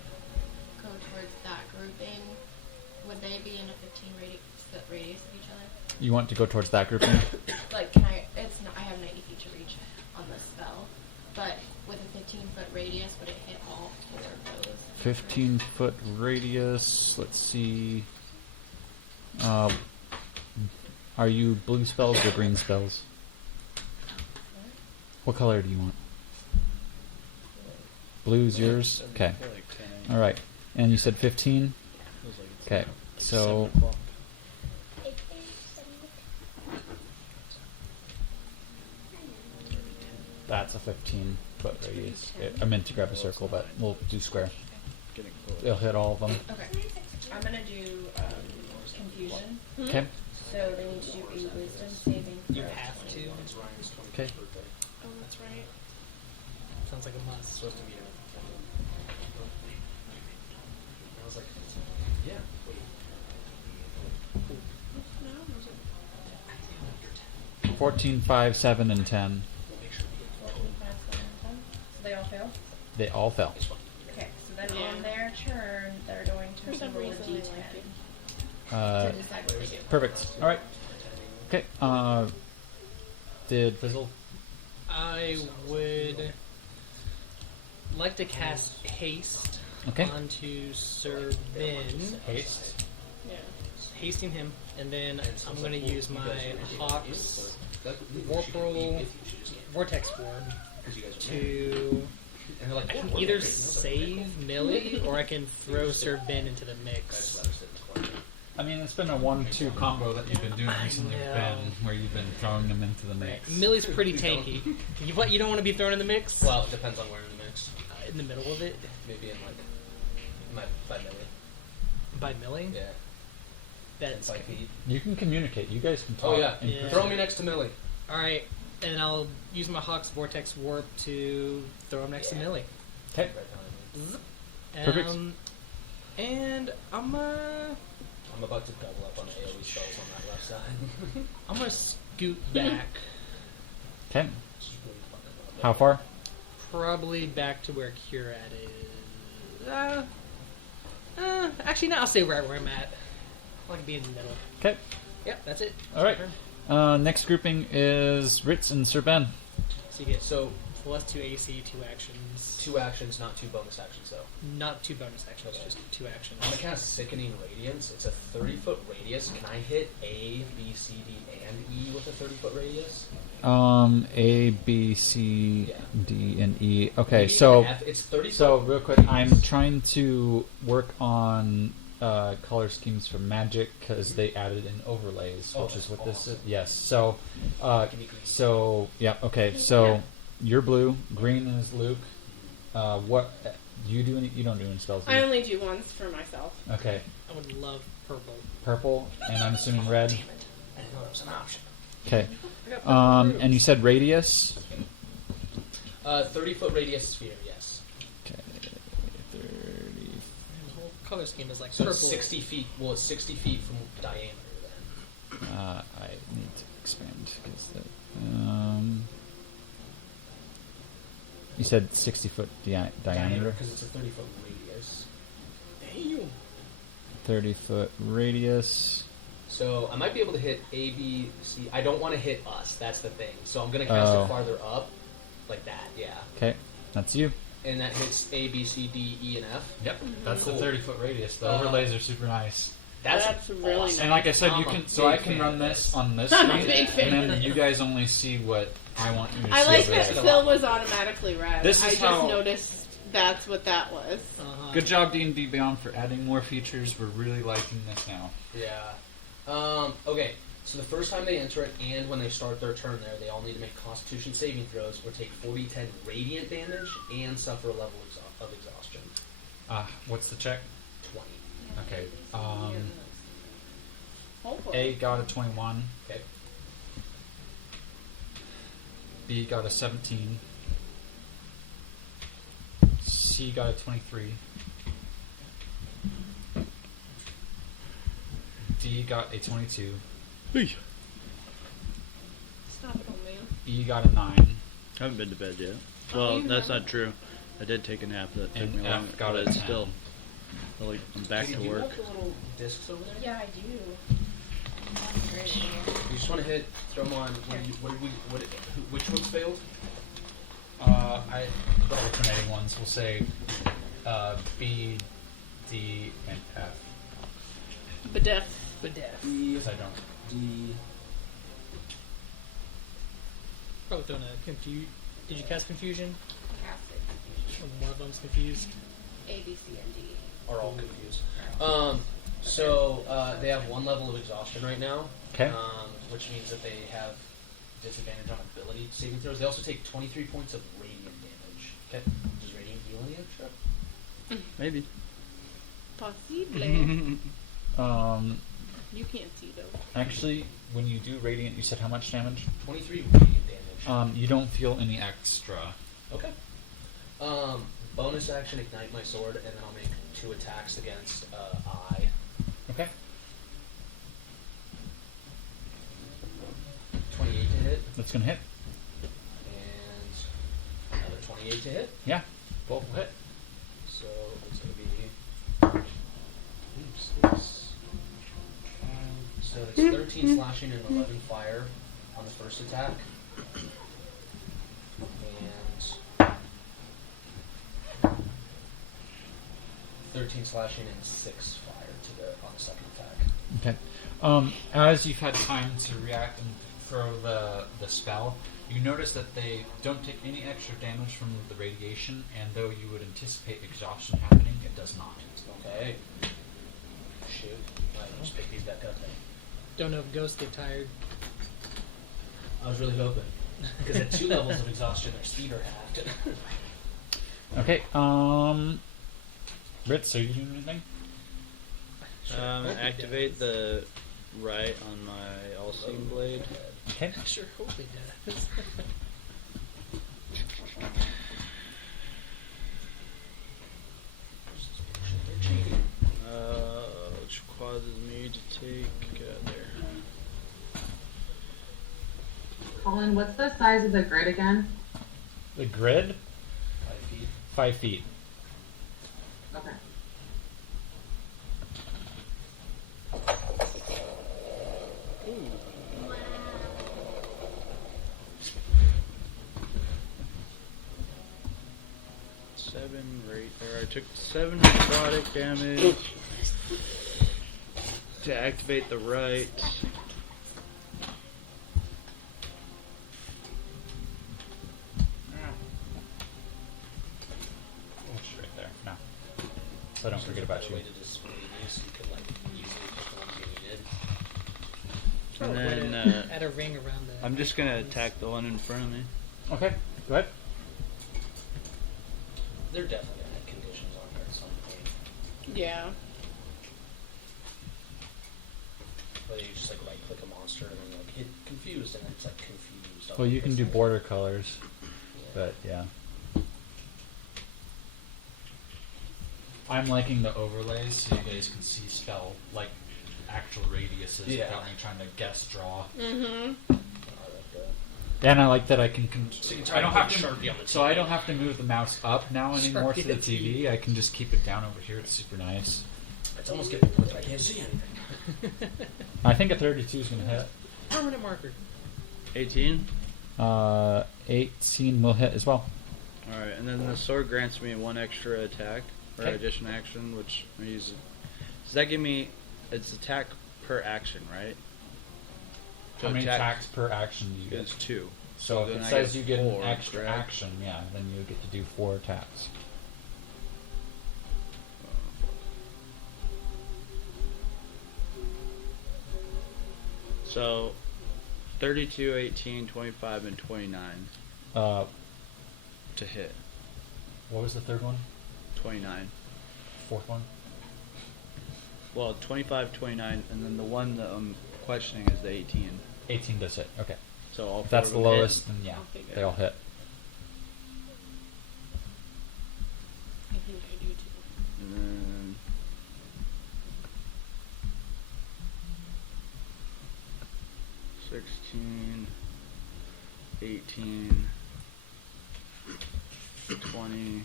go towards that grouping? Would they be in a 15 foot radius of each other? You want to go towards that grouping? Like, can I? It's not. I have 90 feet to reach on the spell, but with a 15-foot radius, would it hit all 4 of those? 15-foot radius. Let's see. Are you blue spells or green spells? What color do you want? Blue's yours? Okay. I feel like 10. Alright. And you said 15? Feels like it's Okay. So 7 o'clock. that's a 15-foot radius. I meant to grab a circle, but we'll do square. Getting close. It'll hit all of them. Okay. I'm gonna do confusion. Okay. So they need to do a wisdom saving throw. You have to. It's Ryan's 21st Okay. birthday. Oh, that's right. Sounds like a must. Supposed to meet him. I was like, yeah. Wait. 14, 5, 7, and 10. We'll make sure we get 14, 5, 7, 10. So they all fail? They all fell. It's fine. Okay, so then Yeah. on their turn, they're going For to some roll a reason, I d10 like it. to decide what they do. Perfect. Alright. Okay. Did Fizzle? I would like to cast haste Okay. onto Sir Ben, Haste. Yeah. hasting him, and then I'm going to use my Hawk's Vortex form to And they're like, I can "Oh, either we're okay." save melee or I can throw Sir Ben into the mix. I mean, it's been a 1-2 combo that you've been doing recently, know. Ben, where you've been throwing them into the mix. Melee's pretty tanky. You don't want to be thrown in the mix? Well, it depends on where in the mix. In the middle of it? Maybe in like by melee. By melee? Yeah. That's 5 feet. You can communicate. You guys can talk. Oh yeah. in Yeah. Throw me next to Millie. Alright, and I'll use my Hawk's Vortex Warp to throw him next to Melee. Okay. Right behind me. Perfect. And I'm I'm about to double up on AoE spells on that left side. gonna scoot back, Okay. This is really fucking How far? probably back to where Curat is. Actually, no, I'll stay right where I'm at. I like to be in the middle. Okay. Yep, that's it. All right. Next grouping is Ritz and Sir Ben. So you get So plus 2 AC, 2 actions. 2 actions, not 2 bonus actions though. Not 2 bonus actions, Okay. just 2 actions. I'm gonna cast Sickening Radiance. It's a 30-foot radius. Can I hit A, B, C, D, and E with a 30-foot radius? A, B, C, Yeah. D, and E. Okay, E, so F, it's 30 so foot. real quick, I'm trying to work on color schemes for magic because they added in overlays, Oh, which is that's what this is. awesome. Yes. So, Give me E. so yeah. Okay. So you're blue. Green is Luke. What you do? You don't do any spells. Do I you? only do ones for myself. Okay. I would love purple. Purple, and I'm assuming red. Damn it. I didn't know that was an option. Okay. I got purple And you said radius. 30-foot radius sphere, yes. Okay. 30. color scheme is like So purple. it's 60 feet. Well, it's 60 feet from diameter then. I need to expand because that. You said 60-foot diameter. Because it's a 30-foot radius. Damn. 30-foot radius. So I might be able to hit A, B, C. I don't want to hit us. That's the thing. So I'm gonna cast it farther up, like that. Yeah. Okay, that's you. And that hits A, B, C, D, E, and F. Yep, that's Cool. the 30-foot radius. The overlays are super nice. That's really awesome. And like I said, I'm you a can. So I big can fan run of this on this I'm a screen, big fan. and then you guys only see what I want you to I see. like over that there. Phil was automatically red. This is I just how- noticed that's what that was. Uh-huh. Good job, D&D Beyond, for adding more features. We're really liking this now. Yeah. Okay. So the first time they enter it, and when they start their turn there, they all need to make Constitution saving throws, or take 40-10 radiant damage, and suffer a level of exhaustion. What's the check? 20. Okay. Hopefully. A got a 21. Okay. B got a 17. C got a 23. D got a 22. Stop it, old man. E got a 9. I haven't been to bed yet. Well, you that's haven't? not true. I did take a nap. That took And me long. F got but a it's 10. still. Like, I'm back Katie, to do you work. want the little discs over there? Yeah, I do. That's great. You just want to hit, throw them on. Which ones failed? I the alternating ones. We'll say B, D, and F. But But death. D, Because I don't. D. Probably throwing a confuse. Did you cast confusion? Cast it. Or one of them's confused. A, B, C, and D. Are all confused. So they have 1 level of exhaustion right now. Okay. Which means that they have disadvantage on ability saving throws. They also take 23 points of radiant damage. Okay. Does radiant heal any extra? Maybe. possible. You can't see though. Actually, when you do radiant, you said how much damage? 23 radiant damage. You don't feel any extra. Okay. Bonus action, ignite my sword, and then I'll make 2 attacks against I. Okay. 28 to hit, That's gonna hit. and another 28 to hit. Yeah. Both will hit. So it's going to be. So it's 13 slashing and 11 fire on the first attack. And 13 slashing and 6 fire on the second attack. Okay. As you've had time to react and throw the spell, you notice that they don't take any extra damage from the radiation, and though you would anticipate exhaustion happening, it does not. Okay. Shoot. I just pick these back up then. Don't know if ghosts get tired. I was really hoping. Because at 2 levels of exhaustion, their speed are halved. Okay. Ritz, are you doing anything? Activate the right on my all-seeing blade. Okay. I sure hope it does. Which causes me to take. Get out of there. Colin, what's the size of the grid again? The grid? 5 feet. 5 feet. Okay. I took 7 necrotic damage to activate the right. Oh, it's right there. No. So I don't forget about you. Way to display these, so you could like easily just ones you needed. And Way then to add a ring around the. I'm just gonna attack the one in front of me. Okay. Go ahead. They're definitely gonna have conditions on there at some point. Yeah. Whether you just like right click a monster and then like hit confused and then it's like confused. Well, you can do It's border colors, yeah. but yeah. I'm liking the overlays so you guys can see spell like actual radiuses Yeah. without me trying to guess draw. Mm-hmm. And I like that I can. So you can I try don't to have put to. Sharpie on the So I don't have to move the mouse up now anymore Sharpie to the the TV. I can just keep it down over here. It's super nice. It's almost getting to the point that I can't see anything. I think a 32 is gonna hit. Permanent marker. 18. 18 will hit as well. All right, and then the sword grants me 1 extra attack or Okay. addition action, which I use. Does that give me? It's attack per action, right? How many attacks per action do you get? It's 2. So if then it I says get you get an 4, extra correct? action, yeah, then you get to do 4 attacks. So 32, 18, 25, and 29 Uh, to hit. what was the third one? 29. Fourth one? Well, 25, 29, and then the one that I'm questioning is the 18. 18 does hit. Okay. So all If 4 that's of the them hit. lowest, then yeah, I'll figure they it all out. hit. I think I do too. And then 16, 18, 20,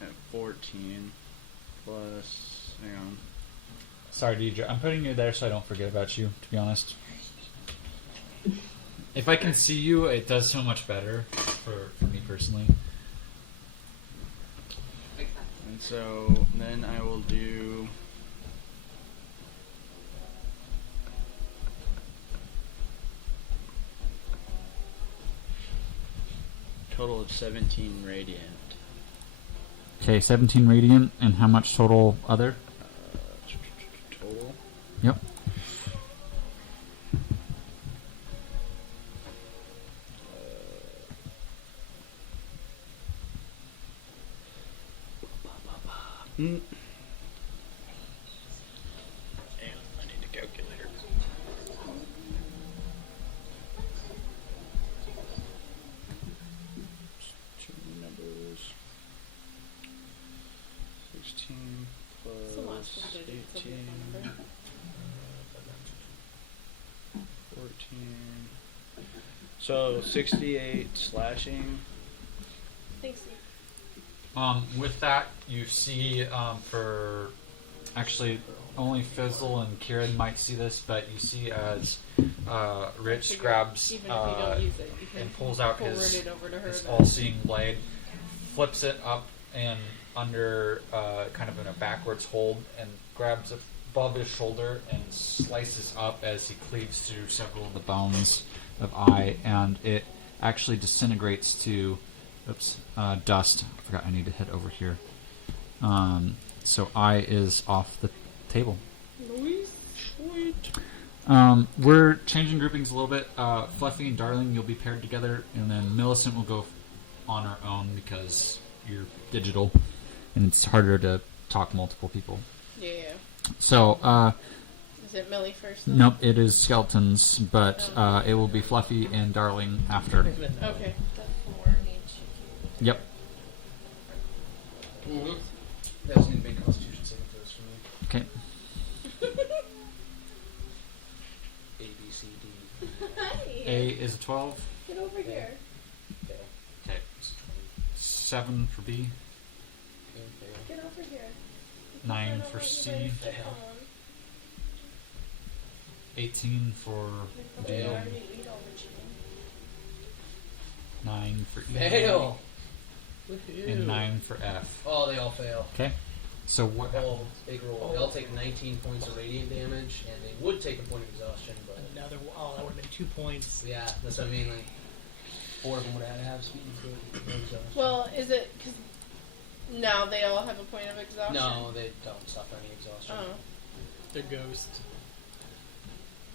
and 14 plus, hang on. Sorry, Deidre. I'm putting you there so I don't forget about you, to be honest. If I can see you, it does so much better for me personally. And so then I will do total of 17 radiant. Okay, 17 radiant, and how much total other? Total. Yep. Mm. Damn, I need a calculator. Two numbers. 16 It's the last plus four digits of your 18, phone number. 14. So 68 slashing. Thanks. With that, you see, for actually only Fizzle and Kieran might see this, but you see as Rich Figure grabs even if you don't use it, you can and pulls out forward his it over to her. then. all-seeing blade, flips it up and under, kind of in a backwards hold, and grabs above his shoulder and slices up as he cleaves through several of the bones of Eye, and it actually disintegrates to, dust. I forgot I need to hit over here. So Eye is off the table. We're changing groupings a little bit. Fluffy and Darling, you'll be paired together, and then Millicent will go on her own because you're digital, and it's harder to talk multiple people. Yeah. So, Is it Millie first? Then? nope, it is skeletons, but it will be Fluffy and Darling after. Okay. The 4 needs to Yep. Mm-hmm. That was need to make Constitution saving throws for me. Okay. A, B, C, D. A is a 12. Get over here. Fail. Okay. It's 7 for B. 20. Fail. Get over here. 9 for C. Fail. 18 for D. Fail. 9 for E. Fail. And 9 for F. Oh, they all fail. Okay. So what? Oh, big roll. They all take 19 points of radiant damage, and they would take a point of exhaustion, but Another. Oh, that would have been 2 points. yeah, that's what I mean. Like 4 of them would have had to have speed, so no exhaustion. Well, is it because now they all have a point of exhaustion? no, they don't suffer any exhaustion. Oh. They're ghosts.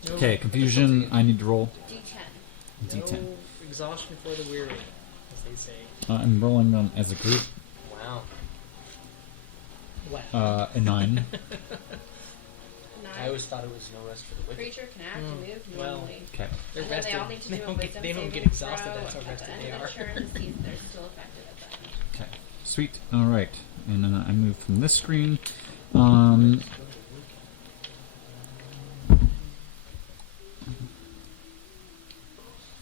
Okay, confusion. I need to roll D10. D10. No exhaustion for the weary, as they say. I'm rolling them as a group. Wow. Wow. A 9. I always thought it was no rest for the wicked. Creature can act and move well. normally. Okay. They're And then they rested. all need to They do a don't wisdom they don't get saving exhausted. throw That's how at rested the they end are. of the turn. They're still affected at that. Okay. Sweet. All right. And I move from this screen.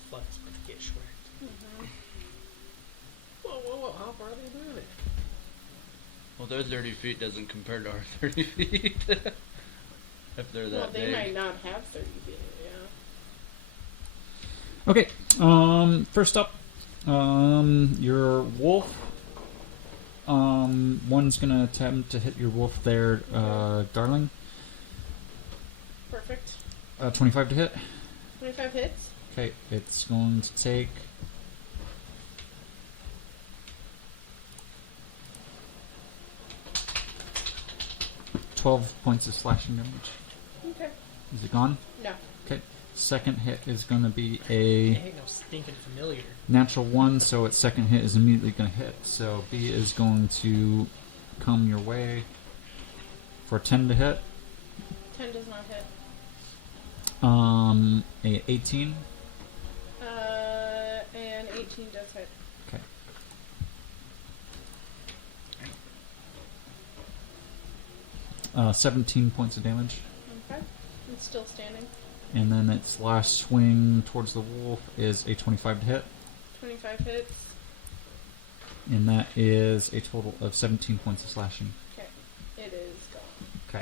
Fluff's about to get short. Whoa! How far are they moving? Well, their 30 feet doesn't compare to our 30 feet. If they're that Well, they big. might not have 30 feet. Yeah. Okay. First up, your wolf. One's gonna attempt to hit your wolf there, darling. Perfect. 25 to hit. 25 hits. Okay, it's going to take 12 points of slashing damage. Okay. Is it gone? No. Okay. Second hit is going to be I a ain't no stinking familiar. natural 1, so its second hit is immediately going to hit. So B is going to come your way for 10 to hit. 10 does not hit. A 18. And 18 does hit. Okay. 17 points of damage. Okay. It's still standing. And then its last swing towards the wolf is a 25 to hit. 25 hits. And that is a total of 17 points of slashing. Okay. It is gone.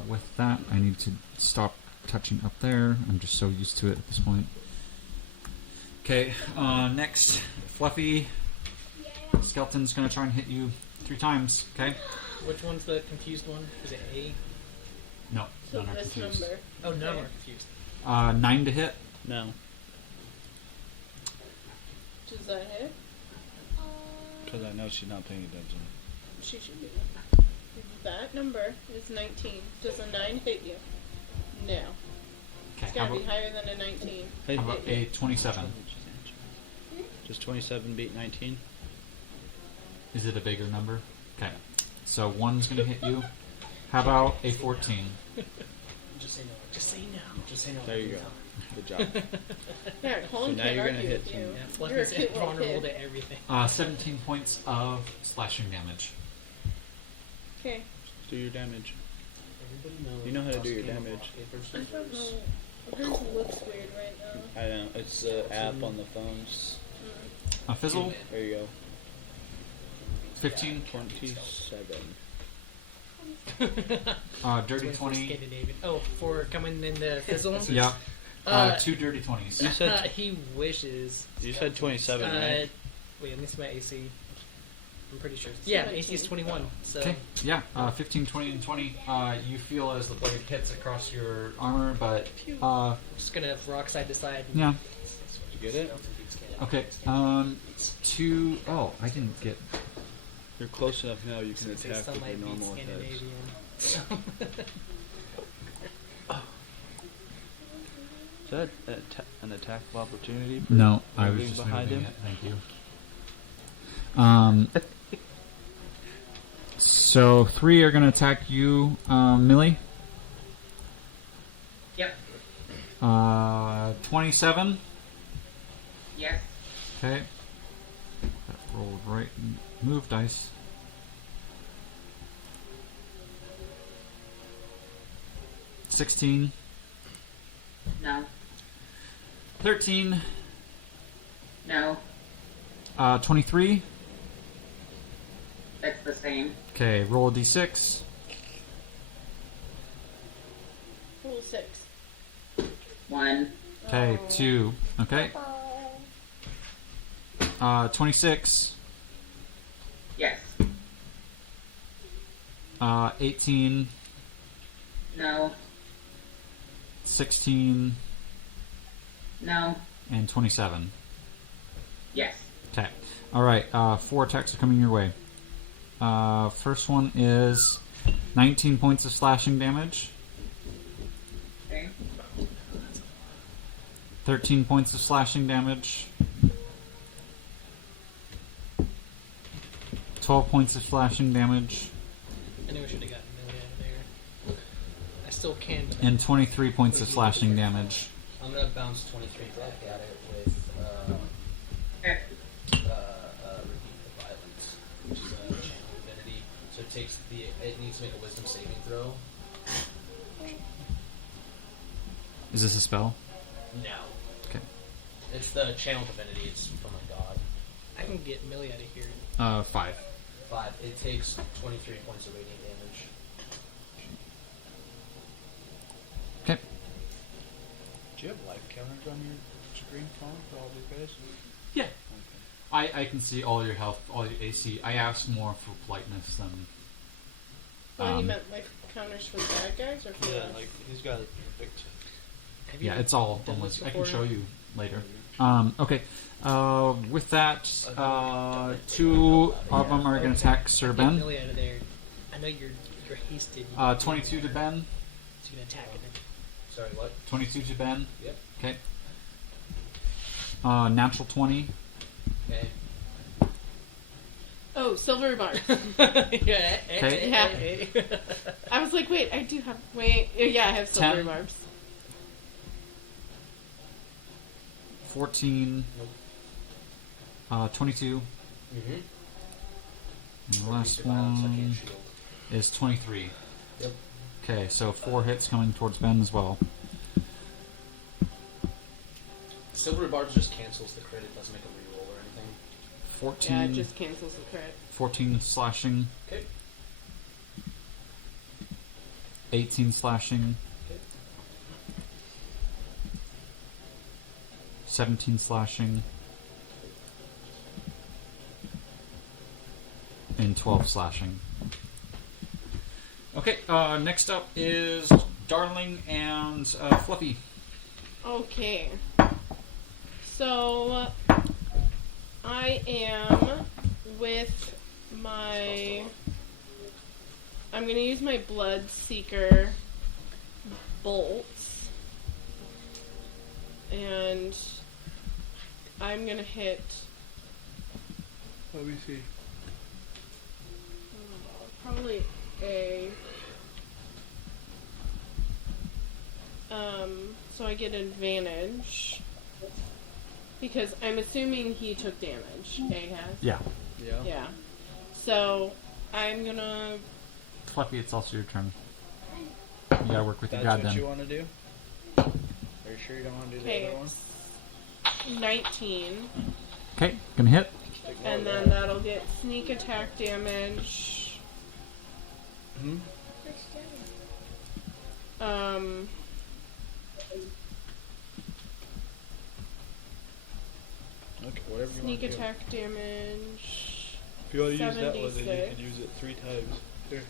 Okay. With that, I need to stop touching up there. I'm just so used to it at this point. Okay, next, Fluffy. Skeleton's gonna try and hit you 3 times, okay? Which one's the confused one? Is it A? No, So none are this confused. number. Oh, none Okay. are confused. 9 to hit. No, Does that hit? because I know she's not paying attention. She should be. That number is 19. Does a 9 hit you? No. Okay, It's gotta be higher than a 19. Hey, how about a 27? Just 27 beat 19? Is it a bigger number? Okay, so 1's gonna hit you. How about a 14? Just say no. Just say no. Just say no. There you every go. time. Good job. Yeah, Colin now can't you're gonna argue hit with some- you. Yeah, You're a Fluffy's cute little vulnerable kid. to everything. 17 points of slashing damage. Okay. Do your damage. Everybody knows. You know how to do your Game of damage. rock, paper, I don't scissors. know. Hers looks weird right now. I know. It's the app on the phones. A fizzle, There you go. 15. 27. Dirty Twins for 20. Scandinavian. Oh, for coming in the fizzle? Yeah. Uh, 2 dirty 20s. You said he wishes. you said 27, right? Wait, let me see my AC. I'm pretty sure. Yeah, AC is 21. So Okay, yeah, 15, 20, and 20. You feel as the blade hits across your armor, but, I'm just gonna rock side to side. yeah. You get it? Okay, 2. Oh, I didn't get. You're close enough now you can Since attack with your sunlight beats normal attacks. Scandinavian. Is that an attack of opportunity? For No, I was moving just behind moving him? it. Thank you. So 3 are going to attack you, Millie. Yep. 27. Yes. Okay. That rolled right. Move dice. 16. No. 13. No. 23. That's the same. Okay, roll a d6. Rule 6. 1. Okay, Oh. 2. Okay. 26. Yes. 18. No. 16. No. And 27. Yes. Okay. Alright, 4 attacks are coming your way. First one is 19 points of slashing damage. Okay. 13 points of slashing damage. 12 points of slashing damage. I knew I should have gotten Millie out of there. I still can, but And 23 points of slashing damage. I'm gonna bounce 23 back at it with Okay. repeat the violence. it needs to make a wisdom saving throw. Is this a spell? No. Okay. It's the channel divinity. It's from my god. I can get Millie out of here. 5. 5. It takes 23 points of radiant damage. Okay. Do you have life counters on your screen, Colin, for all these guys? Yeah. I can see all your health, all your AC. I asked more for politeness than. Well, you meant like counters for the bad guys or for Yeah, us? like he's got it perfect. Have you Yeah, it's all. done this I can before? show you later. Okay. With that, 2 of them are going to attack Sir Get Ben. Millie out of there. I know you're hasted. 22 to Ben. So you can attack him. Sorry, what? 22 to Ben. Yep. Okay. Natural 20. Okay. Oh, silver bar. yeah. Okay. Yeah. I was like, wait, I do have. Wait, yeah, I have silver 10. barbs. 14. 22. Mm-hmm. And the last one is 23. Yep. Okay, so 4 hits coming towards Ben as well. Silver barbs just cancels the crit. It doesn't make a reroll or anything. 14. Yeah, it just cancels the crit. 14 slashing. Okay. 18 slashing. Okay. 17 slashing. And 12 slashing. Okay, next up is Darling and Fluffy. Okay. So, I am with my. I'm going to use my Bloodseeker bolts. And I'm going to hit. Let me see. Probably a. So I get advantage. Because I'm assuming he took damage. A has? Yeah. Yeah. Yeah. So I'm gonna. Fluffy, it's also your turn. You gotta work with That's your god what then. you want to do? Are you sure you don't want to do the Okay. other one? 19. Okay, gonna hit. Take more And of then that. that'll get sneak attack damage. Hmm? Okay, whatever you Sneak want to attack damage. If you want to use that one, then you 76. can use it 3 times. Here.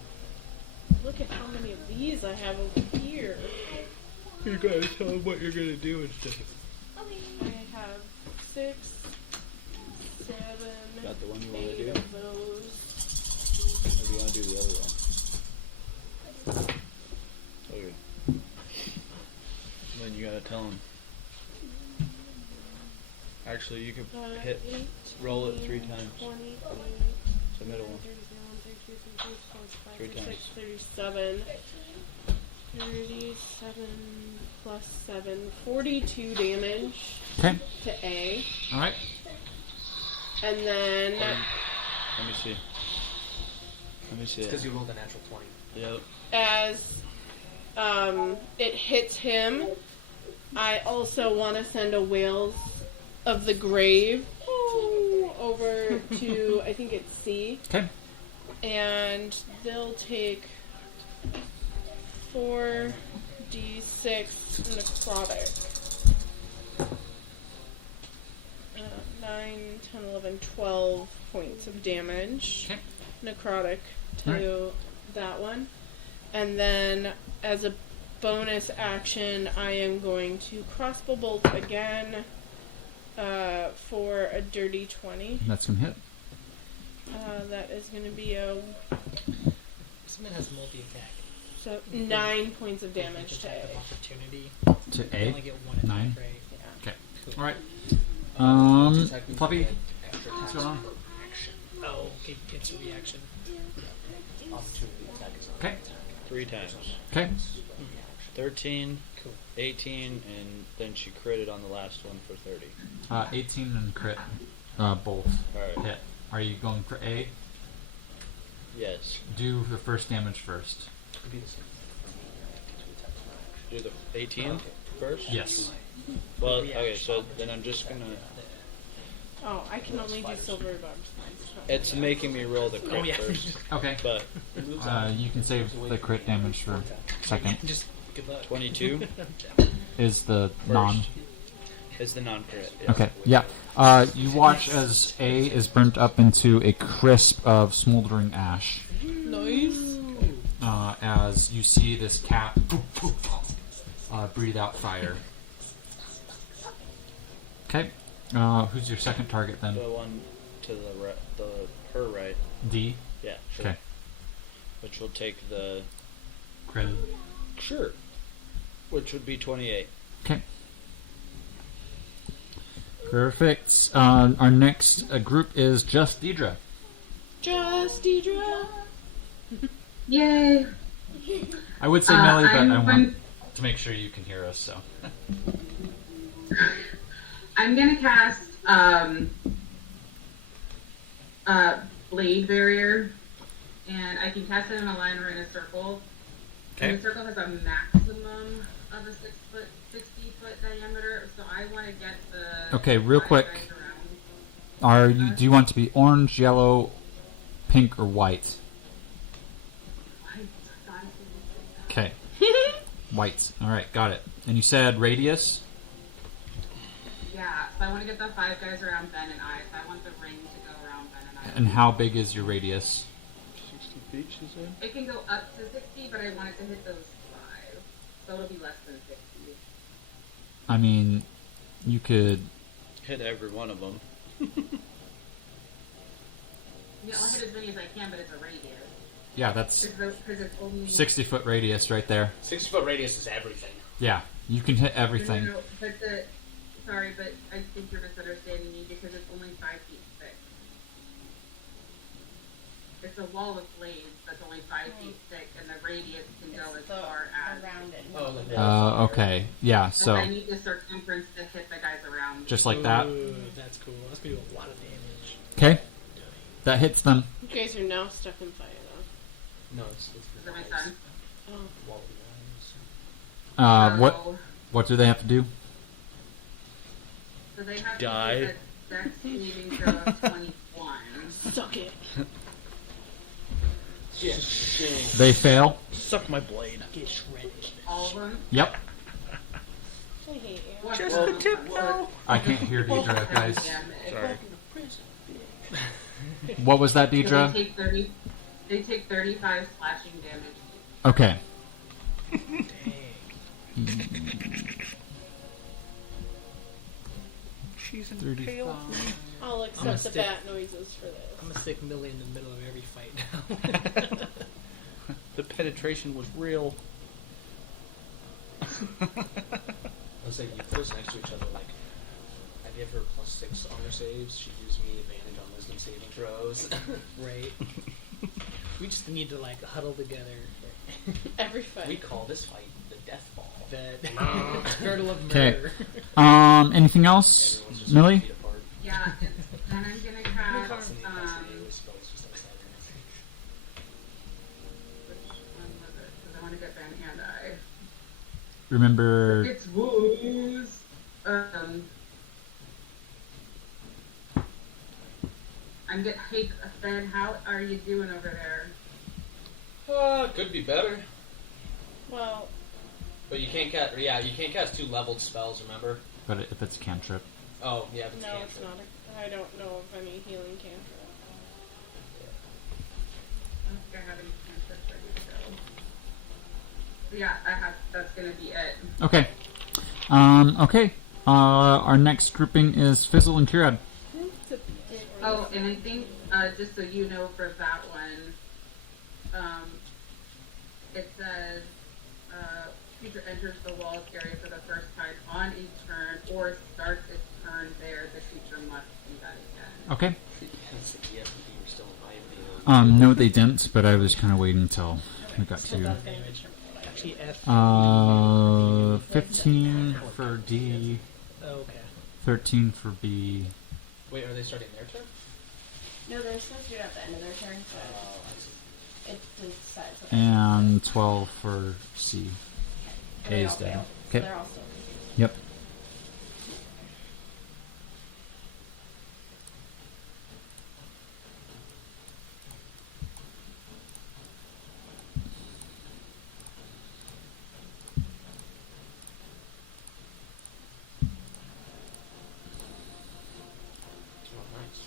Look at how many of these I have over here. You gotta tell them what you're gonna do and stuff. I have 6, 7, Got the one you want 8 to do? of those. Or do you want to do the other one? Okay. Then you gotta tell them. Actually, you could hit, 18, roll it 3 times. 28, It's the middle one. 3 times. 37. 37 plus 7. 42 damage Okay, to A. alright. And then Let me see. Let me see Because it. you rolled a natural 20. Yep. as it hits him, I also want to send a Whales of the Grave over to, I think it's C. Okay. And they'll take 4d6 necrotic. 9, 10, 11, 12 points of damage. Okay. Necrotic to that one. And then, as a bonus action, I am going to crossbow bolt again for a dirty 20. That's gonna hit. That is going to be a Someone has multi-attack. 9 points of Make damage to attack A. of opportunity. To You A. only get 1 attack, 9. right? Yeah. Okay. Cool. Alright. Technically, Fluffy, you get extra what's going on? action. Oh, okay, it's a reaction. Opportunity attack is not Okay. an attack. 3 times. Okay. 13, Cool. 18, and then she critted on the last one for 30. 18 and crit. Both Alright. hit. Are you going for A? Yes. Do the first damage first. It'd be the same. Do the 18 first? Yes. Well, okay, so then I'm just gonna. Oh, I can only do silver barbs. It's making me roll the crit Oh, yeah. first, Okay. but You can save the crit damage for second. Just good luck. 22 Is the non. is the non-crit. Yeah. Okay, yeah. You watch as A is burnt up into a crisp of smoldering ash. Nice. As you see this cat breathe out fire. Okay. Who's your second target then? The one to her right. D. Yeah, sure. Okay. Which will take the Crit. sure. Which would be 28. Okay. Perfect. Our next group is just Deidre. Just Deidre. Yay! I would say Millie, but I'm I want going- to make sure you can hear us. So. I'm gonna cast Blade Barrier, and I can cast it in a line or in a circle. And the circle has a maximum of a 60-foot diameter, so I want to get the. Okay, real five quick. guys around. Do you want to be orange, yellow, pink, or white? Okay. White. All right, got it. And you said radius. Yeah, so I want to get the 5 guys around Ben and I. So I want the ring to go around Ben and I. And how big is your radius? 60 feet, she said? It can go up to 60, but I want it to hit those 5, so it'll be less than 60. I mean, you could. Hit every one of them. Yeah, I'll hit as many as I can, but it's a radius. Yeah, that's Because it's only 60-foot radius right there. 60-foot radius is everything. Yeah, you can hit everything. No, but sorry, but I think you're misunderstanding me because it's only 5 feet thick. It's a wall of blades that's only 5 feet thick, and the radius can go as far as. around it. Oh, like Okay. Yeah. So I So need the circumference to hit the guys around. just like that. Ooh, that's cool. That's gonna do a lot of damage. Okay. That hits them. You guys are now stuck in fire, No, it's Does that make sense? though. Oh. wall lines. What So- What do they have to do? So they have Die. to do a dex saving throw of 21. Suck it. Yeah. They fail. Suck my blade. Get shredded. All of them? Yep. I hate you. What, Just well, the tip, what- I can't hear Deidre, guys. damage? Sorry. What was that, So Deidre? they take 35 slashing damage. Okay. She's in 35. I'll I'm accept gonna the stick- bat noises for I'm this. gonna stick Millie in the middle of every fight now. The penetration was real. Let's say you put us next to each other, like, I give her +6 on her saves, she gives me advantage on wisdom saving throws. Right. We just need to like huddle together. Every fight. We call this fight the death ball. That girdle of 'Kay. murder. Anything else, Everyone's just Millie? feet apart. Yeah, and I'm gonna And cast, the AoE spell is just outside of it. which one was it? Because I want to get Ben and I. Remember. It's woos. I'm get. Hey, Ben, how are you doing over there? Could be better. Well, But you can't cast, you can't cast 2 leveled spells, remember? But if it's a cantrip. Oh, yeah, if it's no, cantrip. it's not. I don't know of any healing cantrip. I don't think I have any cantrips ready to go. But yeah, I have. That's gonna be it. Okay. Okay. Our next grouping is Fizzle and Kirad. Oh, and I think just so you know, for that one, it says creature enters the walls area for the first time on a turn or starts its turn there. The creature must do that again. Okay. It's like, yeah, you were still in IMD. No, they didn't, but I was kind of waiting until we got to. Actually, F. 15 for D, Oh, okay. 13 for B. Wait, are they starting their turn? No, they're supposed to do it at the end of their turn, but Oh, I see. And 12 for C. And they A's all dead. failed, so Okay. they're all still confused. Yep. Oh, nice.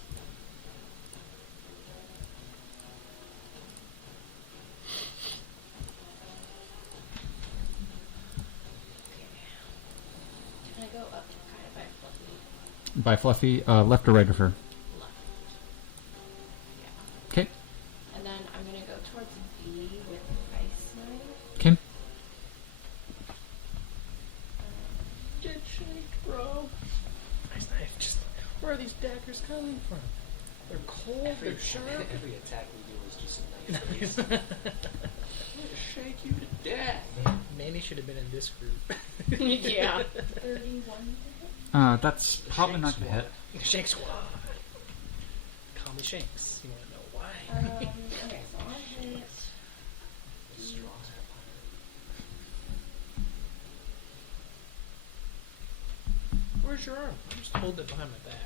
Can I go up kind of by Fluffy By Fluffy, left or right of her? left? Yeah. Okay. And then I'm gonna go towards B with Ice Knife. Okay. Get shaked, bro. Nice knife. Just where are these daggers coming from? They're cold. They're sharp. Every attack we do is just nice. I'm gonna shake you to death. Manny should have been in this group. Yeah. 31. That's probably not gonna hit. Shank Squad. Call me Shanks. You want to know why? Okay, so I hit. Strong Where's your arm? I'm just holding it behind my back.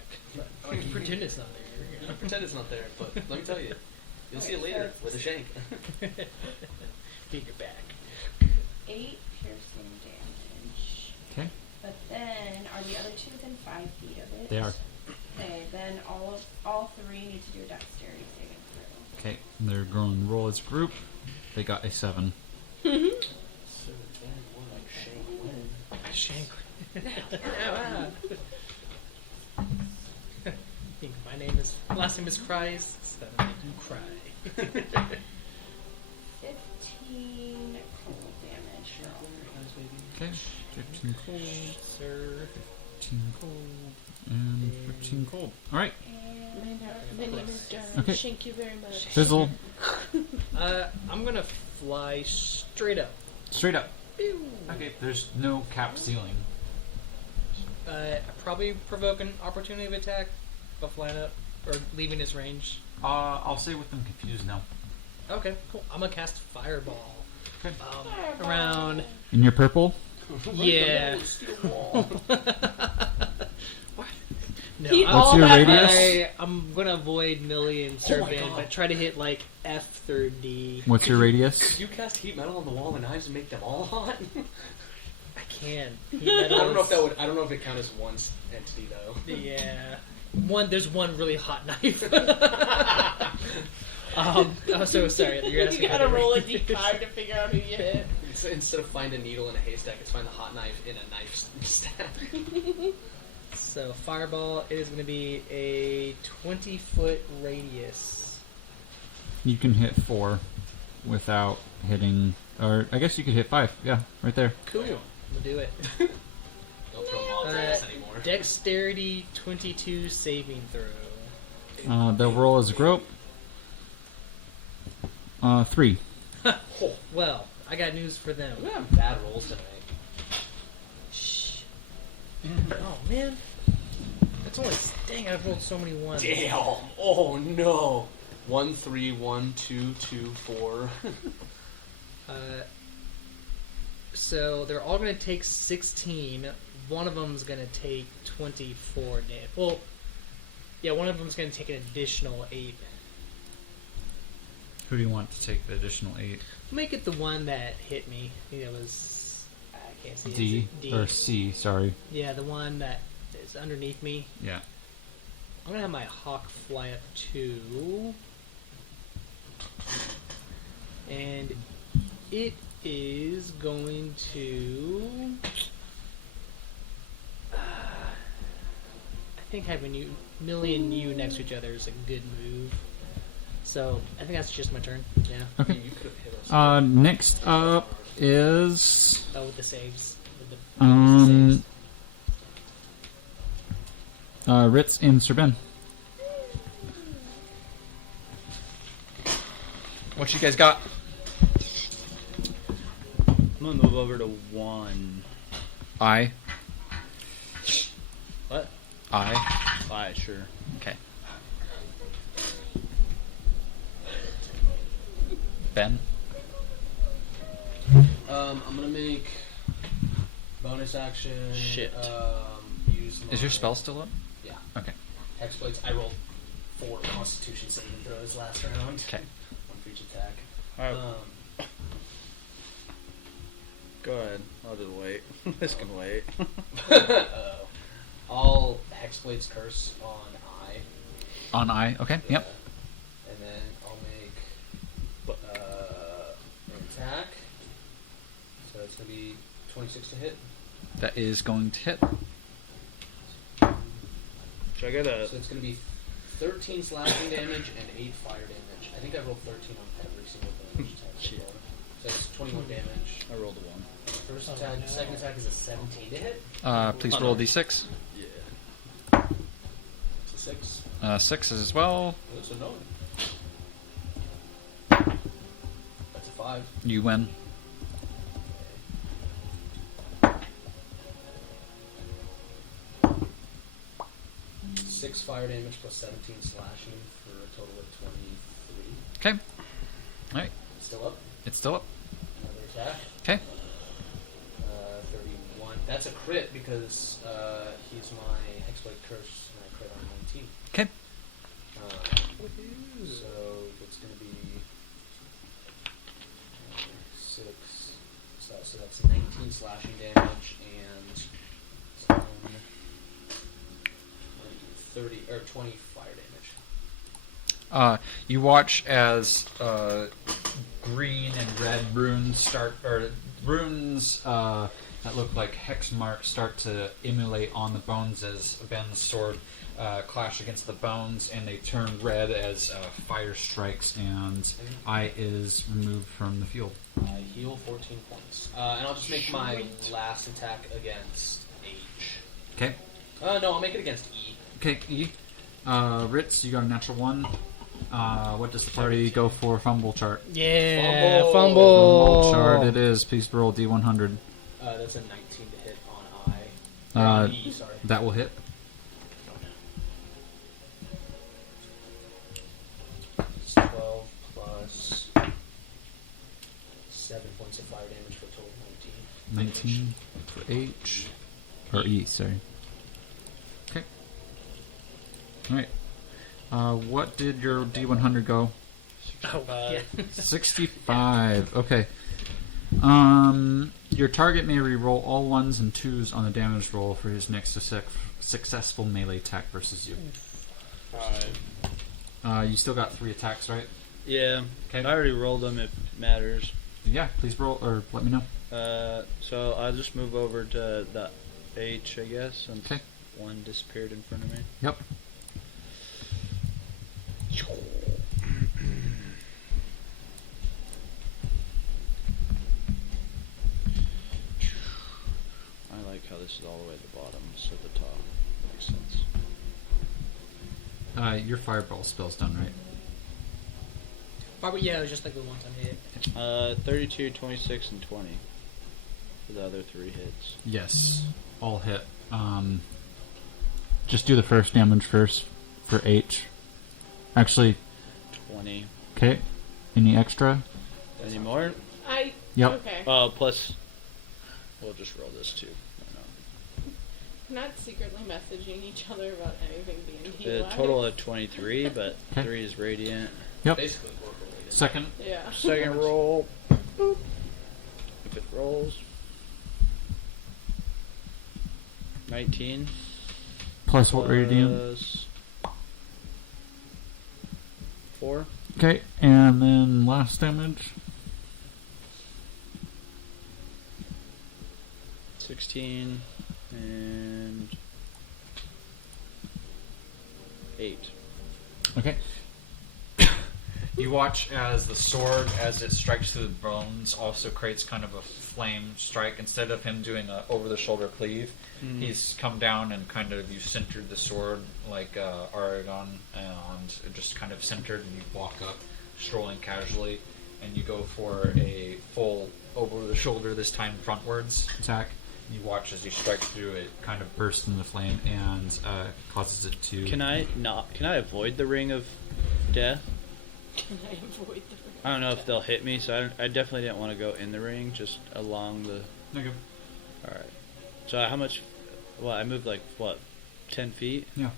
Pretend it's not there. I pretend it's not there, but let me tell you, you'll see it later with a shank. Get your back. 8 piercing damage. Okay. But then, are the other two within 5 feet of it? They are. Okay, then all 3 need to do a dexterity saving throw. Okay. They're going to roll as a group. They got a 7. So then more like shank win. Shank. Think my name is last name is Cries, so that I do cry. 15 cold damage. Okay. 15 cold, Sir. 15 cold, and 15 cold. Alright. My name is Darren. Okay. Thank you very much. Fizzle. I'm gonna fly straight up. Straight up. Okay. There's no cap ceiling. Probably provoke an opportunity of attack by flying up or leaving his range. I'll say with them confused now. Okay, cool. I'm gonna cast Fireball. Okay. Around. In your purple? Yeah. No, He- I'm, What's your radius? I'm gonna avoid Millie and Serpent, but try to hit like F third D. What's your radius? Could you cast heat metal on the wall and knives and make them all hot? I can. I don't know if that would. I don't know if it counts as one entity though. Yeah. There's one really hot knife. I'm so sorry. You're asking You gotta how to roll a read. d5 to figure out who you hit. Instead of find a needle in a haystack, it's find the hot knife in a knife stack. So Fireball is going to be a 20-foot radius. You can hit 4 without hitting, or I guess you could hit 5. Yeah, right there. Cool. We'll do it. Don't throw Molotovs anymore. Dexterity 22 saving throw. They'll roll as a group. 3. Well, I got news for them. We have bad rolls tonight. Shh. Oh man, that's only. Dang, I've rolled so many ones. Damn! Oh no! 1, 3, 1, 2, 2, 4. So they're all going to take 16. One of them's going to take 24 damage. Well, yeah, one of them's going to take an additional 8. Who do you want to take the additional 8? Make it the one that hit me. I think it was. I can't see. D, D. or C, sorry. Yeah, the one that is underneath me. Yeah. I'm gonna have my hawk fly up too, and it is going to. I think having Millie and you next to each other is a good move. So I think that's just my turn. Yeah. Okay. You could have hit us. Next up is Oh, with the saves. With the saves. Ritz and Sir Ben. What you guys got? I'm gonna move over to 1. I. What? I. Sure. Okay. Ben. I'm gonna make bonus action. Shit. Use my, Is your spell still up? Yeah. Okay. Hexblades. I rolled 4 Constitution saving throws last round. Okay. One for each attack. Alright, go ahead. I'll just wait. This can wait. I'll Hexblade's Curse on I. On I. Okay. Yep. And then I'll make an attack. So it's going to be 26 to hit. That is going to hit. So I got a. So it's going to be 13 slashing damage and 8 fire damage. I think I rolled 13 on every single damage attack. Shit. So that's 21 damage. I rolled a 1. First attack, second attack is a 17 to hit. Please roll a d6. Yeah. It's a 6. 6 as well. That's a 9. That's a 5. You win. 6 fire damage plus 17 slashing for a total of 23. Okay. All right. Still up. It's still up. Another attack. Okay. 31. That's a crit because he's my Hexblade Curse and I crit on 19. Okay. So it's going to be 6. So that's 19 slashing damage and 30 or 20 fire damage. You watch as green and red runes runes that look like hex marks start to emulate on the bones as Ben's sword clash against the bones, and they turn red as fire strikes, and I is removed from the field. I heal 14 points. And I'll just make my last attack against H. Okay. No, I'll make it against E. Okay, E. Ritz, you got a natural 1. What does the party go for? Fumble chart. Yeah, Fumble. fumble. Chart it is. Please roll D100. That's a 19 to hit on I. On E, sorry. That will hit. It's 12 plus 7 points of fire damage for a total of 19 for H. Or E, sorry. Okay. Alright. What did your D100 go? Oh, yeah. 65. Okay. Your target may re-roll all 1s and 2s on the damage roll for his next successful melee attack versus you. You still got 3 attacks, right? Yeah. Okay. I already rolled them. It matters. Yeah, please roll, or let me know. So I'll just move over to the H, I guess, since Okay. one disappeared in front of me. Yep. I like how this is all the way at the bottom, so the top makes sense. Your fireball spell's done, right? Probably, yeah, it was just like the one time hit. 32, 26, and 20 for the other 3 hits. Yes. All hit. Just do the first damage first for H. Actually, 20. okay. Any extra? Any more? Yep. Okay. Plus, we'll just roll this too. I Not secretly messaging each other about anything D&D. know. The total of 23, but Okay. 3 is radiant. Yep. Basically, work related. Second. Yeah. Second roll. Boop. If it rolls. 19. Plus what radiant? Plus 4. Okay, and then last damage. 16 and 8. Okay. You watch as the sword, as it strikes through the bones, also creates kind of a flame strike. Instead of him doing a over-the-shoulder cleave, he's come down and kind of, you centered the sword like Aragon, and just kind of centered, and you walk up, strolling casually, and you go for a full over-the-shoulder, this time frontwards attack. You watch as you strike through it, kind of bursts into flame, and causes it to... Can I avoid the ring of death? Can I avoid the I don't know if they'll hit me, so I definitely didn't want to go in the ring, just along the. Okay. All right. So how much? Well, I moved like what, 10 feet? Yeah.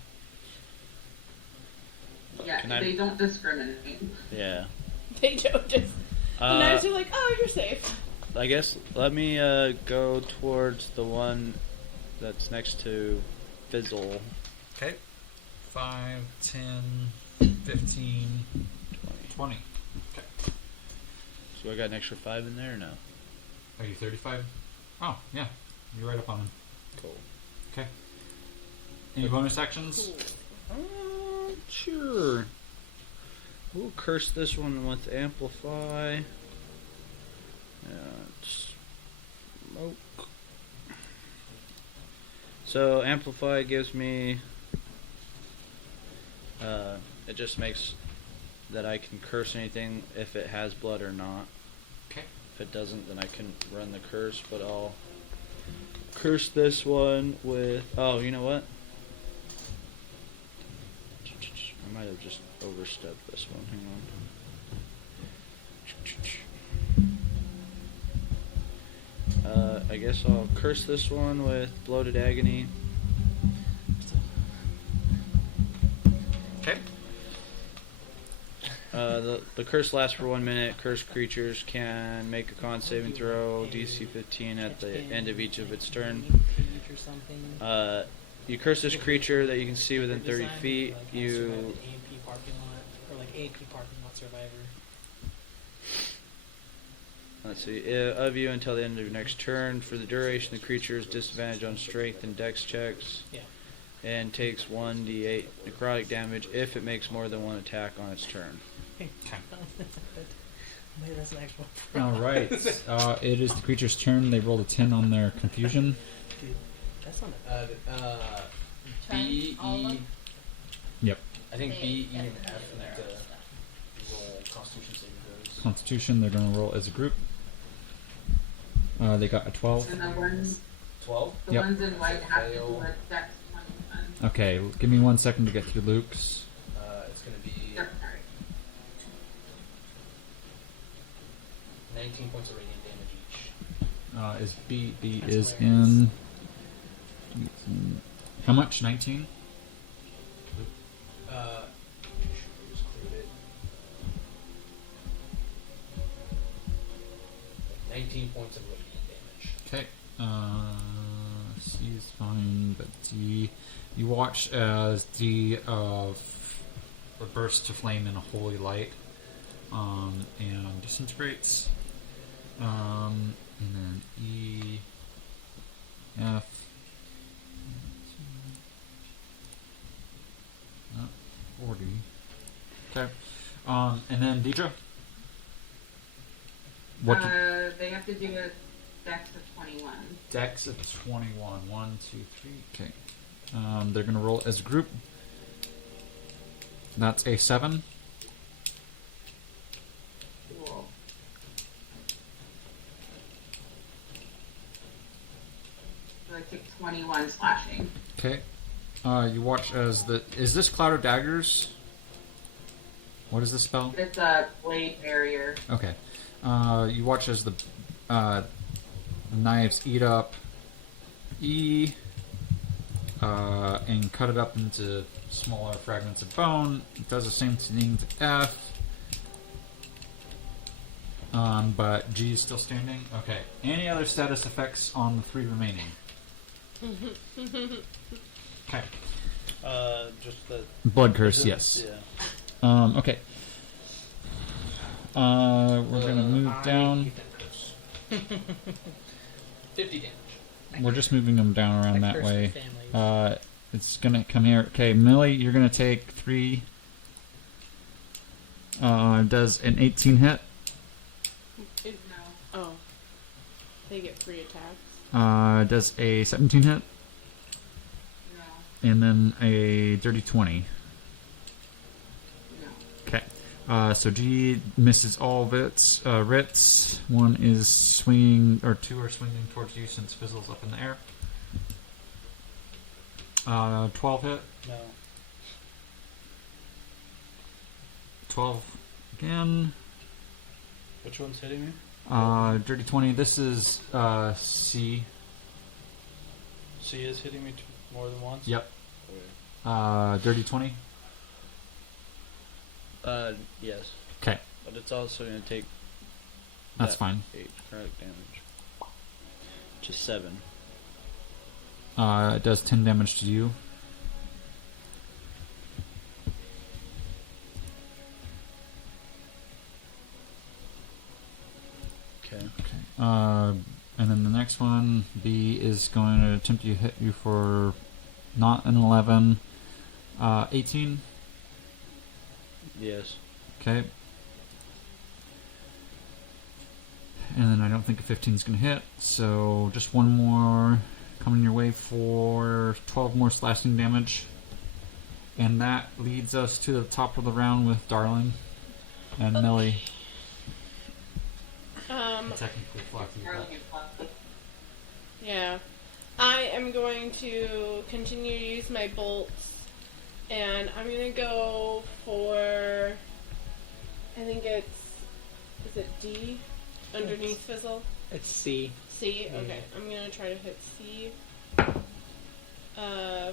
Yeah, Can I- they don't discriminate. Yeah. They don't just. The knives are like, oh, you're safe. I guess let me go towards the one that's next to Fizzle. Okay. 5, 10, 15, 20. Okay. So I got an extra 5 in there or no? Are you 35? Oh, yeah. You're right up on him. Cool. Okay. Any bonus actions? Sure. We'll curse this one with Amplify. Smoke. So Amplify gives me. It just makes that I can curse anything if it has blood or not. Okay. If it doesn't, then I can run the curse, but I'll curse this one with. Oh, you know what? I might have just overstepped this one. Hang on. I guess I'll curse this one with Bloated Agony. Okay. The curse lasts for 1 minute. Cursed creatures can make a con saving throw, DC 15 at the end of each of its turn. Page or something. You curse this creature that you can see within 30 feet. Like You AMP parking lot or like AMP parking lot survivor. let's see of you until the end of your next turn. For the duration, the creature is disadvantaged on strength and dex checks. Yeah. And takes 1d8 necrotic damage if it makes more than one attack on its turn. Maybe that's an actual. All right. It is the creature's turn. They rolled a 10 on their confusion. Dude, that's not B, All of E. them? Yep. I think They B, E, and definitely F do need their own to roll Constitution saving throws. Constitution, they're going to roll as a group. They got a 12. And the ones, 12. the Yep. ones in white have to do Fail. a dex 21. Okay, give me 1 second to get through Luke's. It's going to be Yep, sorry. 19 points of radiant damage each. Is B That's is hilarious. in. How much? 19? Just cleared it. 19 points of radiant damage. Okay. C is fine, but D. You watch as D bursts to flame in a holy light and disintegrates. And then E, F. 40. Okay. And then Deidre? What did- They have to do a dex of 21. Dex of 21. 1, 2, 3. Okay. They're going to roll as a group. That's a 7. Cool. So I take 21 slashing. Okay. You watch as the. Is this Cloud of Daggers? What is this spell? It's a blade barrier. Okay. You watch as the knives eat up E and cut it up into smaller fragments of bone. It does the same thing to F. But G is still standing. Okay. Any other status effects on the 3 remaining? Okay. Just the Blood curse, yes. Yeah. Okay. We're gonna move down. 50 damage. We're just moving them down around Like that cursed way. families. It's gonna come here. Okay, Millie, you're gonna take 3. Does an 18 hit? It, No. oh. They get free attacks. Does a 17 hit? No. And then a dirty 20. No. Okay. So G misses all of its writs. 1 is swinging, or 2 are swinging towards you since Fizzle's up in the air. 12 hit. No. 12 again. Which one's hitting me? Dirty 20. This is C. C is hitting me more than once? Yep. Okay. Dirty 20. Yes. Okay, But it's also going to take that's that fine. 8 necrotic damage. Just 7. It does 10 damage to you. Okay. And then the next one, B, is going to attempt to hit you for not an 11. 18. Yes. Okay. And then I don't think a 15 is going to hit, so just one more coming your way for 12 more slashing damage. And that leads us to the top of the round with Darling and Millie. Technically, Flocky. Darling and Fluffy. Yeah. I am going to continue to use my bolts, and I'm going to go for, I think is it D? Underneath Fizzle? It's C. C? Yeah. Okay. I'm going to try to hit C. 10, 11,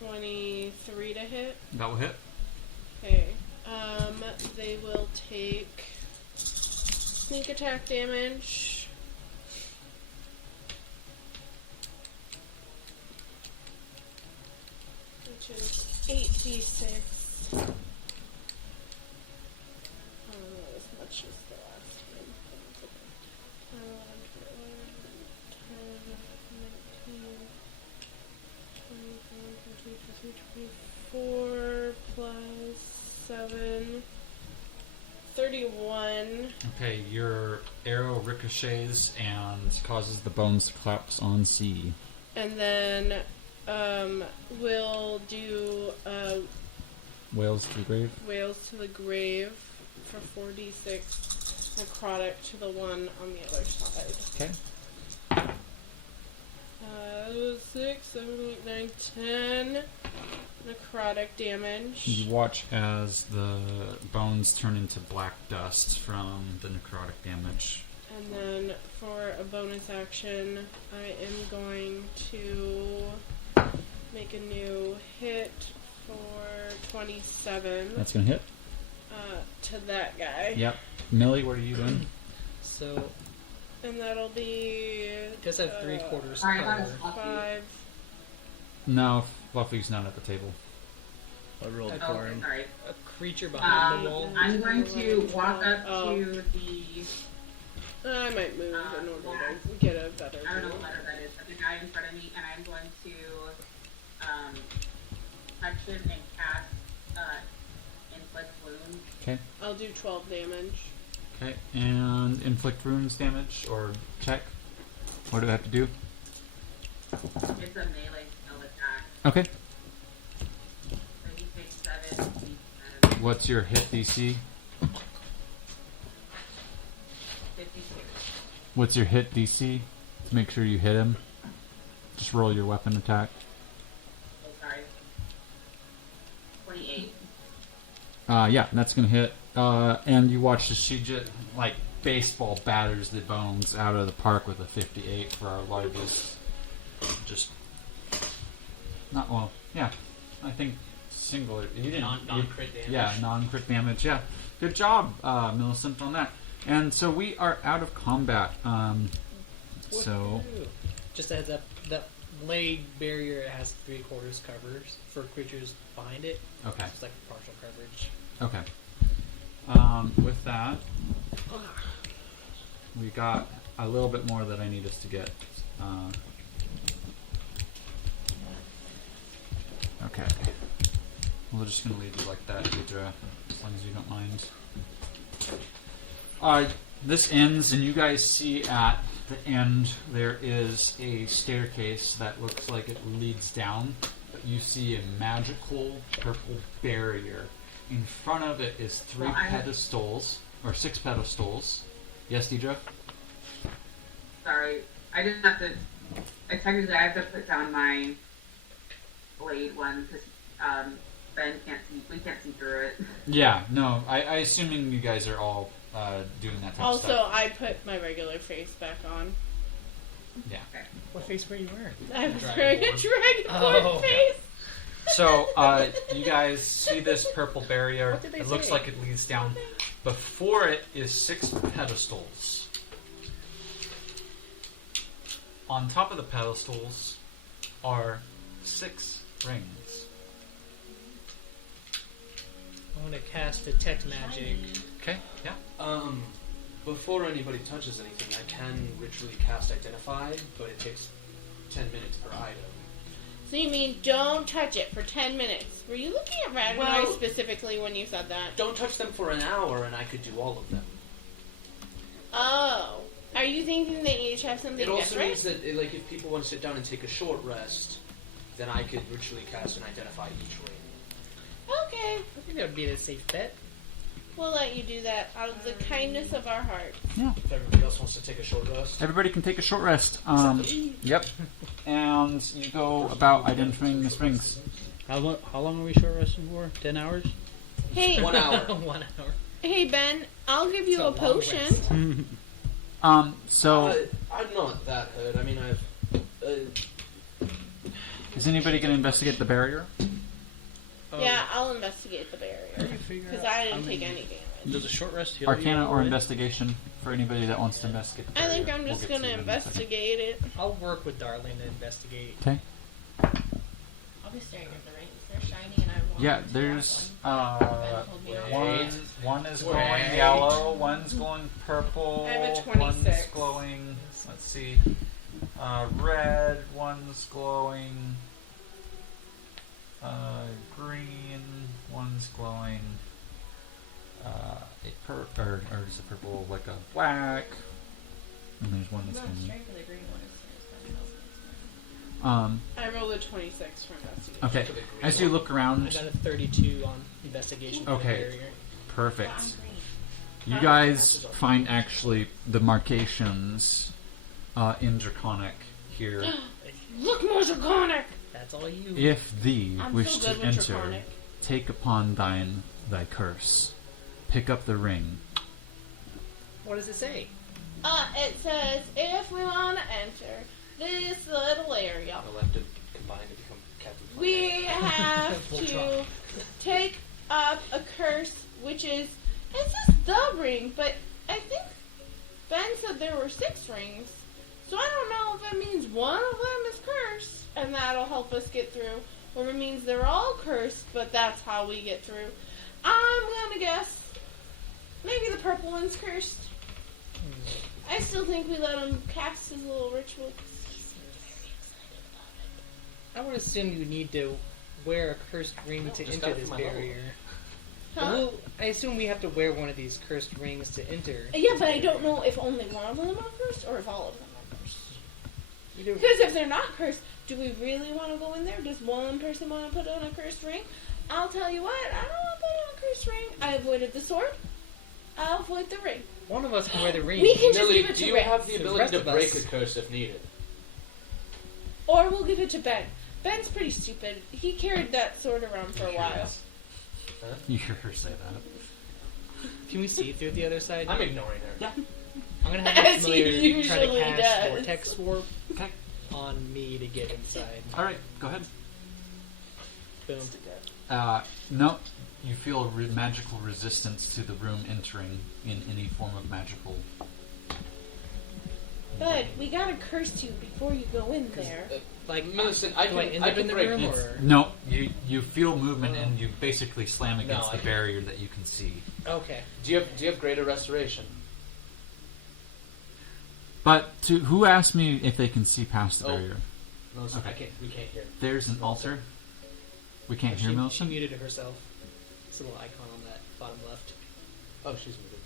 23 to hit. That will hit. Okay. They will take sneak attack damage. Which is 8d6. I don't know as much as the last one. 24 plus 7. 31. Okay, your arrow ricochets and causes the bones to collapse on C. And then we'll do Whales to the grave. Whales to the Grave for 4d6. Necrotic to the one on the other side. Okay. 6, 7, 8, 9, 10. Necrotic damage. You watch as the bones turn into black dust from the necrotic damage. And then for a bonus action, I am going to make a new hit for 27 That's gonna hit. to that guy. Yep. Millie, what are you doing? So, And that'll be. does have 3/4 Sorry, I thought it cover. was Fluffy. 5. No, Fluffy's not at the table. I rolled Okay, Oh, for okay, him. sorry. A creature behind the wall. I'm going to walk up Oh. to the, I might move in order yeah. to get a better I don't know view. what letter that is, but the guy in front of me, and I'm going to touch him and cast inflict wounds. Okay. I'll do 12 damage. Okay. And inflict wounds damage or check. What do I have to do? It's a melee spell attack, Okay. so he takes 7. What's your hit DC? 56. What's your hit DC? To make sure you hit him. Just roll your weapon attack. Oh, sorry. 28. Yeah, that's gonna hit. And you watch as she just like baseball batters the bones out of the park with a 58 for our largest. Just not well. Yeah, I think single. You didn't. Non-crit damage. Yeah, non-crit damage. Yeah, good job, Millicent, on that. And so we are out of combat. So Woohoo. Just a heads up, that blade barrier has 3/4 covers for creatures behind it. okay, It's like partial coverage. okay. With that, we got a little bit more that I need us to get. Okay. We're just gonna leave it like that, Deidre, as long as you don't mind. This ends, and you guys see at the end there is a staircase that looks like it leads down, but you see a magical purple barrier. In front of it is 3 Well, I- pedestals, or 6 pedestals. Yes, Deidre? Sorry, I just have to. Technically, I have to put down my blade one because Ben can't see. We can't see through it. Yeah, no, I assuming you guys are all doing that type of Also, stuff. I put my regular face back on. Yeah. What face were you wearing? I was wearing a dragonborn Oh. face. So, you guys see this purple barrier. What did they It looks say? like it leads down. Before it is 6 pedestals. On top of the pedestals are 6 rings. I'm gonna cast Detect Magic. Okay, yeah. Before anybody touches anything, I can ritually cast Identify, but it takes 10 minutes per item. So you mean don't touch it for 10 minutes? Were you looking at Ragnar Well- specifically when you said that? Don't touch them for an hour, and I could do all of them. Oh. Are you thinking they each have something It also different? means that, like, if people want to sit down and take a short rest, then I could ritually cast and identify each ring. Okay. I think that would be a safe bet. We'll let you do that out of the kindness of our heart. If everybody else wants to take a short rest. Everybody can take a short rest. Yep. And you go about identifying the rings. How long are we short resting for? 10 hours? Hey, 1 hour. 1 hour. hey Ben, I'll give you It's a a long potion. So I'm not that hurt. I mean, is anybody going to investigate the barrier? Yeah, I'll investigate the barrier. Because I didn't take any damage. Does a short rest heal Arcana you or all investigation for anybody that wants to investigate the I barrier. think I'm We'll just get gonna to it in a second. investigate it. I'll work with Darling to investigate. Okay. I'll be staring at the rings. They're shiny and I want Yeah, them to there's have one. Ben told me not to. one is glowing Wait. yellow, one's glowing purple, I have a one's 26. glowing, let's see, red, one's glowing green, one's glowing or is a purple like a black, and there's one I'm that's not glowing. straight for the green one as soon as Ben tells me it's fine. I rolled a 26 for investigation. Okay, For the green as you one. look I around, got a 32 on investigation. for the Okay. barrier. perfect. I'm green. You guys find actually the marcations in Draconic here. Look more draconic! That's all you. If thee I'm wish so to good with enter, draconic. take upon thy curse. Pick up the ring. What does it say? It says, if we want to enter this little area, I'll have to combine to become Captain Planet. we have Full to drop. take up a curse, which is, it says the ring, but I think Ben said there were 6 rings. So I don't know if it means one of them is cursed, and that'll help us get through, or it means they're all cursed, but that's how we get through. I'm gonna guess maybe the purple one's cursed. I still think we let him cast his little ritual. I would assume you need to wear a cursed ring to just enter got it this from my level. barrier. Huh? Well, I assume we have to wear one of these cursed rings to enter. Yeah, but I don't know if only one of them are cursed or if all of them are cursed. Either Because if they're not cursed, do we really want to go in there? Does one person want to put on a cursed ring? I'll tell you what, I don't want to put on a cursed ring. I avoided the sword. I'll avoid the ring. one of us can wear the ring. We can just Millie, give it do to you Rex. have the The ability rest to of break a us- curse if needed? Or we'll give it to Ben. Ben's pretty stupid. He carried that sword around for a while. You hear her say that. Can we see through the other side? I'm ignoring her. I'm gonna have As a he familiar try to usually cast does. Vortex Warp Okay. on me to get inside. Alright, go ahead. Boom. No, you feel magical resistance to the room entering in any form of magical. Bud, we gotta curse you before you go in there. Like, Millicent, I do I can, end I up can in the break room this. or? No, you feel movement and you basically slam against No, the I- barrier that you can see. Okay. Do you have greater restoration? But who asked me if they can see past the Oh. barrier? Millicent, Okay. we can't hear. There's an altar. We can't hear She Millicent. muted herself. It's a little icon on that bottom left. Oh, she's muted.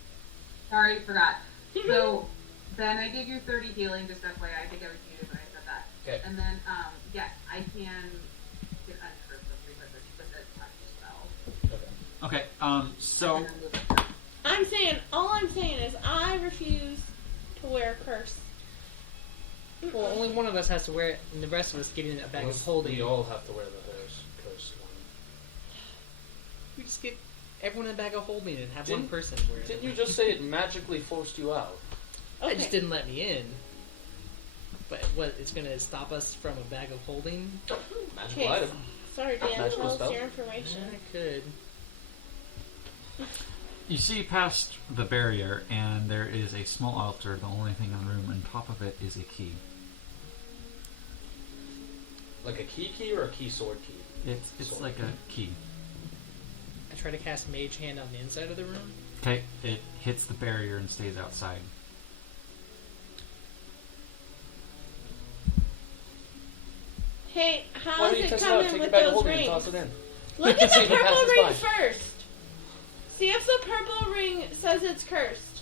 Sorry, forgot. So, Ben, I gave you 30 healing, just FYI. I think I was muted when I said that. Okay. And then, yes, I can get uncursed with a touch spell. Okay. Okay. So And then move it. All I'm saying is I refuse to wear curse. Well, only one of us has to wear it, and the rest of us get in a bag of holding. We all have to wear the curse one. We just get everyone in a bag of holding and have one Didn't- person wear it. Didn't you just say it magically forced you out? It just didn't let me in. But what? It's gonna stop us from a bag of holding? Magical Okay. item. Sorry, Dan. Magical Tell us spell? your information. I could. You see past the barrier, and there is a small altar. The only thing in the room, and top of it is a key. Like a key or a key sword key? It's Sword. like a key. I try to cast Mage Hand on the inside of the room. Okay, it hits the barrier and stays outside. Hey, Why how's don't you it test it out? coming Take your with bag of those holding and rings? toss it in. Look at See the if it purple passes ring by. first. See if the purple ring says it's cursed.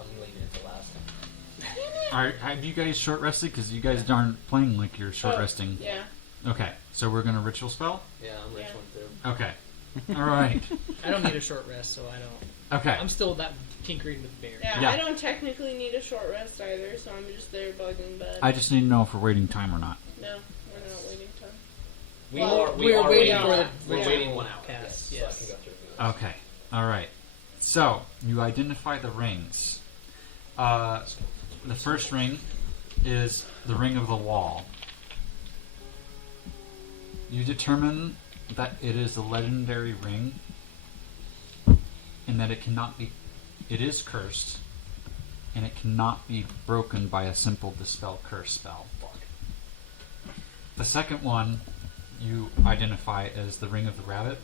I'm leaving it to last. Have you guys short rested? Because you guys aren't playing like you're short Oh, resting. Yeah. Okay, so we're gonna ritual spell. Yeah, I'm rich Yeah. one through. Okay. All right. I don't need a short rest, so I don't. Okay. I'm still that tinkering with the bear. Yeah, Yeah. I don't technically need a short rest either, so I'm just there bugging bed. I just need to know if we're waiting time or not. No, we're not waiting time. We Well, are. We we're are waiting waiting. for the We're yeah. waiting 1 hour. Cast, yes. So I yes. can go through. Okay. All right. So you identify the rings. The first ring is the ring of the wall. You determine that it is a legendary ring, and that it cannot be. It is cursed, and it cannot be broken by a simple dispel curse spell. The second one you identify as the ring of the rabbit.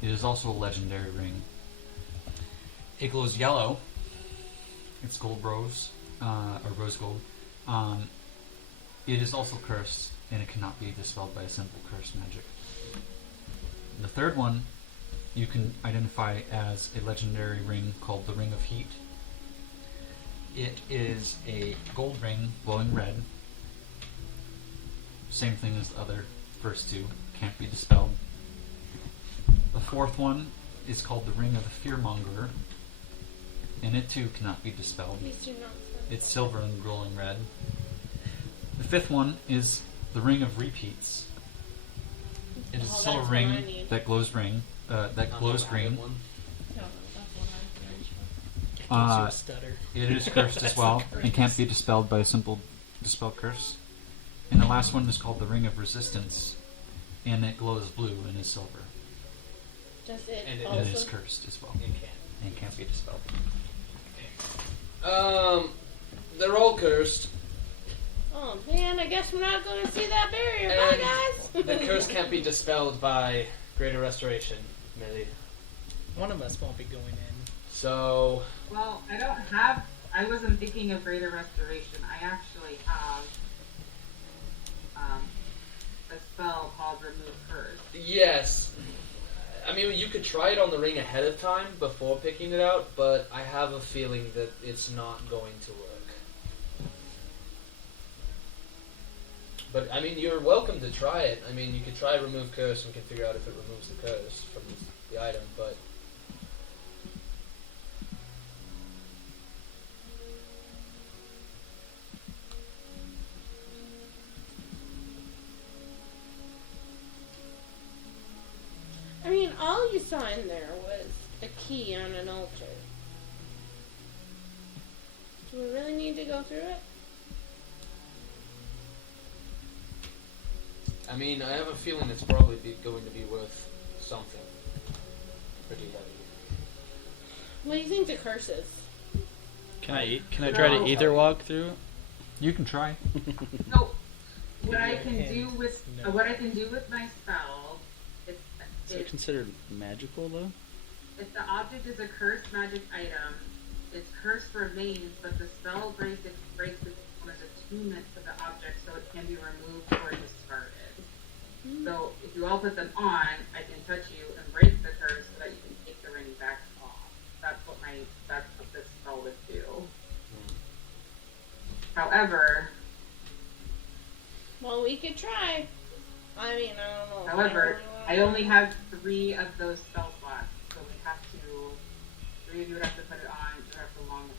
It is also a legendary ring. It glows yellow. It's gold rose, or rose gold. It is also cursed, and it cannot be dispelled by a simple curse magic. The third one you can identify as a legendary ring called the Ring of Heat. It is a gold ring glowing red. Same thing as the other first two. Can't be dispelled. The fourth one is called the Ring of the Fearmonger, and it too cannot be dispelled. Please do not send It's silver and glowing red. The fifth one is the Ring of Repeats. It is a Oh, silver that's what I ring need. that glows ring. That glows green. No, that's one Gives you Uh, a stutter. It is cursed as That's well the and can't be dispelled by a simple dispel curse. And the last one is called the Ring of Resistance, and it glows blue and is silver. Does it And it And it is also? cursed as well It can. and can't be dispelled. They're all cursed. Oh man, I guess we're not going to see that barrier. And Bye, guys. The curse can't be dispelled by greater restoration, Millie. One of us won't be going in. So Well, I wasn't thinking of greater restoration. I actually have a spell called Remove Curse. yes, I mean you could try it on the ring ahead of time before picking it out, but I have a feeling that it's not going to work. But I mean, you're welcome to try it. I mean, you could try Remove Curse and we can figure out if it removes the curse from the item, but. I mean, all you saw in there was a key on an altar. Do we really need to go through it? I mean, I have a feeling it's probably going to be worth something pretty heavy. What do you think the curse is? Can I try to either walk through? You can try. So, what I Yeah, can and do with no. what I can do with my spell is Is it considered magical though? if the object is a cursed magic item, its curse remains, but the spell breaks its opponent's attunement to the object, so it can be removed or discarded. So if you all put them on, I can touch you and break the curse so that you can take the ring back off. That's what this spell would do. However, Well, we could try. I mean, I don't know. However, I only have 3 of those spell slots, so we have to. 3 of you would have to put it on.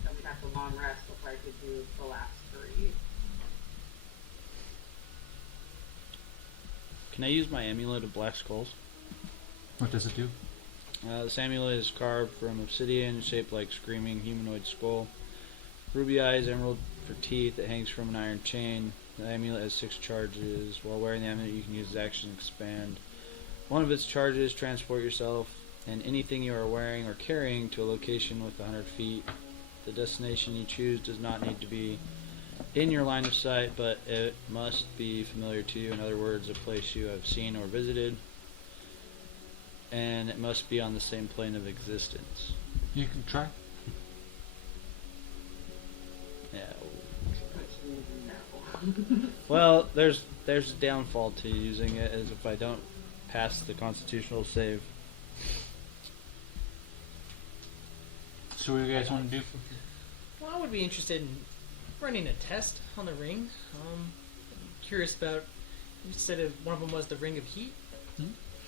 Then we'd have to long rest before I could do the last 3. Can I use my amulet of black skulls? What does it do? This amulet is carved from obsidian, shaped like screaming humanoid skull. Ruby eyes, emerald for teeth. It hangs from an iron chain. The amulet has 6 charges. While wearing the amulet, you can use its action to expand. One of its charges, transport yourself and anything you are wearing or carrying to a location with 100 feet. The destination you choose does not need to be in your line of sight, but it must be familiar to you. In other words, a place you have seen or visited. And it must be on the same plane of existence. You can try. Yeah. No. Well, there's a downfall to using it, as if I don't pass the constitutional save. So what do you guys want to do? Well, I would be interested in running a test on the ring. I'm curious about. You said one of them was the Ring of Heat.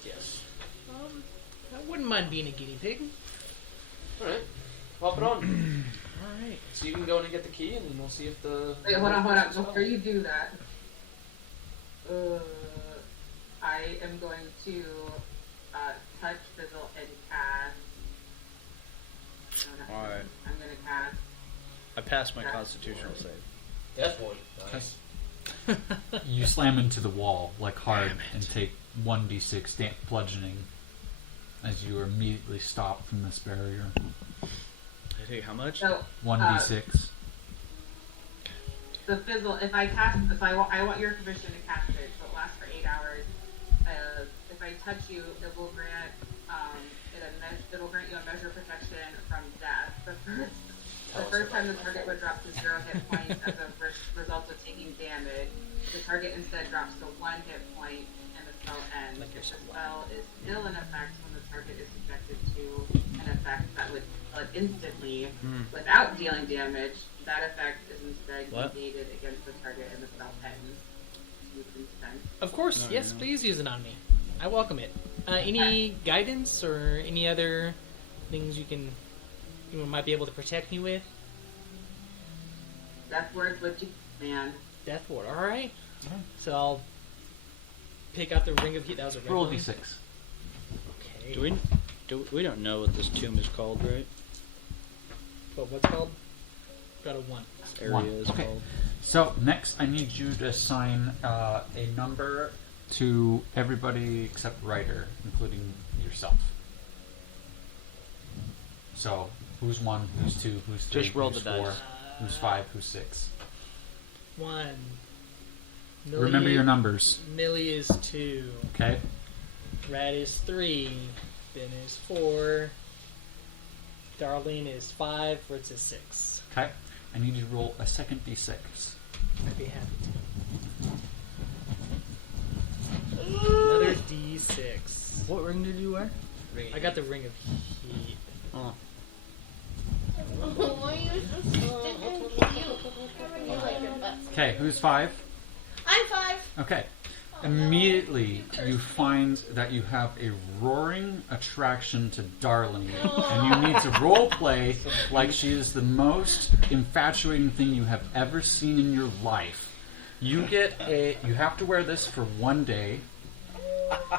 Yes. I wouldn't mind being a guinea pig. Alright. Pop it on. All right. So you can go in and get the key, and then we'll see if the... Wait, hold on. Before you do that, I am going to touch, fizzle, and cast. No, not Alright. I'm going to cast. I passed my constitutional save. Death Ward. Nice. You slam into the wall like hard and take 1d6 bludgeoning as you are immediately stopped from this barrier. I take how much? So, 1d6. the fizzle, if I want your permission to cast it, so it lasts for 8 hours. If I touch you, it will grant it'll grant you a measure of protection from death. The first time the target would drop to 0 hit points as a result of taking damage, the target instead drops to 1 hit point and the spell ends. If the spell is still in effect when the target is subjected to an effect that would instantly, without dealing damage, that effect is instead negated against the target and the spell ends. You can spend. Of course, yes, please use it on me. I welcome it. Any guidance or any other things you might be able to protect me with? Death Ward's what you man. Death Ward, alright. So I'll pick out the Ring of Heat. That was a red Roll one. d6. Okay. We don't know what this tomb is called, right? But what's called? Got a 1. This area One. is Okay. called. So next, I need you to assign a number to everybody except Ryder, including yourself. So who's 1, who's 2, who's 3, Just roll who's the 4, dice. who's 5, who's 6. 1. Remember your numbers. Millie is 2. Okay. Rad is 3. Ben is 4. Darlene is 5. Fritz is 6. Okay. I need you to roll a second d6. I'd be happy to. Another D6. What ring did you wear? I got the Ring of Heat. Oh. Why are you so cute? You like your butt. Okay, who's 5? I'm 5. Okay. Immediately, you find that you have a roaring attraction to Darling, and you need to role play like she is the most infatuating thing you have ever seen in your life. You have to wear this for 1 day,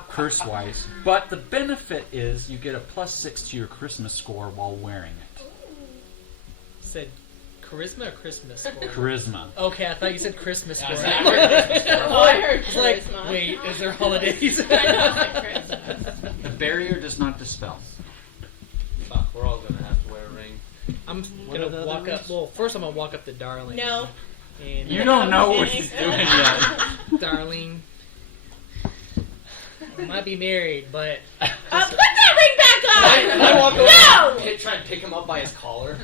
curse-wise, but the benefit is you get a +6 to your charisma score while wearing it. Said charisma or Christmas score? Charisma. Okay, I thought you said Christmas score. I heard It's like, charisma. wait, is there holidays? I know, like Christmas. The barrier does not dispel. Fuck, we're all gonna have to wear a ring. I'm What are the gonna other walk up. rings? Well, first I'm gonna walk up to Darling. No. And You don't know what he's doing yet. Darling, I might be married, but Put that ring back on! I walk over No! and try and pick him up by his collar.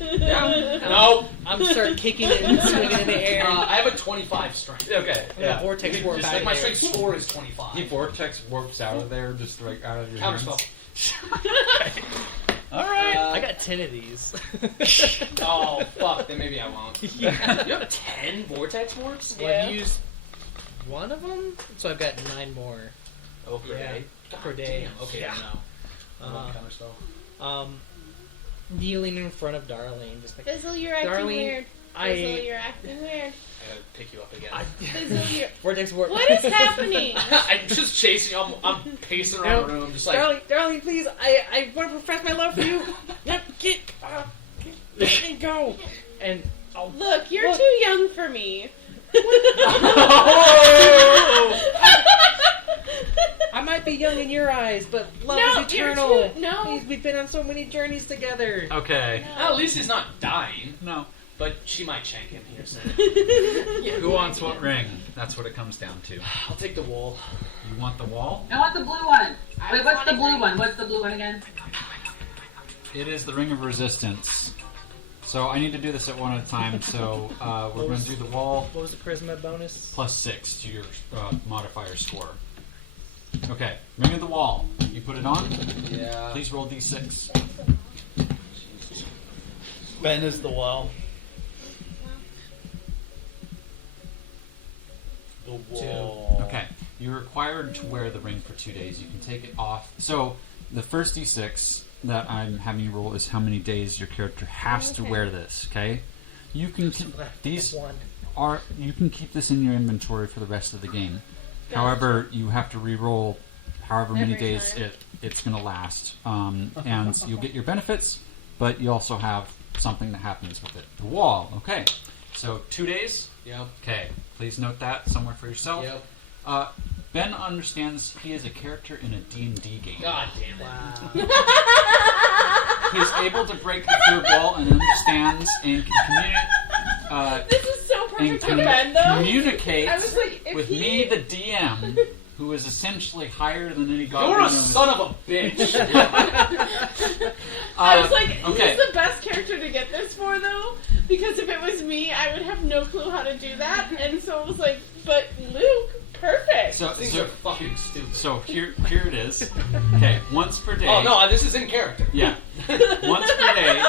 no, I'm gonna start kicking it and swinging it in the air. I have a 25 strength. Okay. I'm gonna vortex warp Just out like of my there. strength score is 25. He vortex warps out of there, just like out of your Counterspell. hands. Alright. I got 10 of these. Oh, fuck, then maybe I won't. Yeah. You have 10 vortex warps? Well, I've used one of them, so I've got 9 more Oh, per Yeah, day? per day. Damn, okay, Yeah. no. I won't counterspell. kneeling in front of Darlene, just like, Fizzle, you're acting Darlene, weird. Fizzle, you're acting weird. I gotta pick you up again. Fizzle, you're... Vortex work. What is happening? I'm just chasing you. I'm pacing around the room, just like. Darling, please, I want to profess my love for you. Let me go. And I'll... Look, you're too young for me. I might be young in your eyes, but love No, is you're eternal. no. Please, we've been on so many journeys together. Okay. At least he's not dying, No. but she might shank him here soon. Who wants what ring? That's what it comes down to. I'll take the wool. You want the wall? I want the blue one. I Wait, what's the want blue green. one? What's the blue one again? It is the Ring of Resistance. So I need to do this at one at a time. So we're going to do the wall What was the charisma bonus? +6 to your modifier score. Okay, Ring of the Wall. You put it on. Yeah. Please roll d6. Ben is the wall. The wall. Okay, you're required to wear the ring for 2 days. You can take it off. So the first d6 that I'm having you roll is how many days your character has to wear this. Okay, you can these One. you can keep this in your inventory for the rest of the game. However, you have to re-roll however many Every days time. it's going to last, and you'll get your benefits, but you also have something that happens with it. The wall. Okay, so 2 days. Yep. Okay, please note that somewhere for yourself. Yep. Ben understands he is a character in a D&D game. God damn it. Wow. He is able to break the third wall and understands and can This is so perfect for and Ben, though. communicate I was like, if with he... me, the DM, who is essentially higher than any god. You're a son of a bitch. I was like, okay. he's the best character to get this for, though, because if it was me, I would have no clue how to do that, and so it was like, but Luke, perfect. Things are fucking stupid. So here it is. Okay, once per day. Oh no, this is in character. Yeah. Once per day,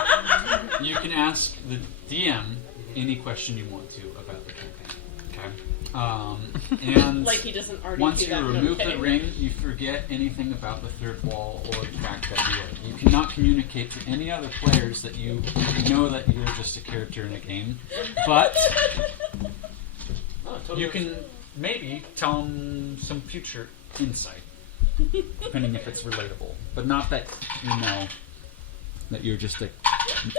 you can ask the DM any question you want to about the campaign. Okay. And Like he doesn't already once do you that. remove okay. the ring, you forget anything about the third wall or the fact that you cannot communicate to any other players that you know that you're just a character in a game. But Oh, totally. you can maybe tell them some future insight, depending if it's relatable. But not that you know that you're just a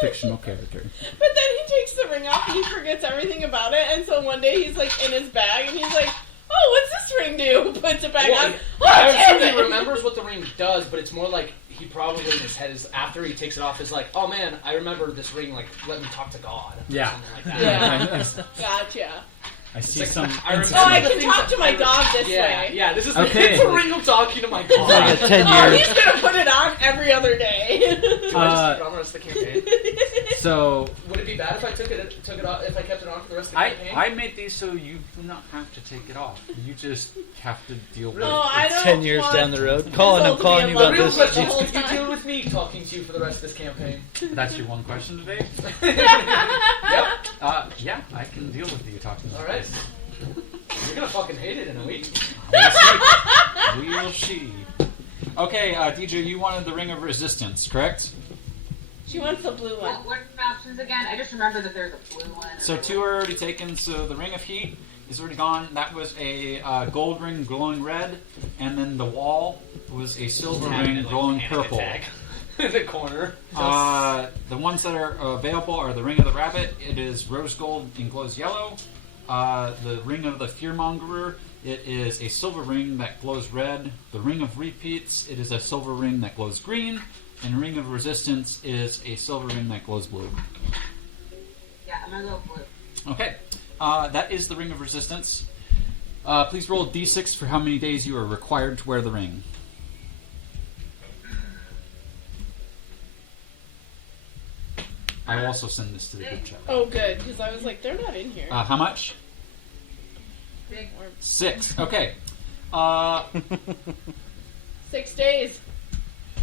fictional character. But then he takes the ring off and he forgets everything about it, and so one day he's like in his bag and he's like, "Oh, what's this ring do?" Puts it back on. Oh, I damn assume it! he remembers what the ring does, but it's more like he probably in his head is after he takes it off is like, "Oh man, I remember this ring. Like, let me talk to God." Or Yeah. something like that. Yeah. Gotcha. I see like- some. I remember Oh, I the can things talk that to my I dog this Yeah, way. yeah. This is Okay. it's a ring of talking to my It's like God. a 10 Oh, year. he's gonna put it on every other day. Do I just keep it on the rest of the campaign? So Would it be bad if I took it off if I kept it on for the rest of the I campaign? made these so you do not have to take it off. You just have to deal with Oh, it. I don't 10 years want down the road. Colin, I'm Fizzle to calling be you a about real this. question. Questions? whole Could you time. deal with me talking to you for the rest of this campaign? That's your one question today? Yep. Yeah, I can deal with you talking about All right. this. You're gonna fucking hate it in a week. We'll see. Okay, DJ, you wanted the Ring of Resistance, correct? She wants the blue one. What are the options again? I just remember that there's a blue one. So 2 are already taken, so the Ring of Heat is already gone. That was a gold ring glowing red, and then the wall was a silver ring glowing purple. In the corner. The ones that are available are the Ring of the Rabbit. It is rose gold and glows yellow. The Ring of the Fearmongerer. It is a silver ring that glows red. The Ring of Repeats. It is a silver ring that glows green. And Ring of Resistance is a silver ring that glows blue. Yeah, I'm gonna go blue. Okay, that is the Ring of Resistance. Please roll a d6 for how many days you are required to wear the ring. I will also send this to the group chat. Oh, good, because I was like, they're not in here. How much? Big. 6. Okay. 6 days.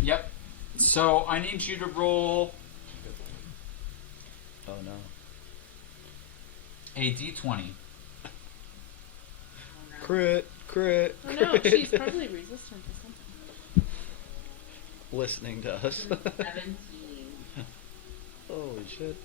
Yep. So I need you to roll Oh no. a d20. Crit. Oh no, she's probably resistant to something. Listening to us. 17. Holy shit.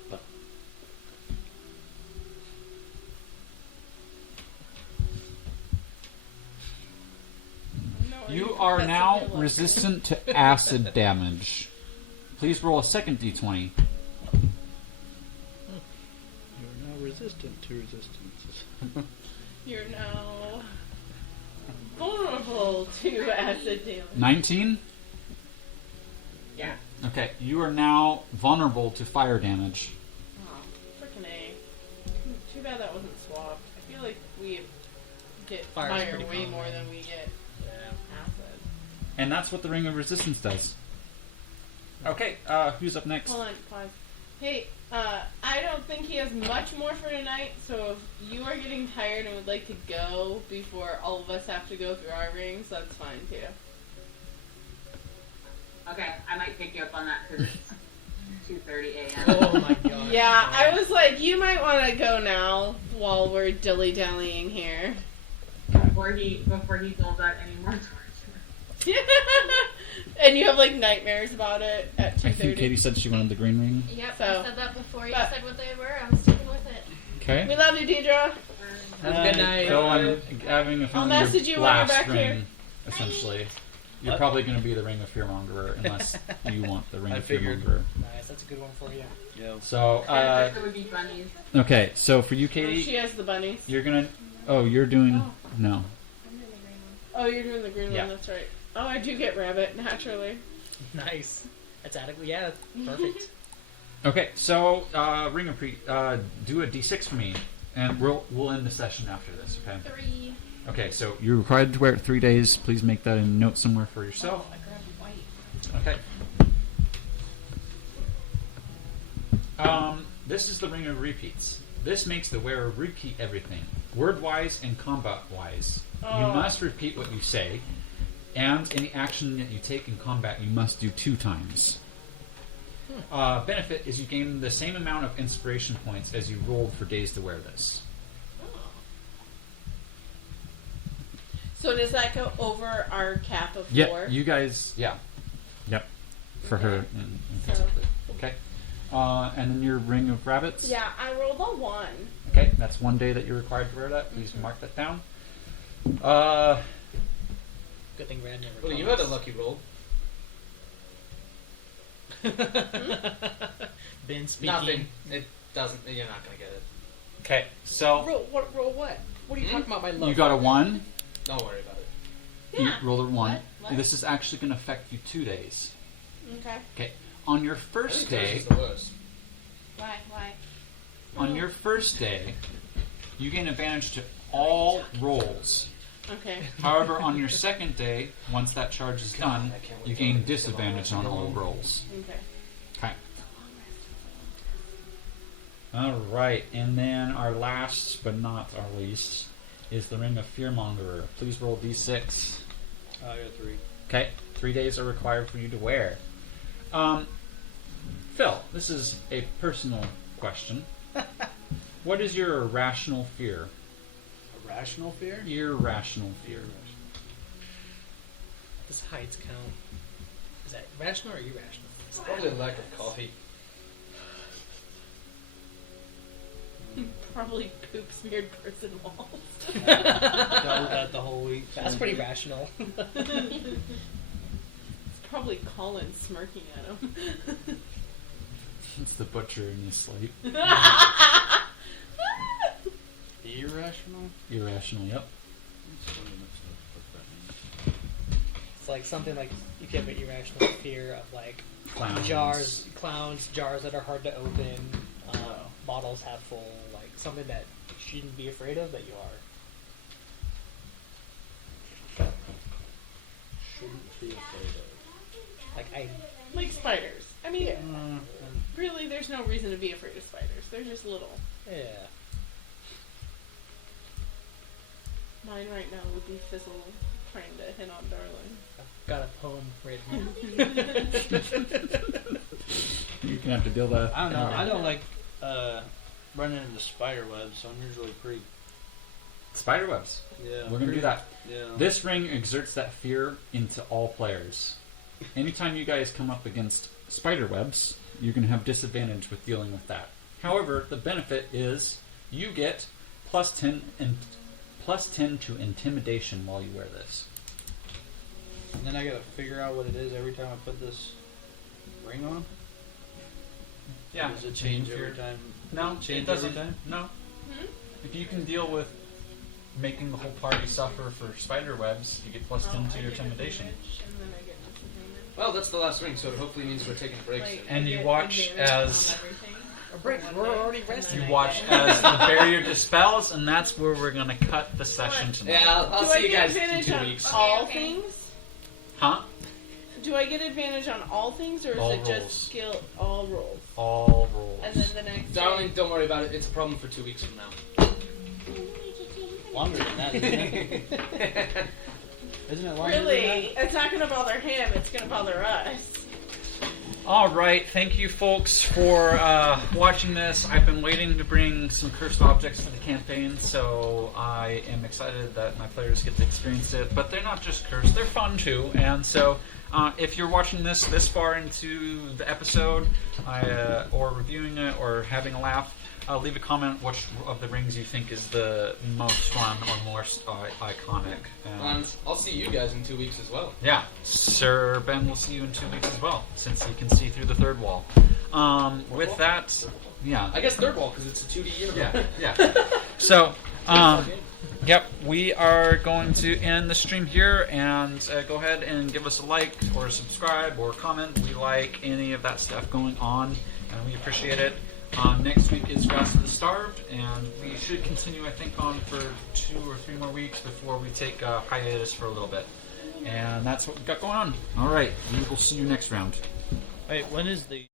You are That's now a real resistant to acid damage. Please roll a second d20. You're now resistant to resistance. You're now vulnerable to acid damage. 19? Yeah. Okay, you are now vulnerable to fire damage. Oh, frickin' A. Too bad that wasn't swapped. I feel like we get Fire's fire pretty way common. more than we get acid. And that's what the Ring of Resistance does. Okay, who's up next? Hold on, pause. Hey, I don't think he has much more for tonight, so if you are getting tired and would like to go before all of us have to go through our rings, that's fine too. Okay, I might take you up on that because it's 2:30 a.m. Oh my god. Yeah, I was like, you might want to go now while we're dilly-dallying here. before he builds out any more torture. And you have like nightmares about it at 2:30. I think Katie said she wanted the green ring. Yep, So- I said that before you but- said what they were. I'm sticking with it. Okay. We love you, Deidre. Have a good night. So I'm having a I'll feeling message your you when you're last back ring, here. essentially. You're What? probably going to be the Ring of Fearmongerer unless you want the Ring I of figured. Fearmongerer. Nice, that's a good one for you. Yeah. So, That would be bunnies. okay, so for you, Oh, Katie, she has the bunnies. you're going to... Oh, you're doing... Oh. No. Oh, you're doing the green Yeah. one, that's right. Oh, I do get rabbit, naturally. Nice. That's adequate. Yeah, perfect. Okay, so Ring of do a d6 for me, and we'll end the session after this. Okay. 3. Okay, so you're required to wear it 3 days. Please make that a note somewhere for yourself. I grabbed white. Okay. This is the Ring of Repeats. This makes the wearer repeat everything, word-wise and combat-wise. You Oh. must repeat what you say, and any action that you take in combat, you must do 2 times. Benefit is you gain the same amount of inspiration points as you rolled for days to wear this. So does that go over our cap of 4? Yeah, you guys, yeah. Yep. For her. Okay. In So- particular. Okay. And then your Ring of Rabbits. Yeah, I rolled a 1. Okay, that's 1 day that you're required to wear that. Please mark that down. Good thing Rad never. Well, you had a lucky roll. Ben speaking. Nothing. It doesn't. You're not gonna get it. Okay, so Roll what? Roll what? What are you talking about? My love. you got a 1. Don't worry about it. You Yeah. rolled a 1. What? This is actually going to affect you 2 days. Okay. Okay. On your I first think yours day, is the worst. Why? on your first day, you gain advantage to all rolls. Okay. However, on your second day, once that charge is done, I can't wait you till gain I get to disadvantage the on long all rest. rolls. Okay. Okay. All right, and then our last but not our least is the Ring of Fearmongerer. Please roll d6. I got 3. Okay, 3 days are required for you to wear. Phil, this is a personal question. What is your irrational fear? A rational fear? Your rational fear. Does heights count? Is that rational or irrational? It's probably a lack of coffee. Probably poop smeared person walls. Dealt with that the whole week. That's pretty rational. It's probably Colin smirking at him. It's the butcher in his sleep. Irrational? Irrational, yep. It's like something like if you have an irrational fear of like Clowns. clowns, jars that are hard to open, bottles half full, like something that you shouldn't be afraid of, that you are. Shouldn't be afraid of. Like I, Like spiders. I mean, really, there's no reason to be afraid of spiders. They're just little. yeah. Mine right now would be Fizzle trying to hit on Darling. I've got a poem written. You're gonna have to deal with that. I don't know. I don't like running into spider webs, so I'm usually pretty. Spider webs. Yeah. We're gonna do that. Yeah. This ring exerts that fear into all players. Anytime you guys come up against spider webs, you're gonna have disadvantage with dealing with that. However, the benefit is you get +10 to intimidation while you wear this. And then I gotta figure out what it is every time I put this ring on? Yeah. Does it change every time? No, Change it doesn't. every time? No. If you can deal with making the whole party suffer for spider webs, you get plus 10 to your intimidation. Well, that's the last ring, so it hopefully means we're taking breaks. Like, And I you get watch advantage as- on everything. We're already resting. You watch as the barrier dispels, and that's where we're gonna cut the session tonight. Yeah, I'll Do I see you get guys in advantage 2 on weeks. all Okay. things? Huh? Do I get advantage on all things, or is All it rolls. just skill all rolls? All rolls. And then the next Darling, don't worry about it. It's a problem for 2 weeks from now. Longer than that, isn't it? Isn't it longer Really? It's not going to bother him, it's going to bother us. All right, thank you, folks, for watching this. I've been waiting to bring some cursed objects for the campaign, so I am excited that my players get to experience it. But they're not just cursed; they're fun too. And so, if you're watching this far into the episode, or reviewing it, or having a laugh, leave a comment which of the rings you think is the most fun or most iconic. And I'll see you guys in 2 weeks as well. yeah, Sir Ben will see you in 2 weeks as well, since he can see through the third wall. With that, yeah. I guess third wall, because it's a 2D universe. Yeah. So, yep, we are going to end the stream here, and go ahead and give us a like, or subscribe, or comment. We like any of that stuff going on, and we appreciate it. Next week is Fast and the Starved, and we should continue, I think, on for 2 or 3 more weeks before we take a hiatus for a little bit. And that's what we've got going on. All right, we will see you next round. Wait, when is the...